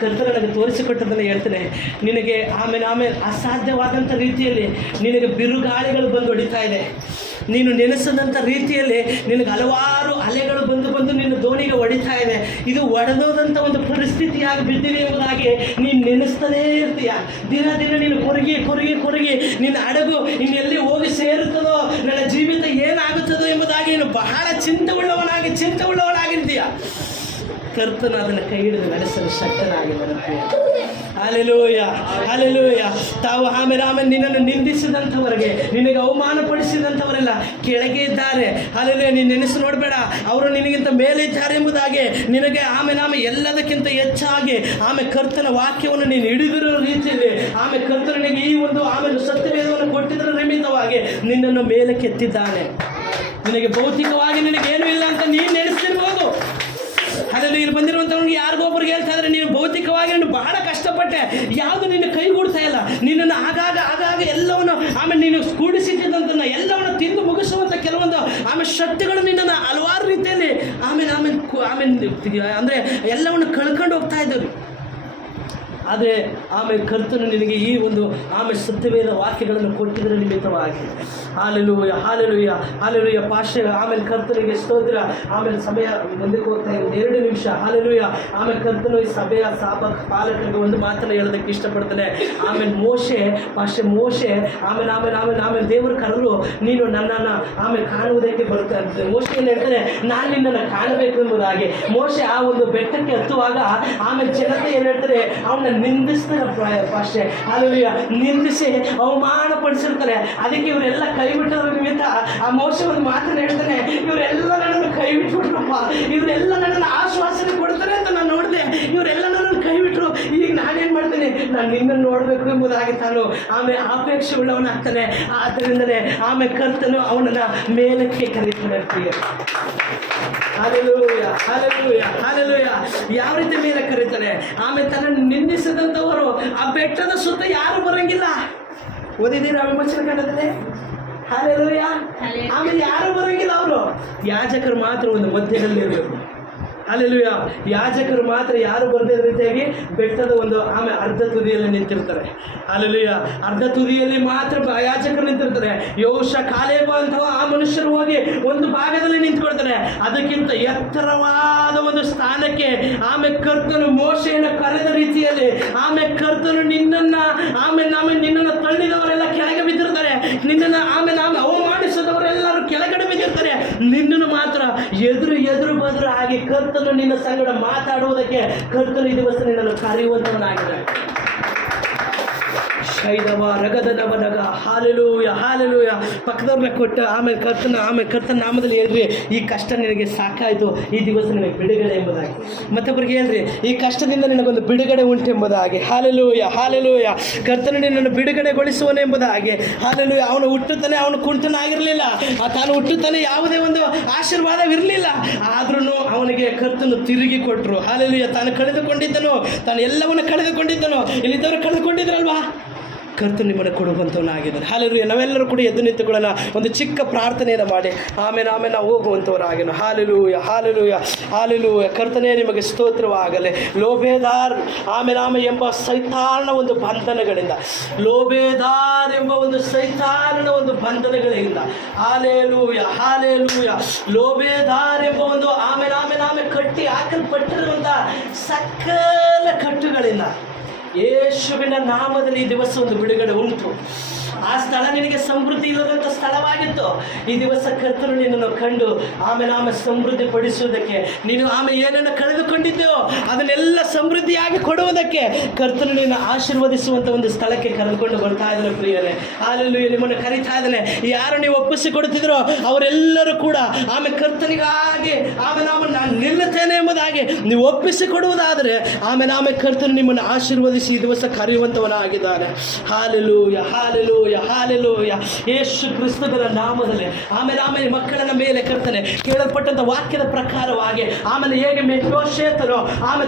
ಕರ್ತನ ನನಗೆ ತೋರಿಸಿಕೊಟ್ಟದನ್ನು ಹೇಳ್ತೇನೆ. ನಿನಗೆ ಆಮೇಲೆ ಅಸಾಧ್ಯವಾದಂಥ ರೀತಿಯಲ್ಲಿ ನಿನಗೆ ಬಿರುಗಾಳಿಗಳು ಬಂದು ಹೊಡಿತಾ ಇದೆ. ನೀನು ನೆನೆಸದಂಥ ರೀತಿಯಲ್ಲಿ ನಿನಗೆ ಹಲವಾರು ಅಲೆಗಳು ಬಂದು ನಿನ್ನ ದೋಣಿಗೆ ಹೊಡಿತಾ ಇದೆ. ಇದು ಒಡೆದೋದಂಥ ಒಂದು ಪರಿಸ್ಥಿತಿಯಾಗಿ ಬಿದ್ದಿದೆ ಎಂಬುದಾಗಿ ನೀನು ನೆನೆಸ್ತಾನೇ ಇರ್ತೀಯ. ದಿನ ನೀನು ಕೊರಗಿ ನಿನ್ನ ಹಡಗು ಇನ್ನೆಲ್ಲಿ ಹೋಗಿ ಸೇರುತ್ತದೋ, ನನ್ನ ಜೀವಿತ ಏನಾಗುತ್ತದೋ ಎಂಬುದಾಗಿ ನೀನು ಬಹಳ ಚಿಂತವುಳ್ಳವನಾಗಿರ್ತೀಯ. ಕರ್ತನ ಅದನ್ನು ಕೈ ಹಿಡಿದು ನಡೆಸಲು ಶಕ್ತನಾಗಿದ್ದಾನೆ. ಹಲ್ಲೆಲೂಯ. ತಾವು ಆಮೇಲೆ ನಿನ್ನನ್ನು ನಿಂದಿಸಿದಂಥವರಿಗೆ, ನಿನಗೆ ಅವಮಾನಪಡಿಸಿದಂಥವರೆಲ್ಲ ಕೆಳಗೆ ಇದ್ದಾರೆ. ಹಲ್ಲೆಲೂಯ. ನೀನು ನೆನೆಸಿ ನೋಡಬೇಡ, ಅವರು ನಿನಗಿಂತ ಮೇಲೆ ಇದ್ದಾರೆ ಎಂಬುದಾಗಿ ನಿನಗೆ ಆಮೇಲೆ ಎಲ್ಲದಕ್ಕಿಂತ ಹೆಚ್ಚಾಗಿ ಕರ್ತನ ವಾಕ್ಯವನ್ನು ನೀನು ಹಿಡಿದಿರೋ ರೀತಿಯಲ್ಲಿ ಕರ್ತನಿಗೆ ಈ ಒಂದು ಸತ್ಯವೇದವನ್ನು ಕೊಟ್ಟಿದ್ದರ ನಿಮಿತ್ತವಾಗಿ ನಿನ್ನನ್ನು ಮೇಲೆ ಕೆತ್ತಿದ್ದಾನೆ. ನಿನಗೆ ಭೌತಿಕವಾಗಿ ನಿನಗೇನು ಇಲ್ಲ ಅಂತ ನೀನು ನೆನೆಸ್ತಿರ್ಬೋದು. ಅದರಲ್ಲಿ ಇಲ್ಲಿ ಬಂದಿರುವಂಥವ್ರಿಗೆ ಯಾರಿಗೊಬ್ಬರಿಗೆ ಹೇಳ್ತಾ ಇದ್ರೆ, ನೀನು ಭೌತಿಕವಾಗಿ ನೀನು ಬಹಳ ಕಷ್ಟಪಟ್ಟೆ, ಯಾವುದು ನಿನ್ನ ಕೈಗೂಡ್ತಾ ಇಲ್ಲ. ನಿನ್ನನ್ನು ಆಗಾಗ ಎಲ್ಲವನ್ನು ನೀನು ಕೂಡಿಸಿದ್ದಂತನ್ನ ಎಲ್ಲವನ್ನು ತಿಂದು ಮುಗಿಸುವಂಥ ಕೆಲವೊಂದು ಶಕ್ತಿಗಳು ನಿನ್ನನ್ನು ಹಲವಾರು ರೀತಿಯಲ್ಲಿ ಅಂದರೆ ಎಲ್ಲವನ್ನು ಕಳ್ಕೊಂಡು ಹೋಗ್ತಾ ಇದ್ದವು. ಆದರೆ ಕರ್ತನು ನಿನಗೆ ಈ ಒಂದು ಸತ್ಯವೇದ ವಾಕ್ಯಗಳನ್ನು ಕೊಟ್ಟಿದ್ದರ ನಿಮಿತ್ತವಾಗಿ ಹಾಲೆಲೂಯ ಪಾಶ್ಯ ಕರ್ತನಿಗೆ ಸ್ತೋತ್ರ. ಸಮಯ ಮುಂದಕ್ಕೆ ಹೋಗ್ತಾ ಇದೆ, 2 ನಿಮಿಷ. ಕರ್ತನು ಈ ಸಭೆಯ ಪಾಲಕರಿಗೆ ಒಂದು ಮಾತನ್ನು ಹೇಳೋದಕ್ಕೆ ಇಷ್ಟಪಡ್ತಾನೆ. ಮೋಶೆ ದೇವರು ಕರೆದು ನೀನು ನನ್ನನ್ನು ಕಾಣುವುದಕ್ಕೆ ಬರುತ್ತೆ. ಮೋಶೆಯನ್ನು ಹೇಳ್ತಾನೆ, ನಾನು ನಿನ್ನನ್ನು ಕಾಣಬೇಕು ಎಂಬುದಾಗಿ. ಮೋಶೆ ಆ ಒಂದು ಬೆಟ್ಟಕ್ಕೆ ಹತ್ತುವಾಗ ಜನತೆ ಏನು ಹೇಳ್ತಾರೆ, ಅವನ ನಿಂದಿಸ್ತಾರೆ ಪಾಸ್ಟೆ. ಹಾಲೆಲೂಯ. ನಿಂದಿಸಿ ಅವಮಾನ ಪಡಿಸಿರ್ತಾರೆ. ಅದಕ್ಕೆ ಇವರೆಲ್ಲ ಕೈ ಬಿಟ್ಟದ್ರ ನಿಮಿತ್ತ ಆ ಮೋಶ ಒಂದು ಮಾತನ್ನು ಹೇಳ್ತಾನೆ, ಇವರೆಲ್ಲ ನನ್ನನ್ನು ಕೈ ಬಿಟ್ಬಿಟ್ರಪ್ಪ, ಇವರೆಲ್ಲ ನನ್ನನ್ನು ಆಶ್ವಾಸನೆ ಕೊಡ್ತಾರೆ ಅಂತ ನಾನು ನೋಡಿದೆ, ಇವರೆಲ್ಲ ನನ್ನನ್ನು ಕೈ ಬಿಟ್ರು. ಈಗ ನಾನೇನು ಮಾಡ್ತೇನೆ, ನಾನು ನಿನ್ನನ್ನು ನೋಡಬೇಕು ಎಂಬುದಾಗಿ ತಾನು ಆಮೇಲೆ ಅಪೇಕ್ಷೆ ಉಳ್ಳವನಾಗ್ತಾನೆ. ಆದ್ದರಿಂದಲೇ ಆಮೇಲೆ ಕರ್ತನು ಅವನನ್ನ ಮೇಲಕ್ಕೆ ಕರೀತಾನೆ. ಪ್ರಿಯ ಹಾಲೆಲೂಯ, ಹಾಲೆಲೂಯ, ಹಾಲೆಲೂಯ. ಯಾವ ರೀತಿ ಮೇಲೆ ಕರೀತಾನೆ? ಆಮೇಲೆ ತನ್ನನ್ನು ನಿಂದಿಸಿದಂಥವರು ಆ ಬೆಟ್ಟದ ಸುತ್ತ ಯಾರು ಬರಂಗಿಲ್ಲ. ಓದಿದ್ದೀರಾ ವಿಮೋಚನ ಕಾಂಡದಲ್ಲಿ? ಹಾಲೆಲೂಯ. ಆಮೇಲೆ ಯಾರು ಬರಂಗಿಲ್ಲ, ಅವರು ಯಾಜಕರು ಮಾತ್ರ ಒಂದು ಮಧ್ಯದಲ್ಲಿ ಇರಬೇಕು. ಹಾಲೆಲೂಯ. ಯಾಜಕರು ಮಾತ್ರ ಯಾರು ಬರದೇ ರೀತಿಯಾಗಿ ಬೆಟ್ಟದ ಒಂದು ಆಮೇಲೆ ಅರ್ಧ ತುದಿಯಲ್ಲಿ ನಿಂತಿರ್ತಾರೆ. ಹಾಲೆಲೂಯ. ಅರ್ಧ ತುದಿಯಲ್ಲಿ ಮಾತ್ರ ಯಾಜಕರು ನಿಂತಿರ್ತಾರೆ. ಯೋಷ, ಕಾಲೇಬ ಅಂತ ಆ ಮನುಷ್ಯರು ಹೋಗಿ ಒಂದು ಭಾಗದಲ್ಲಿ ನಿಂತ್ಕೊಳ್ತಾರೆ. ಅದಕ್ಕಿಂತ ಎತ್ತರವಾದ ಒಂದು ಸ್ಥಾನಕ್ಕೆ ಆಮೇಲೆ ಕರ್ತನು ಮೋಶೆಯನ್ನು ಕರೆದ ರೀತಿಯಲ್ಲಿ ಆಮೇಲೆ ಕರ್ತನು ನಿನ್ನನ್ನು ತಳ್ಳಿದವರೆಲ್ಲ ಕೆಳಗೆ ಬಿದ್ದಿರ್ತಾರೆ. ನಿನ್ನನ್ನು ಆಮೇಲೆ ಅವಮಾನಿಸಿದವರೆಲ್ಲರೂ ಕೆಳಗಡೆ ಬಿದ್ದಿರ್ತಾರೆ. ನಿನ್ನನ್ನು ಮಾತ್ರ ಎದುರು ಬದ್ರು ಹಾಗೆ ಕರ್ತನು ನಿನ್ನ ಸಂಗಡ ಮಾತಾಡುವುದಕ್ಕೆ ಕರ್ತನು ಈ ದಿವಸ ನಿನ್ನನ್ನು ಕರೆಯುವಂತವನಾಗಿದೆ. ಶೈದವ ರಗದನವನಗ. Hallelujah, hallelujah. ಪಕ್ಕದವ್ರನ್ನ ಕೊಟ್ಟು ಆಮೇಲೆ ಕರ್ತನ ನಾಮದಲ್ಲಿ ಹೇಳ್ರಿ, ಈ ಕಷ್ಟ ನಿನಗೆ ಸಾಕಾಯಿತು, ಈ ದಿವಸ ನಿನಗೆ ಬಿಡುಗಡೆ ಎಂಬುದಾಗಿ. ಮತ್ತೊಬ್ಬರಿಗೆ ಹೇಳ್ರಿ, ಈ ಕಷ್ಟದಿಂದ ನಿನಗೊಂದು ಬಿಡುಗಡೆ ಉಂಟೆಂಬುದಾಗಿ. Hallelujah, hallelujah. ಕರ್ತನು ನಿನ್ನನ್ನು ಬಿಡುಗಡೆಗೊಳಿಸುವನು ಎಂಬುದಾಗಿ. ಹಾಲೆಲೂಯ. ಅವನು ಹುಟ್ಟುತ್ತಾನೆ, ಅವನು ಕುಂಟನಾಗಿರಲಿಲ್ಲ, ತಾನು ಹುಟ್ಟುತ್ತಾನೆ, ಯಾವುದೇ ಒಂದು ಆಶೀರ್ವಾದವಿರಲಿಲ್ಲ. ಆದ್ರೂ ಅವನಿಗೆ ಕರ್ತನು ತಿರುಗಿ ಕೊಟ್ಟರು. ಹಾಲೆಲೂಯ. ತಾನು ಕಳೆದುಕೊಂಡಿದ್ದನು, ತಾನು ಎಲ್ಲವನ್ನು ಕಳೆದುಕೊಂಡಿದ್ದನು. ಇಲ್ಲಿದ್ದವರು ಕಳೆದುಕೊಂಡಿದ್ರಲ್ವಾ, ಕರ್ತನು ನಿಮ್ಮನ್ನು ಕೊಡುವಂಥವನಾಗಿದ್ದಾನೆ. ಹಾಲೆಲೂಯ. ನಾವೆಲ್ಲರೂ ಕೂಡ ಎದ್ದು ನಿಂತುಕೊಳ್ಳೋಣ. ಒಂದು ಚಿಕ್ಕ ಪ್ರಾರ್ಥನೆಯನ್ನು ಮಾಡಿ ಆಮೇಲೆ ನಾವು ಹೋಗುವಂಥವರಾಗೇನು. Hallelujah, hallelujah, hallelujah. ಕರ್ತನೇ ನಿಮಗೆ ಸ್ತೋತ್ರವಾಗಲಿ. ಲೋಬೇದಾರ್ ಆಮೇಲೆ ಎಂಬ ಸೈತಾನನ ಒಂದು ಬಂಧನಗಳಿಂದ, ಲೋಬೇದಾರ್ ಎಂಬ ಒಂದು ಸೈತಾನನ ಒಂದು ಬಂಧನಗಳಿಂದ, ಹಾಲೆಲೂಯ, ಹಾಲೆಲೂಯ. ಲೋಬೇದಾರ್ ಎಂಬ ಒಂದು ಆಮೇಲೆ ಕಟ್ಟಿ ಹಾಕಲ್ಪಟ್ಟಿರುವಂಥ ಸಕಲ ಕಟ್ಟುಗಳಿಂದ ಯೇಸುವಿನ ನಾಮದಲ್ಲಿ ಈ ದಿವಸ ಒಂದು ಬಿಡುಗಡೆ ಉಂಟು. ಆ ಸ್ಥಳ ನಿನಗೆ ಸಮೃದ್ಧಿ ಇಲ್ಲದಂಥ ಸ್ಥಳವಾಗಿತ್ತು. ಈ ದಿವಸ ಕರ್ತನು ನಿನ್ನನ್ನು ಕಂಡು ಆಮೇಲೆ ಸಮೃದ್ಧಿ ಪಡಿಸುವುದಕ್ಕೆ, ನೀನು ಏನನ್ನು ಕಳೆದುಕೊಂಡಿದ್ದೆಯೋ ಅದನ್ನೆಲ್ಲ ಸಮೃದ್ಧಿಯಾಗಿ ಕೊಡುವುದಕ್ಕೆ ಕರ್ತನು ನಿನ್ನ ಆಶೀರ್ವದಿಸುವಂಥ ಒಂದು ಸ್ಥಳಕ್ಕೆ ಕರೆದುಕೊಂಡು ಬರ್ತಾ ಇದ್ದಾನೆ. ಪ್ರಿಯರೇ, ಅಲ್ಲಿ ನಿಮ್ಮನ್ನು ಕರೀತಾ ಇದ್ದಾನೆ. ಯಾರು ನೀವು ಒಪ್ಪಿಸಿ ಕೊಡುತ್ತಿದ್ರೋ ಅವರೆಲ್ಲರೂ ಕೂಡ ಕರ್ತನಿಗಾಗಿ ನಾನು ನಿಲ್ಲುತ್ತೇನೆ ಎಂಬುದಾಗಿ ನೀವು ಒಪ್ಪಿಸಿ ಕೊಡುವುದಾದರೆ ಆಮೇಲೆ ಕರ್ತನು ನಿಮ್ಮನ್ನು ಆಶೀರ್ವದಿಸಿ ಈ ದಿವಸ ಕರೆಯುವಂಥವನಾಗಿದ್ದಾನೆ. Hallelujah, hallelujah, hallelujah. ಯೇಸು ಕ್ರಿಸ್ತನ ನಾಮದಲ್ಲಿ ಆಮೇಲೆ ಮಕ್ಕಳನ್ನ ಮೇಲೆ ಕರ್ತನೆ ಕೇಳಲ್ಪಟ್ಟಂತ ವಾಕ್ಯದ ಪ್ರಕಾರವಾಗಿ ಹೇಗೆ ಮೆಫೀಬೋಶೆತನು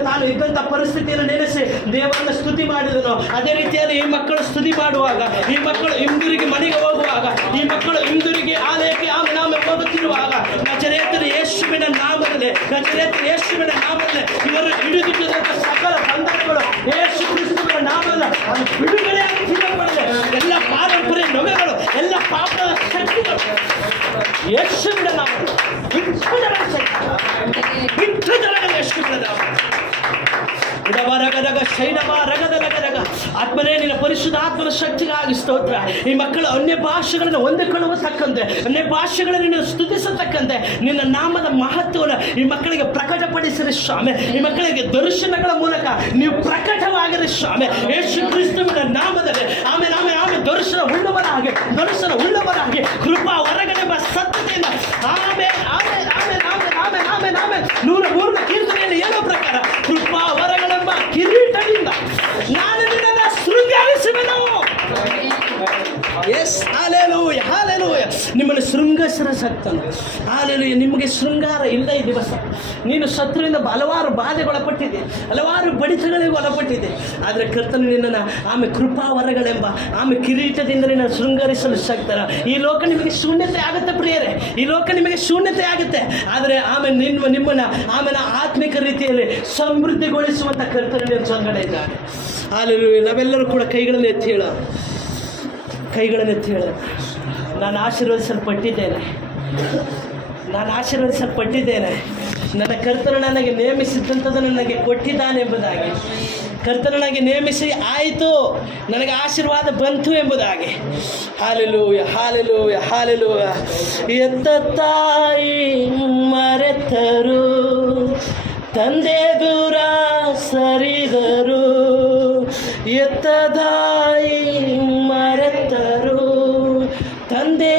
ತಾನು ಇದ್ದಂಥ ಪರಿಸ್ಥಿತಿಯನ್ನು ನೆನೆಸಿ ದೇವರನ್ನ ಸ್ತುತಿ ಮಾಡಿದನು, ಅದೇ ರೀತಿಯಲ್ಲಿ ಈ ಮಕ್ಕಳು ಸ್ತುತಿ ಮಾಡುವಾಗ, ಈ ಮಕ್ಕಳು ಹಿಂದಿರುಗಿ ಮನೆಗೆ ಹೋಗುವಾಗ, ಈ ಮಕ್ಕಳು ಹಿಂದಿರುಗಿ ಆಲಯಕ್ಕೆ ಹೋಗುತ್ತಿರುವಾಗ ನಜರೇತನ ಯೇಸುವಿನ ನಾಮದಲ್ಲಿ ಇವರು ಹಿಡಿದಿಟ್ಟಂಥ ಸಕಲ ಬಂಧನಗಳು ಯೇಸು ಕ್ರಿಸ್ತನ ನಾಮದಲ್ಲಿ ಅದು ಬಿಡುಗಡೆಯಾಗಿ ಸಿಗಲ್ಪಡಿದೆ. ಎಲ್ಲ ಪಾರಂಪರ್ಯ ನೊಗಗಳು, ಎಲ್ಲ ಪಾಪದ ಶಕ್ತಿಗಳು ಯೇಸುವಿನ ನಾಮದಲ್ಲಿ ಆತ್ಮನೇ ನಿನ್ನ ಪರಿಶುದ್ಧ ಆತ್ಮನ ಶಕ್ತಿಗಾಗಿ ಸ್ತೋತ್ರ. ಈ ಮಕ್ಕಳು ಅನ್ಯ ಭಾಷೆಗಳನ್ನು ಹೊಂದಿಕೊಳ್ಳುವತಕ್ಕಂತೆ, ಅನ್ಯ ಭಾಷೆಗಳನ್ನು ಸ್ತುತಿಸತಕ್ಕಂತೆ ನಿನ್ನ ನಾಮದ ಮಹತ್ವವನ್ನು ಈ ಮಕ್ಕಳಿಗೆ ಪ್ರಕಟಪಡಿಸಿರಿ ಸ್ವಾಮಿ. ಈ ಮಕ್ಕಳಿಗೆ ದರ್ಶನಗಳ ಮೂಲಕ ನೀವು ಪ್ರಕಟವಾಗಿರಿ ಸ್ವಾಮಿ. ಯೇಸು ಕ್ರಿಸ್ತನ ನಾಮದಲ್ಲಿ ಆಮೇಲೆ ದರ್ಶನ ಉಳ್ಳವರಾಗಿ ಕೃಪಾ ಹೊರಗಡೆ ಸತ್ಯತೆಯಿಂದ ಆಮೇಲೆ 103ನೇ ಕೀರ್ತನೆಯಲ್ಲಿ ಹೇಳೋ ಪ್ರಕಾರ ಕೃಪಾ ಹೊರಗಳೆಂಬ ಕಿರೀಟದಿಂದ ನಾನು ನಿನ್ನನ್ನು ಶೃಂಗರಿಸುವೆನು. S, hallelujah, hallelujah. ನಿಮ್ಮನ್ನು ಶೃಂಗರಿಸಕ್ತನು. ಹಾಲೆಲೂಯ. ನಿಮಗೆ ಶೃಂಗಾರ ಇಲ್ಲ ಈ ದಿವಸ. ನೀನು ಶತ್ರುವಿಂದ ಹಲವಾರು ಬಾಧೆಗೊಳಪಟ್ಟಿದೆ, ಹಲವಾರು ಬಡಿತಗಳಿಗೆ ಒಳಪಟ್ಟಿದೆ. ಆದರೆ ಕರ್ತನು ನಿನ್ನನ್ನು ಕೃಪಾ ವರಗಳೆಂಬ ಕಿರೀಟದಿಂದ ನಿನ್ನ ಶೃಂಗರಿಸಲು ಶಕ್ತರ. ಈ ಲೋಕ ನಿಮಗೆ ಶೂನ್ಯತೆ ಆಗುತ್ತೆ ಪ್ರಿಯರೇ, ಈ ಲೋಕ ನಿಮಗೆ ಶೂನ್ಯತೆ ಆಗುತ್ತೆ. ಆದರೆ ನಿಮ್ಮನ್ನು ಆತ್ಮಿಕ ರೀತಿಯಲ್ಲಿ ಸಮೃದ್ಧಿಗೊಳಿಸುವಂಥ ಕರ್ತನು ನಿಮ್ಮ ಸಂಗಡ ಇದ್ದಾನೆ. ಹಾಲೆಲೂಯ. ನಾವೆಲ್ಲರೂ ಕೂಡ ಕೈಗಳನ್ನು ಎತ್ತಿ ಹೇಳೋಣ. ನಾನು ಆಶೀರ್ವದಿಸಲ್ಪಟ್ಟಿದ್ದೇನೆ, ನನ್ನ ಕರ್ತನು ನನಗೆ ನೇಮಿಸಿದಂಥದ್ದನ್ನು ನನಗೆ ಕೊಟ್ಟಿದ್ದಾನೆ ಎಂಬುದಾಗಿ, ಕರ್ತನು ನನಗೆ ನೇಮಿಸಿ ಆಯಿತು, ನನಗೆ ಆಶೀರ್ವಾದ ಬಂತು ಎಂಬುದಾಗಿ. Hallelujah, hallelujah, hallelujah. ಎತ್ತ ತಾಯಿ ಮರೆತರು, ತಂದೆ ದೂರ ಸರಿದರು, ತಂದೆ